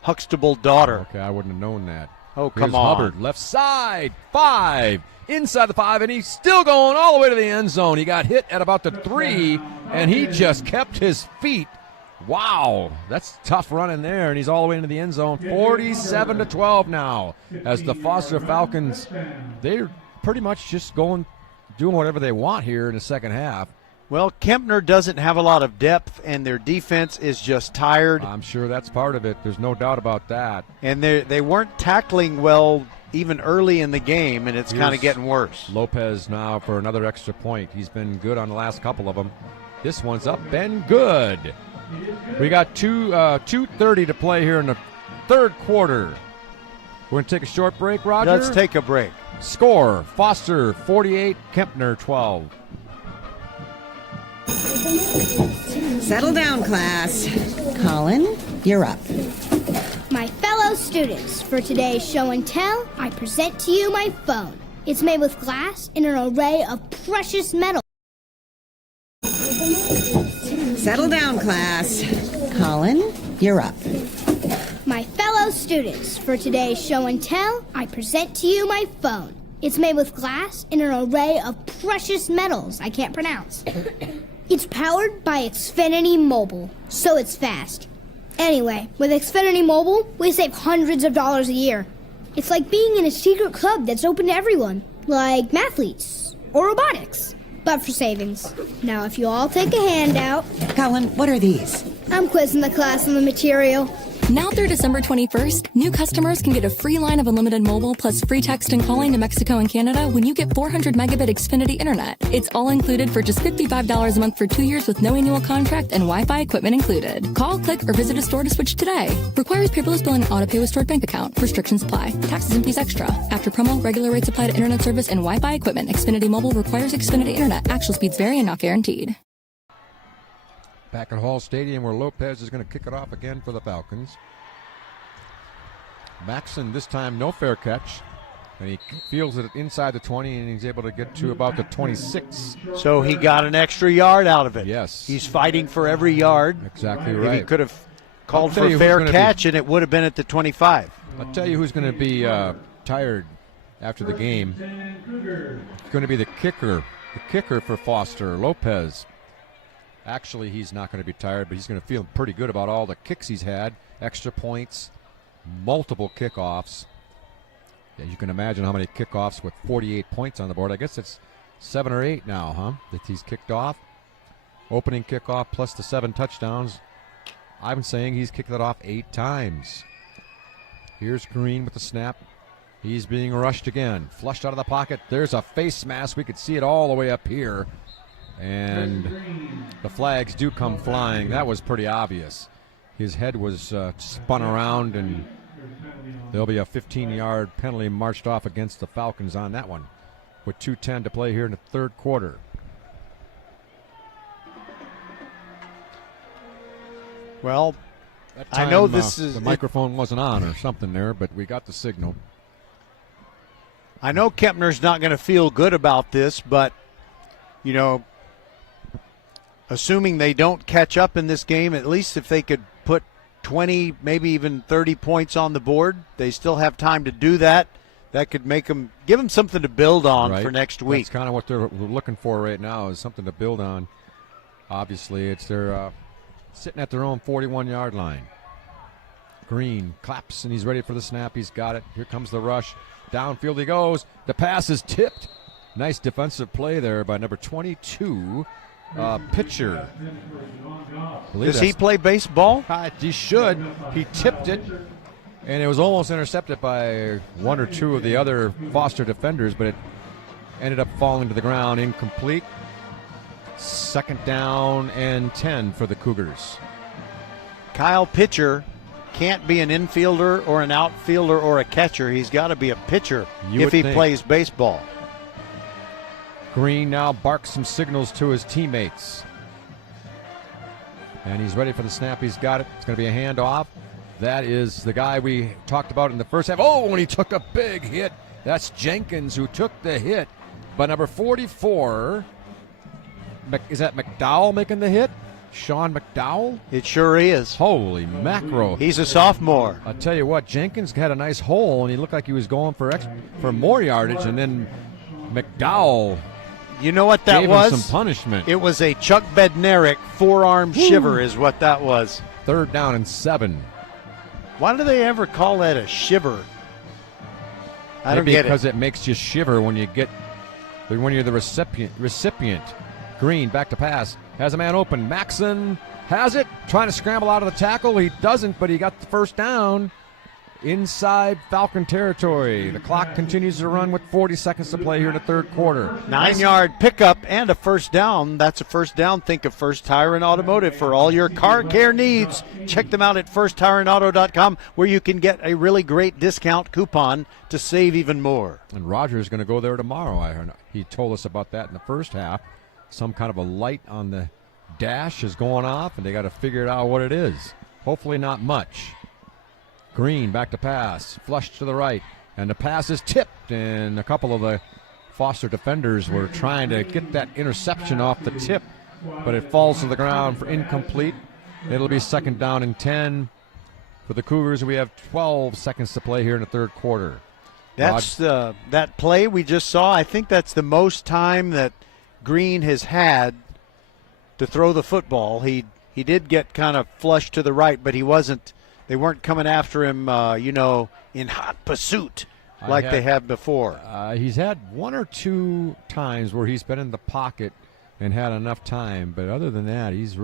Huxtable daughter. Okay, I wouldn't have known that. Oh, come Here's on. Hubbard, left side, 5, inside the 5, and he's still going all the way to the end zone. He got hit at about the 3, and he just kept his feet. Wow, that's tough running there, and he's all the way into the end zone. 47-12 now, as the Foster Falcons, they're pretty much just doing whatever they want here in the second half. Well, Kempner doesn't have a lot of depth, and their defense is just tired. I'm sure that's part of it. There's no doubt about that. And they weren't tackling well even early in the game, and it's kind of getting worse. Lopez now for another extra point. He's been good on the last couple of them. This one's up and good. We got 2:30 to play here in the third quarter. We're going to take a short break, Roger. Let's take a break. Score, Foster 48, Kempner 12. Settle down, class. Colin, you're up. My fellow students, for today's show and tell, I present to you my phone. It's made with glass and an array of precious metals. Settle down, class. Colin, you're up. My fellow students, for today's show and tell, I present to you my phone. It's made with glass and an array of precious metals I can't pronounce. It's powered by Xfinity Mobile, so it's fast. Anyway, with Xfinity Mobile, we save hundreds of dollars a year. It's like being in a secret club that's open to everyone, like mathletes or robotics, but for savings. Now, if you all take a handout... Colin, what are these? I'm quizzing the class on the material. Now through December 21st, new customers can get a free line of unlimited mobile plus free text and calling to Mexico and Canada when you get 400 megabit Xfinity internet. It's all included for just $55 a month for 2 years with no annual contract and Wi-Fi equipment included. Call, click, or visit a store to switch today. Requires paperless billing and auto pay with stored bank account. Restrictions apply. Taxes and fees extra. After promo, regular rates apply to internet service and Wi-Fi equipment. Xfinity Mobile requires Xfinity internet. Actual speeds vary and not guaranteed. Back at Hall Stadium where Lopez is going to kick it off again for the Falcons. Maxson this time no fair catch. And he feels it inside the 20 and he's able to get to about the 26. So he got an extra yard out of it. Yes. He's fighting for every yard. Exactly If right. he could have called for a fair catch and it would have been at the 25. I'll tell you who's going to be tired after the game. It's going to be the kicker. The kicker for Foster, Lopez. Actually, he's not going to be tired, but he's going to feel pretty good about all the kicks he's had. Extra points, multiple kickoffs. Yeah, you can imagine how many kickoffs with 48 points on the board. I guess it's 7 or 8 now, huh, that he's kicked off. Opening kickoff plus the 7 touchdowns. I'm saying he's kicked it off 8 times. Here's Green with the snap. He's being rushed again. Flushed out of the pocket. There's a face mask. We could see it all the way up here. And the flags do come flying. That was pretty obvious. His head was spun around, and there'll be a 15-yard penalty marched off against the Falcons on that one with 2:10 to play here in the third quarter. Well, that time, I know this is... The microphone wasn't on or something there, but we got the signal. I know Kempner's not going to feel good about this, but, you know, assuming they don't catch up in this game, at least if they could put 20, maybe even 30 points on the board, they still have time to do that. That could make them, give them something to build on for next week. That's kind of what they're looking for right now, is something to build on. Obviously, it's they're sitting at their own 41-yard line. Green claps, and he's ready for the snap. He's got it. Here comes the rush. Downfield he goes. The pass is tipped. Nice defensive play there by number 22. Pitcher. Does he play baseball? He should. He tipped it, and it was almost intercepted by one or two of the other Foster defenders, but it ended up falling to the ground, incomplete. Second down and 10 for the Cougars. Kyle Pitcher can't be an infielder or an outfielder or a catcher. He's got to be a pitcher if he plays baseball. Green now barks some signals to his teammates. And he's ready for the snap. He's got it. It's going to be a handoff. That is the guy we talked about in the first half. Oh, and he took a big hit. That's Jenkins who took the hit. But number 44, is that McDowell making the hit? Sean McDowell? It sure is. Holy mackerel. He's a sophomore. I'll tell you what, Jenkins had a nice hole, and he looked like he was going for more yardage, and then McDowell... You know what that was? Gave him some punishment. It was a Chuck Bednarik forearm shiver is what that was. 3rd down and 7. Why do they ever call that a shiver? I don't get it. Because it makes you shiver when you're the recipient. Green back to pass. Has a man open. Maxson has it. Trying to scramble out of the tackle. He doesn't, but he got the first down. inside Falcon territory. The clock continues to run with 40 seconds to play here in the third quarter. 9-yard pickup and a first down. That's a first down. Think of First Tire and Automotive for all your car care needs. Check them out at firsttireandauto.com, where you can get a really great discount coupon to save even more. And Roger's going to go there tomorrow. I heard he told us about that in the first half. Some kind of a light on the dash is going off, and they got to figure out what it is. Hopefully not much. Green back to pass, flushed to the right, and the pass is tipped, and a couple of the Foster defenders were trying to get that interception off the tip, but it falls to the ground for incomplete. It'll be second down and 10 for the Cougars. We have 12 seconds to play here in the third quarter. That's that play we just saw. I think that's the most time that Green has had to throw the football. He did get kind of flushed to the right, but he wasn't. They weren't coming after him, in hot pursuit like they have before. He's had one or two times where he's been in the pocket and had enough time, but other than that, it's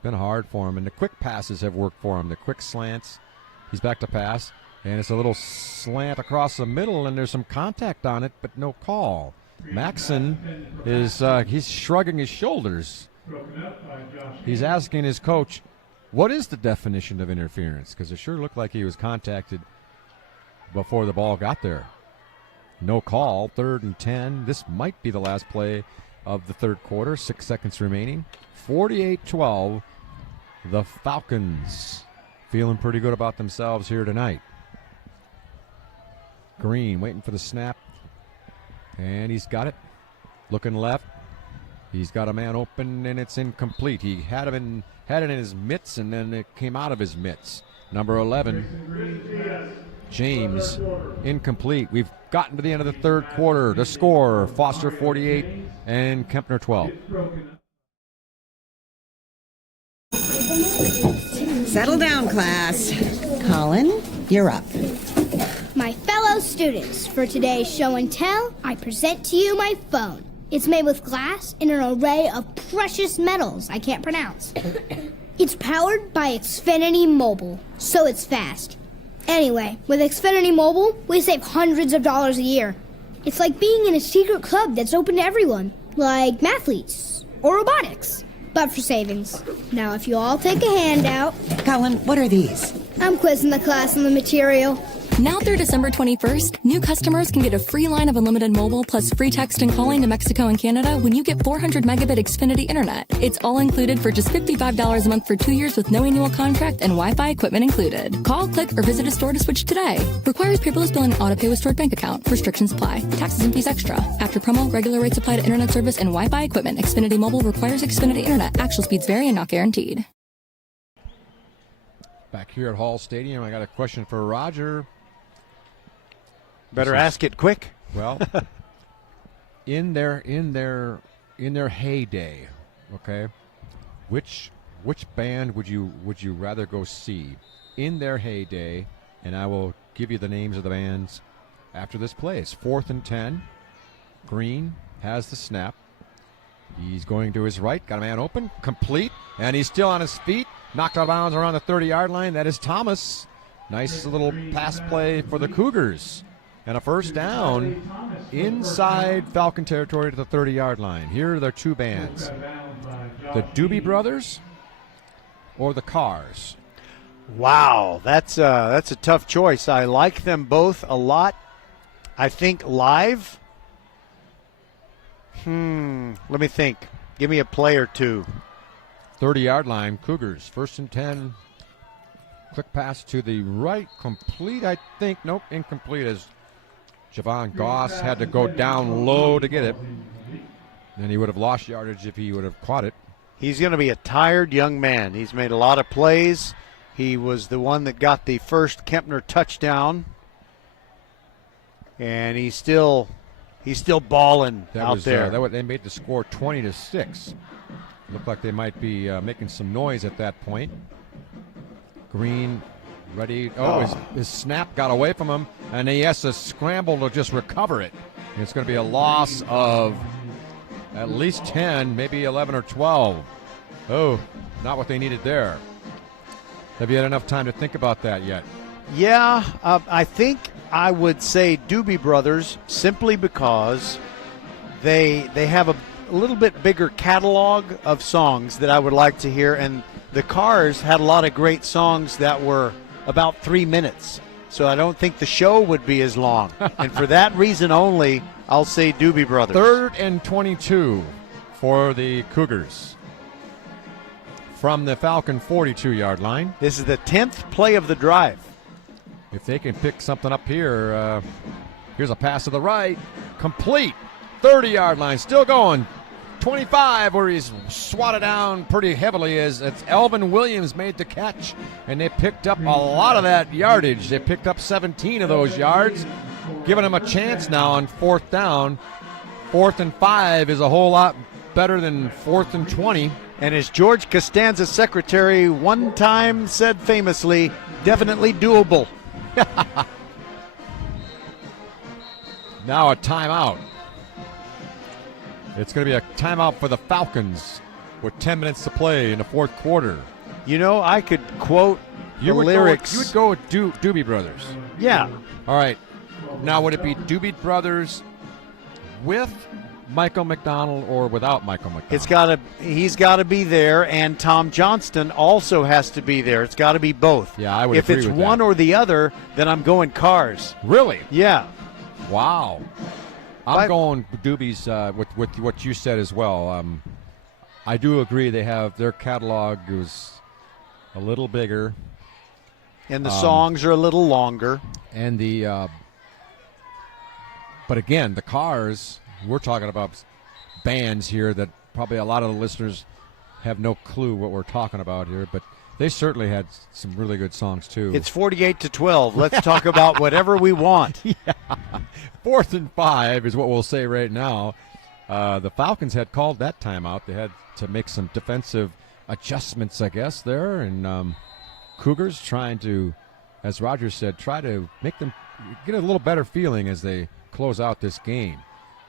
been hard for him. And the quick passes have worked for him. The quick slants, he's back to pass, and it's a little slant across the middle, and there's some contact on it, but no call. Maxson he's shrugging his shoulders. He's asking his coach, what is the definition of interference? Because it sure looked like he was contacted before the ball got there. No call, 3rd and 10. This might be the last play of the third quarter, 6 seconds remaining. 48-12, the Falcons feeling pretty good about themselves here tonight. Green waiting for the snap, and he's got it. Looking left. He's got a man open, and it's incomplete. He had it in his mitts, and then it came out of his mitts. Number 11, James, incomplete. We've gotten to the end of the third quarter. The score, Foster 48 and Kempner 12. Settle down, class. Colin, you're up. My fellow students, for today's show and tell, I present to you my phone. It's made with glass and an array of precious metals I can't pronounce. It's powered by Xfinity Mobile, so it's fast. Anyway, with Xfinity Mobile, we save hundreds of dollars a year. It's like being in a secret club that's open to everyone, like mathletes or robotics, but for savings. Now, if you all take a handout... Colin, what are these? I'm quizzing the class on the material. Now through December 21st, new customers can get a free line of unlimited mobile plus free text and calling to Mexico and Canada when you get 400 megabit Xfinity internet. It's all included for just $55 a month for 2 years with no annual contract and Wi-Fi equipment included. Call, click, or visit a store to switch today. Requires paperless billing and auto pay with stored bank account. Restrictions apply. Taxes and fees extra. After promo, regular rates apply to internet service and Wi-Fi equipment. Xfinity Mobile requires Xfinity internet. Actual speeds vary and not guaranteed. Back here at Hall Stadium, I got a question for Roger. Better ask it quick. Well, in their heyday, okay, which band would you rather go see in their heyday? And I will give you the names of the bands after this play. It's 4th and 10. Green has the snap. He's going to his right, got a man open, complete, and he's still on his feet. Knocked out of bounds around the 30-yard line. That is Thomas. Nice little pass play for the Cougars. And a first down inside Falcon territory to the 30-yard line. Here are their two bands. The Doobie Brothers or the Cars? Wow, that's a tough choice. I like them both a lot. I think live. Let me think. Give me a play or two. 30-yard line, Cougars. 1st and 10. Quick pass to the right. Complete, I think. Nope, incomplete as Javon Goss had to go down low to get it. And he would have lost yardage if he would have caught it. He's going to be a tired young man. He's made a lot of plays. He was the one that got the first Kempner touchdown. And he's still balling out there. They made the score 20-6. Looked like they might be making some noise at that point. Green ready. His snap got away from him, and he has to scramble to just recover it. And it's going to be a loss of at least 10, maybe 11 or 12. Oh, not what they needed there. Have you had enough time to think about that yet? Yeah, I think I would say Doobie Brothers simply because they have a little bit bigger catalog of songs that I would like to hear, and the Cars had a lot of great songs that were about 3 minutes, so I don't think the show would be as long. And for that reason only, I'll say Doobie Brothers. 3rd and 22 for the Cougars from the Falcon 42-yard line. This is the 10th play of the drive. If they can pick something up here, here's a pass to the right, complete, 30-yard line, still going, 25 where he's swatted down pretty heavily as it's Elvin Williams made the catch, and they picked up a lot of that yardage. They picked up 17 of those yards, giving them a chance now on 4th down. 4th and 5 is a whole lot better than 4th and 20. And as George Costanza's secretary one time said famously, definitely doable. Now a timeout. It's going to be a timeout for the Falcons with 10 minutes to play in the 4th quarter. You know, I could quote the lyrics. You would go with Doobie Brothers. Yeah. All right. Now, would it be Doobie Brothers with Michael McDonald or without Michael McDonald? He's got to be there, and Tom Johnston also has to be there. It's got to be both. Yeah, I would agree with that. If it's one or the other, then I'm going Cars. Really? Yeah. Wow. I'm going Doobies with what you said as well. I do agree they have their catalog is a little bigger. And the songs are a little longer. And but again, the Cars, we're talking about bands here that probably a lot of the listeners have no clue what we're talking about here, but they certainly had some really good songs too. It's 48-12. Let's talk about whatever we want. Yeah. 4th and 5 is what we'll say right now. The Falcons had called that timeout. They had to make some defensive adjustments, I guess, there. And Cougars trying to, as Roger said, try to make them get a little better feeling as they close out this game.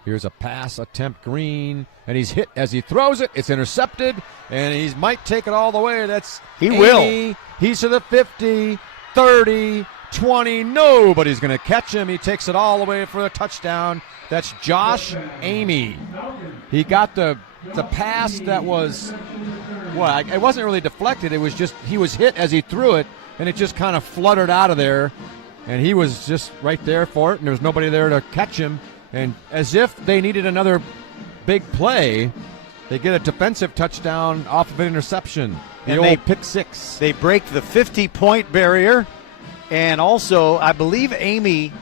Here's a pass attempt, Green, and he's hit as he throws it. It's intercepted, and he might take it all the way. He will. He's to the 50, 30, 20. Nobody's going to catch him. He takes it all the way for a touchdown. That's Josh Amy. He got the pass that was, it wasn't really deflected. It was just he was hit as he threw it, and it just kind of fluttered out of there. And he was just right there for it, and there was nobody there to catch him. And as if they needed another big play, they get a defensive touchdown off of an interception. The old pick six. They break the 50-point barrier. And also, I believe Amy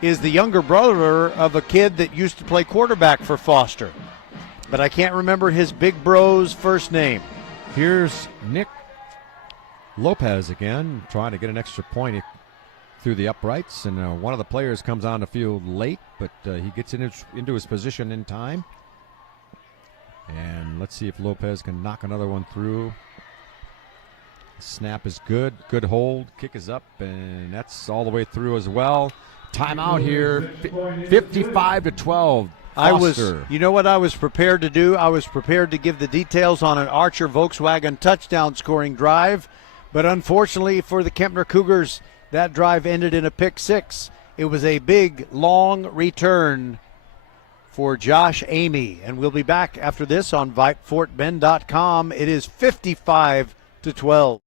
is the younger brother of a kid that used to play quarterback for Foster. But I can't remember his big bro's first name. Here's Nick Lopez again, trying to get an extra point through the uprights, and one of the players comes on the field late, but he gets into his position in time. And let's see if Lopez can knock another one through. Snap is good hold, kick is up, and that's all the way through as well. Timeout here, 55-12. You know what I was prepared to do? I was prepared to give the details on an Archer Volkswagen touchdown scoring drive, but unfortunately for the Kempner Cougars, that drive ended in a pick six. It was a big, long return for Josh Amy. And we'll be back after this on VypeFortBend.com. It is 55-12.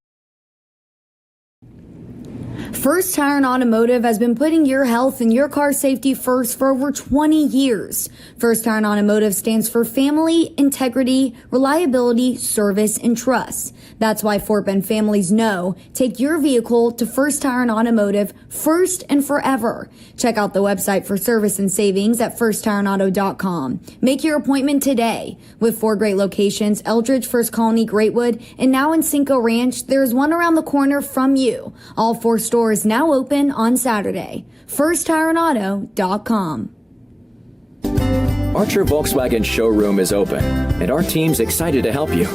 First Tire and Automotive has been putting your health and your car safety first for over 20 years. First Tire and Automotive stands for family, integrity, reliability, service, and trust. That's why Fort Bend families know take your vehicle to First Tire and Automotive first and forever. Check out the website for service and savings at firsttireandauto.com. Make your appointment today. With 4 great locations, Eldridge, First Colony, Greatwood, and now in Cinco Ranch, there's one around the corner from you. All 4 stores now open on Saturday. FirstTireandAuto.com. Archer Volkswagen showroom is open, and our team's excited to help you.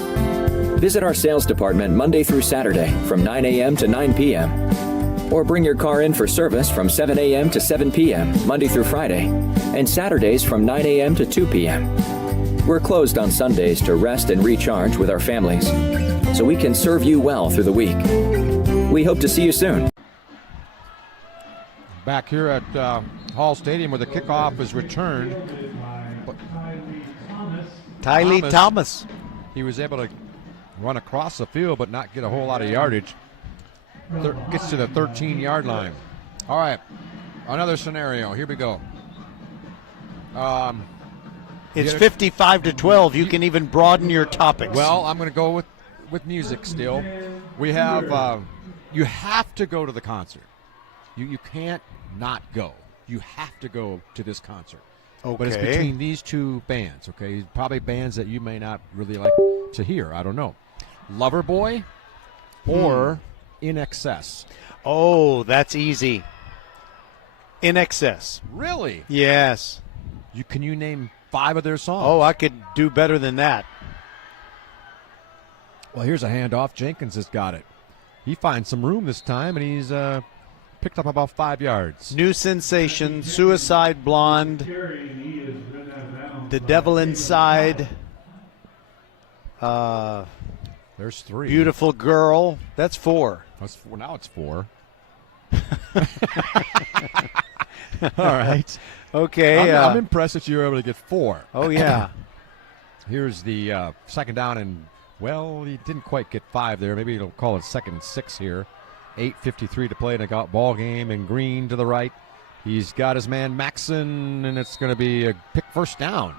Visit our sales department Monday through Saturday from 9 a.m. to 9 p.m. Or bring your car in for service from 7 a.m. to 7 p.m. Monday through Friday, and Saturdays from 9 a.m. to 2 p.m. We're closed on Sundays to rest and recharge with our families, so we can serve you well through the week. We hope to see you soon. back here at Hall Stadium where the kickoff is returned. Tylee Thomas. He was able to run across the field but not get a whole lot of yardage. Gets to the 13-yard line. All right, another scenario. Here we go. It's 55-12. You can even broaden your topics. Well, I'm going to go with music still. We have you have to go to the concert. You can't not go. You have to go to this concert. Okay. But it's between these two bands, okay? Probably bands that you may not really like to hear. I don't know. Loverboy or In Excess. Oh, that's easy. In Excess. Really? Yes. Can you name 5 of their songs? Oh, I could do better than that. Well, here's a handoff. Jenkins has got it. He finds some room this time, and he's picked up about 5 yards. New Sensation, Suicide Blonde, The Devil Inside. There's 3. Beautiful Girl. That's 4. That's 4. Now it's 4. All right. Okay. I'm impressed that you were able to get 4. Oh, yeah. Here's the second down, and, well, he didn't quite get 5 there. Maybe he'll call it 2nd and 6 here. 8:53 to play in a ball game, and Green to the right. He's got his man Maxson, and it's going to be a pick first down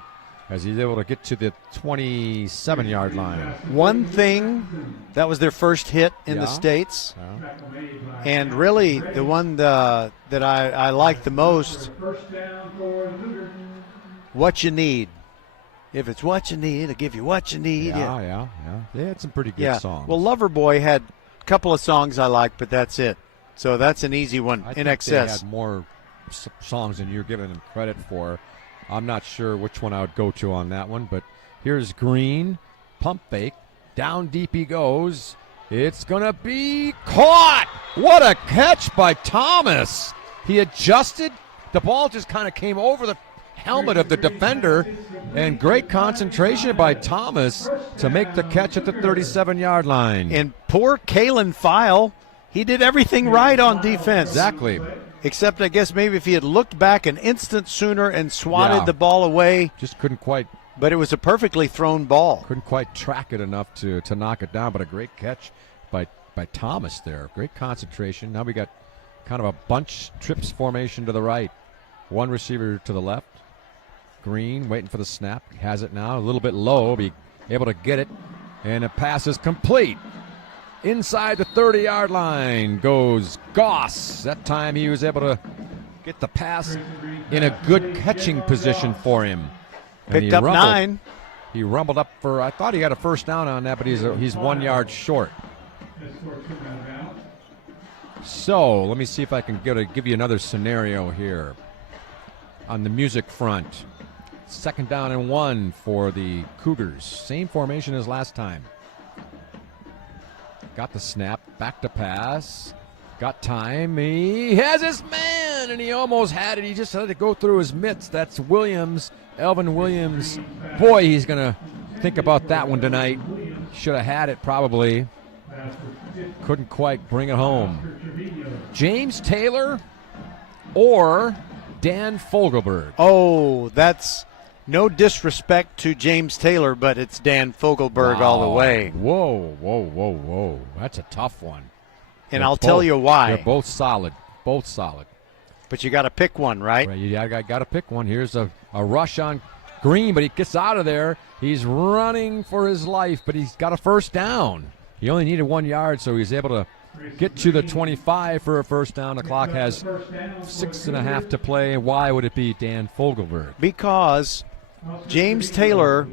as he's able to get to the 27-yard line. One thing, that was their first hit in the States. And really, the one that I like the most, What You Need. If it's what you need, I'll give you what you need. Yeah. They had some pretty good songs. Well, Loverboy had a couple of songs I like, but that's it. So that's an easy one. I In think Excess. They had more songs than you're giving them credit for. I'm not sure which one I would go to on that one, but here's Green. Pump fake. Down deep he goes. It's going to be caught. What a catch by Thomas. He adjusted. The ball just kind of came over the helmet of the defender, and great concentration by Thomas to make the catch at the 37-yard line. And poor Kalen File, he did everything right on defense. Exactly. Except I guess maybe if he had looked back an instant sooner and swatted the ball away. Just couldn't quite. But it was a perfectly thrown ball. Couldn't quite track it enough to knock it down, but a great catch by Thomas there. Great concentration. Now we got kind of a bunch trips formation to the right. One receiver to the left. Green waiting for the snap. He has it now. A little bit low. Be able to get it. And a pass is complete. Inside the 30-yard line goes Goss. That time he was able to get the pass in a good catching position for him. And Picked up 9. He rumbled up for, I thought he got a first down on that, but he's 1 yard short. So let me see if I can give you another scenario here. On the music front, 2nd down and 1 for the Cougars. Same formation as last time. Got the snap, back to pass, got time. He has his man, and he almost had it. He just had to go through his mitts. That's Williams, Elvin Williams. Boy, he's going to think about that one tonight. Should have had it probably. Couldn't quite bring it home. James Taylor or Dan Fogelberg. Oh, that's no disrespect to James Taylor, but it's Dan Fogelberg all the way. Whoa. That's a tough one. And I'll tell you why. They're both solid. But you got to pick one, right? You got to pick one. Here's a rush on Green, but he gets out of there. He's running for his life, but he's got a first down. He only needed 1 yard, so he's able to get to the 25 for a first down. The clock has 6.5 to play. Why would it be Dan Fogelberg? Because James Taylor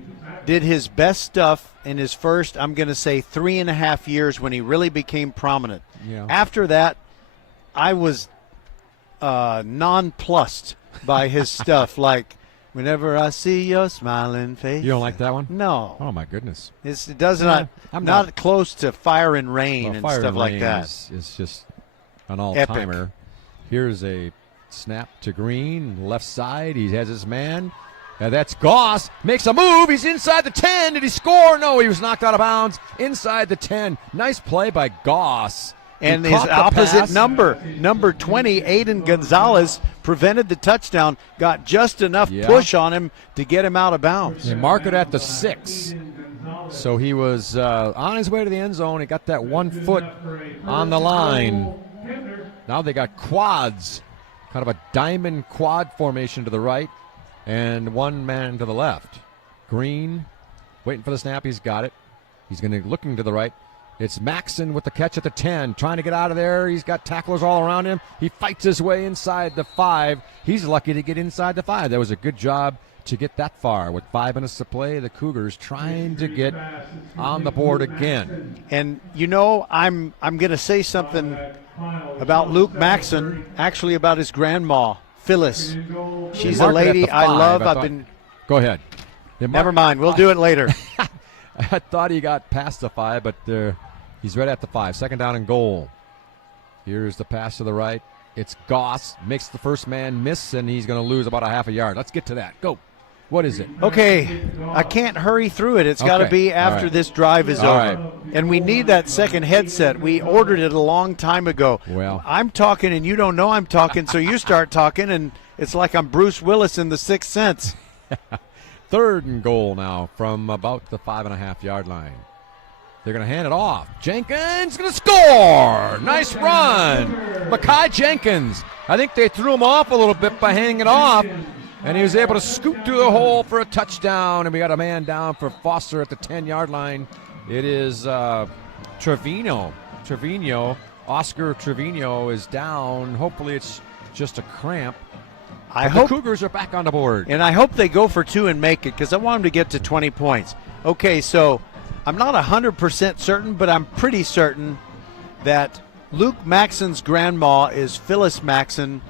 did his best stuff in his first, I'm going to say, 3.5 years when he really became prominent. Yeah. After that, I was nonplussed by his stuff. Like, whenever I see your smiling face. You don't like that one? No. Oh, my goodness. It does not. I'm not close to Fire and Rain and Fire stuff and like Rain that. Is just an all-timer. Epic. Here's a snap to Green, left side. He has his man. That's Goss. Makes a move. He's inside the 10. Did he score? No, he was knocked out of bounds. Inside the 10. Nice play by Goss. And He his caught the opposite pass. number 20, Aiden Gonzalez, prevented the touchdown, got just enough push on him to get him out of bounds. They mark it at the 6. So he was on his way to the end zone. He got that 1 foot on the line. Now they got quads, kind of a diamond quad formation to the right, and one man to the left. Green, waiting for the snap. He's got it. He's going to looking to the right. It's Maxson with the catch at the 10, trying to get out of there. He's got tacklers all around him. He fights his way inside the 5. He's lucky to get inside the 5. That was a good job to get that far. With 5 minutes to play, the Cougars trying to get on the board again. And, you know, I'm going to say something about Luke Maxson, actually about his grandma, Phyllis. She's a lady I love. Go ahead. Never mind. We'll do it later. I thought he got past the 5, but he's right at the 5. Second down and goal. Here's the pass to the right. It's Goss. Makes the first man miss, and he's going to lose about a half a yard. Let's get to that. Go. What is it? Okay. I can't hurry through it. It's got to be after this drive is over. And we need that second headset. We ordered it a long time ago. Well, I'm talking, and you don't know I'm talking, so you start talking, and it's like I'm Bruce Willis in The Sixth Sense. 3rd and goal now from about the 5.5 yard line. They're going to hand it off. Jenkins going to score. Nice run. Mekhi Jenkins. I think they threw him off a little bit by handing it off, and he was able to scoot through the hole for a touchdown, and we got a man down for Foster at the 10-yard line. It is Trevino. Oscar Trevino is down. Hopefully it's just a cramp. I hope the Cougars are back on the board. And I hope they go for 2 and make it, because I want them to get to 20 points. Okay, so I'm not 100% certain, but I'm pretty certain that Luke Maxson's grandma is Phyllis Maxson,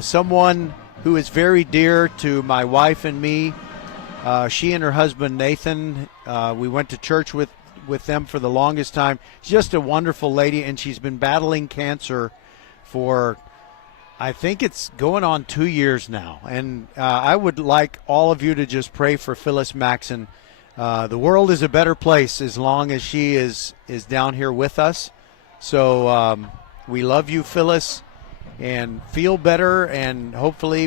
someone who is very dear to my wife and me. She and her husband Nathan, we went to church with them for the longest time. She's just a wonderful lady, and she's been battling cancer for, I think it's going on 2 years now. And I would like all of you to just pray for Phyllis Maxson. The world is a better place as long as she is down here with us. So we love you, Phyllis, and feel better, and hopefully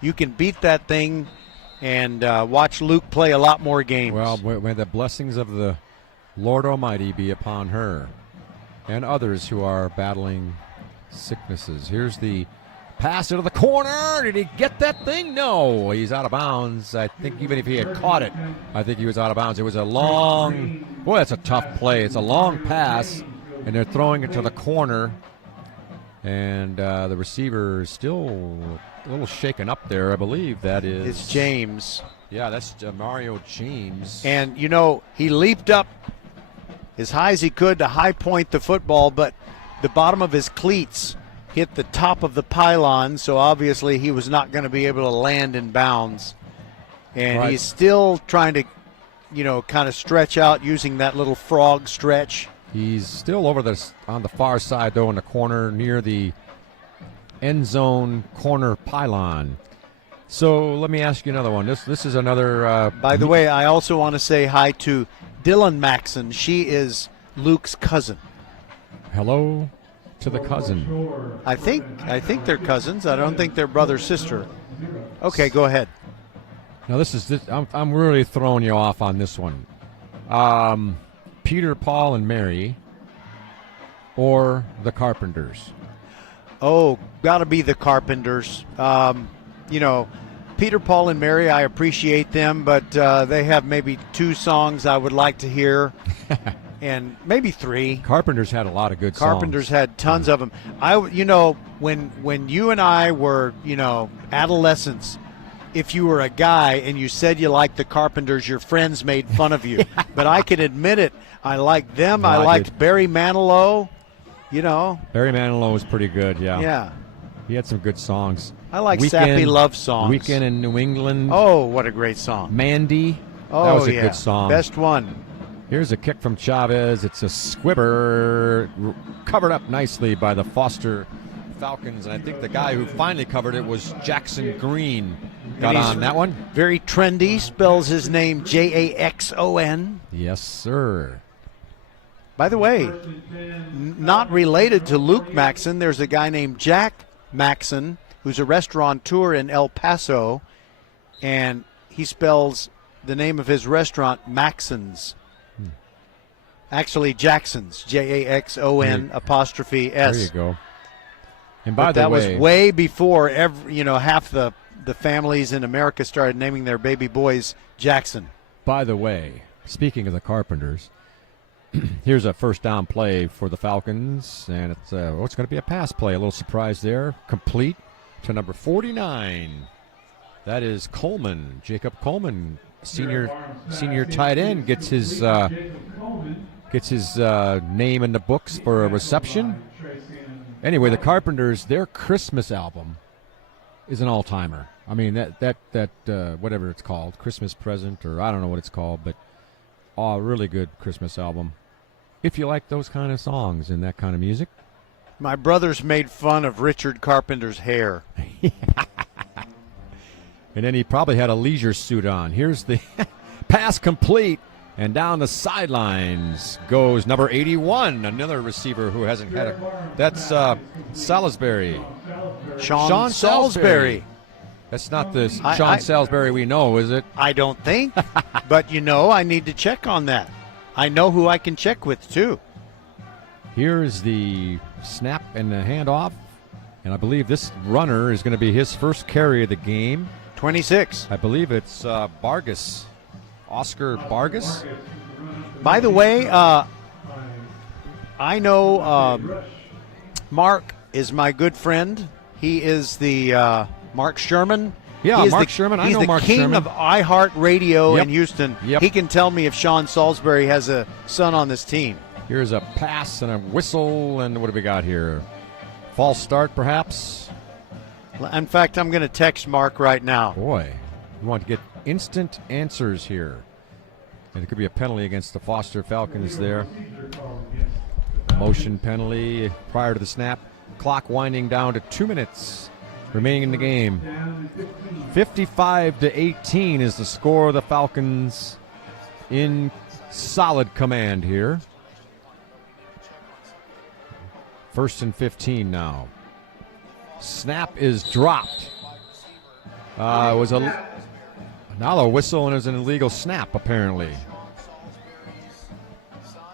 you can beat that thing and watch Luke play a lot more games. Well, may the blessings of the Lord Almighty be upon her and others who are battling sicknesses. Here's the pass into the corner. Did he get that thing? No, he's out of bounds. I think even if he had caught it, I think he was out of bounds. It was a long, boy, that's a tough play. It's a long pass, and they're throwing it to the corner, and the receiver is still a little shaken up there. I believe that is. It's James. Yeah, that's Mario James. And, you know, he leaped up as high as he could to high point the football, but the bottom of his cleats hit the top of the pylon, so obviously he was not going to be able to land in bounds. And he's still trying to, you know, kind of stretch out using that little frog stretch. He's still over on the far side, though, in the corner near the end zone corner pylon. So let me ask you another one. This is another. By the way, I also want to say hi to Dylan Maxson. She is Luke's cousin. Hello to the cousin. I think they're cousins. I don't think they're brother sister. Okay, go ahead. Now I'm really throwing you off on this one. Peter, Paul, and Mary, or the Carpenters? Oh, got to be the Carpenters. You know, Peter, Paul, and Mary, I appreciate them, but they have maybe 2 songs I would like to hear, and maybe 3. Carpenters had a lot of good songs. Carpenters had tons of them. You know, when you and I were, you know, adolescents, if you were a guy and you said you liked the Carpenters, your friends made fun of you. But I can admit it. I liked them. Well, I liked Barry Manilow. You know. Barry Manilow was pretty good, yeah. Yeah. He had some good songs. I like sappy love songs. Weekend in New England. Oh, what a great song. Mandy. Oh, that was a good song. Best one. Here's a kick from Chavez. It's a squibber covered up nicely by the Foster Falcons. And I think the guy who finally covered it was Jackson Green. Got on that one. Very trendy. Spells his name Jaxon. Yes, sir. By the way, not related to Luke Maxon, there's a guy named Jack Maxon who's a restaurateur in El Paso, and he spells the name of his restaurant Maxon's. Actually, Jackson's, Jaxon apostrophe S. There you go. And by but the that way, was way before half the families in America started naming their baby boys Jackson. By the way, speaking of the Carpenters, here's a first down play for the Falcons, and it's going to be a pass play. A little surprise there. Complete to number 49. That is Coleman, Jacob Coleman, senior tight end, gets his name in the books for a reception. Anyway, the Carpenters, their Christmas album is an all-timer. I mean, that whatever it's called, Christmas Present, or I don't know what it's called, but really good Christmas album. If you like those kind of songs and that kind of music. My brothers made fun of Richard Carpenter's hair. And then he probably had a leisure suit on. Here's the pass complete. And down the sidelines goes number 81, another receiver who hasn't had a... That's Salisbury. Sean Salisbury. That's not the Sean Salisbury we know, is it? I don't think. But, I need to check on that. I know who I can check with, too. Here's the snap and the handoff. And I believe this runner is going to be his first carry of the game. 26. I believe it's Vargas. Oscar Vargas. By the way, I know Mark is my good friend. He is the Mark Sherman. Yeah, Mark Sherman. I know Mark Sherman. He's the king of iHeartRadio in Houston. Yep. He can tell me if Sean Salisbury has a son on this team. Here's a pass and a whistle, and what do we got here? False start, perhaps? In fact, I'm going to text Mark right now. Boy, you want to get instant answers here. And it could be a penalty against the Foster Falcons there. Motion penalty prior to the snap. Clock winding down to 2 minutes remaining in the game. 55-18 is the score of the Falcons in solid command here. 1st and 15 now. Snap is dropped. It was now a whistle, and it was an illegal snap, apparently.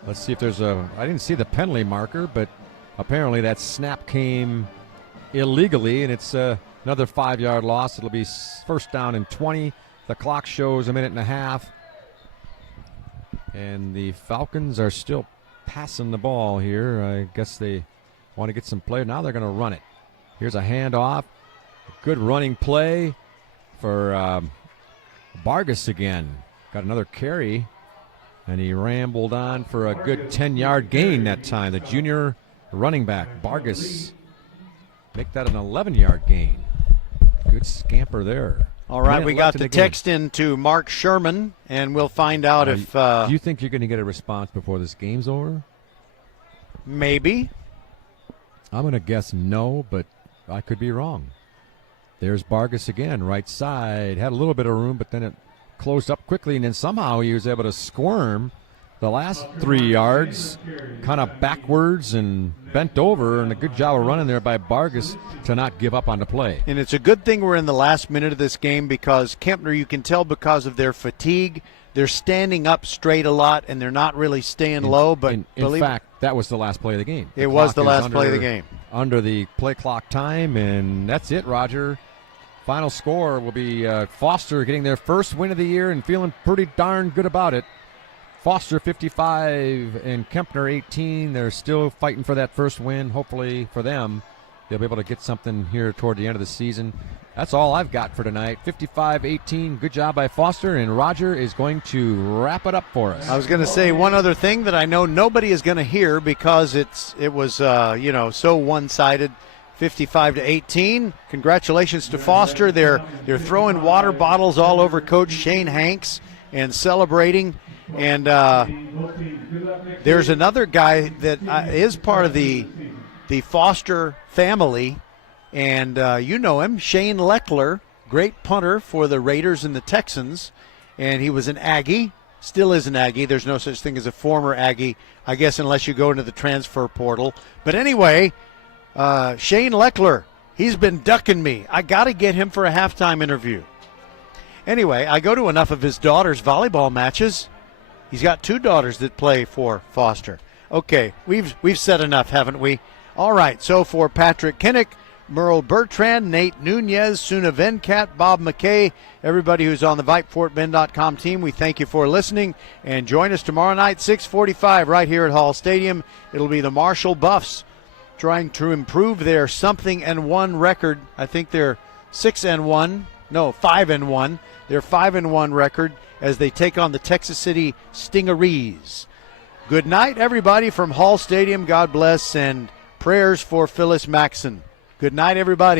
Let's see if there's I didn't see the penalty marker, but apparently that snap came illegally, and it's another 5-yard loss. It'll be first down and 20. The clock shows a minute and a half. And the Falcons are still passing the ball here. I guess they want to get some play. Now they're going to run it. Here's a handoff. Good running play for Vargas again. Got another carry, and he rambled on for a good 10-yard gain that time. The junior running back, Vargas, make that an 11-yard gain. Good scamper there. All right, we got the text into Mark Sherman, and we'll find out if... do you think you're going to get a response before this game's over? Maybe. I'm going to guess no, but I could be wrong. There's Vargas again, right side. Had a little bit of room, but then it closed up quickly, and then somehow he was able to squirm the last 3 yards, kind of backwards and bent over, and a good job of running there by Vargas to not give up on the play. And it's a good thing we're in the last minute of this game, because Kempner, you can tell because of their fatigue, they're standing up straight a lot, and they're not really staying low. But in fact, that was the last play of the game. It was the last play of the game. Under the play clock time, and that's it, Roger. Final score will be Foster getting their first win of the year and feeling pretty darn good about it. Foster 55 and Kempner 18. They're still fighting for that first win. Hopefully for them, they'll be able to get something here toward the end of the season. That's all I've got for tonight. 55-18. Good job by Foster, and Roger is going to wrap it up for us. I was going to say one other thing that I know nobody is going to hear because it was so one-sided. 55-18. Congratulations to Foster. They're throwing water bottles all over Coach Shane Hanks and celebrating. And there's another guy that is part of the Foster family, and you know him, Shane Leckler, great punter for the Raiders and the Texans, and he was an Aggie. still is an Aggie. There's no such thing as a former Aggie, I guess, unless you go into the transfer portal. But anyway, Shane Leckler, he's been ducking me. I got to get him for a halftime interview. Anyway, I go to enough of his daughter's volleyball matches. He's got 2 daughters that play for Foster. Okay, we've said enough, haven't we? All right, so for Patrick Kinnick, Merle Bertrand, Nate Nunez, Suna Venkat, Bob McKay, everybody who's on the VypeFortBend.com team, we thank you for listening. And join us tomorrow night, 6:45, right here at Hall Stadium. It'll be the Marshall Buffs trying to improve their something-and-1 record. I think they're 6-1. No, 5-1. Their 5-1 record as they take on the Texas City Stingarees. Good night, everybody, from Hall Stadium. God bless, and prayers for Phyllis Maxson. Good night, everybody.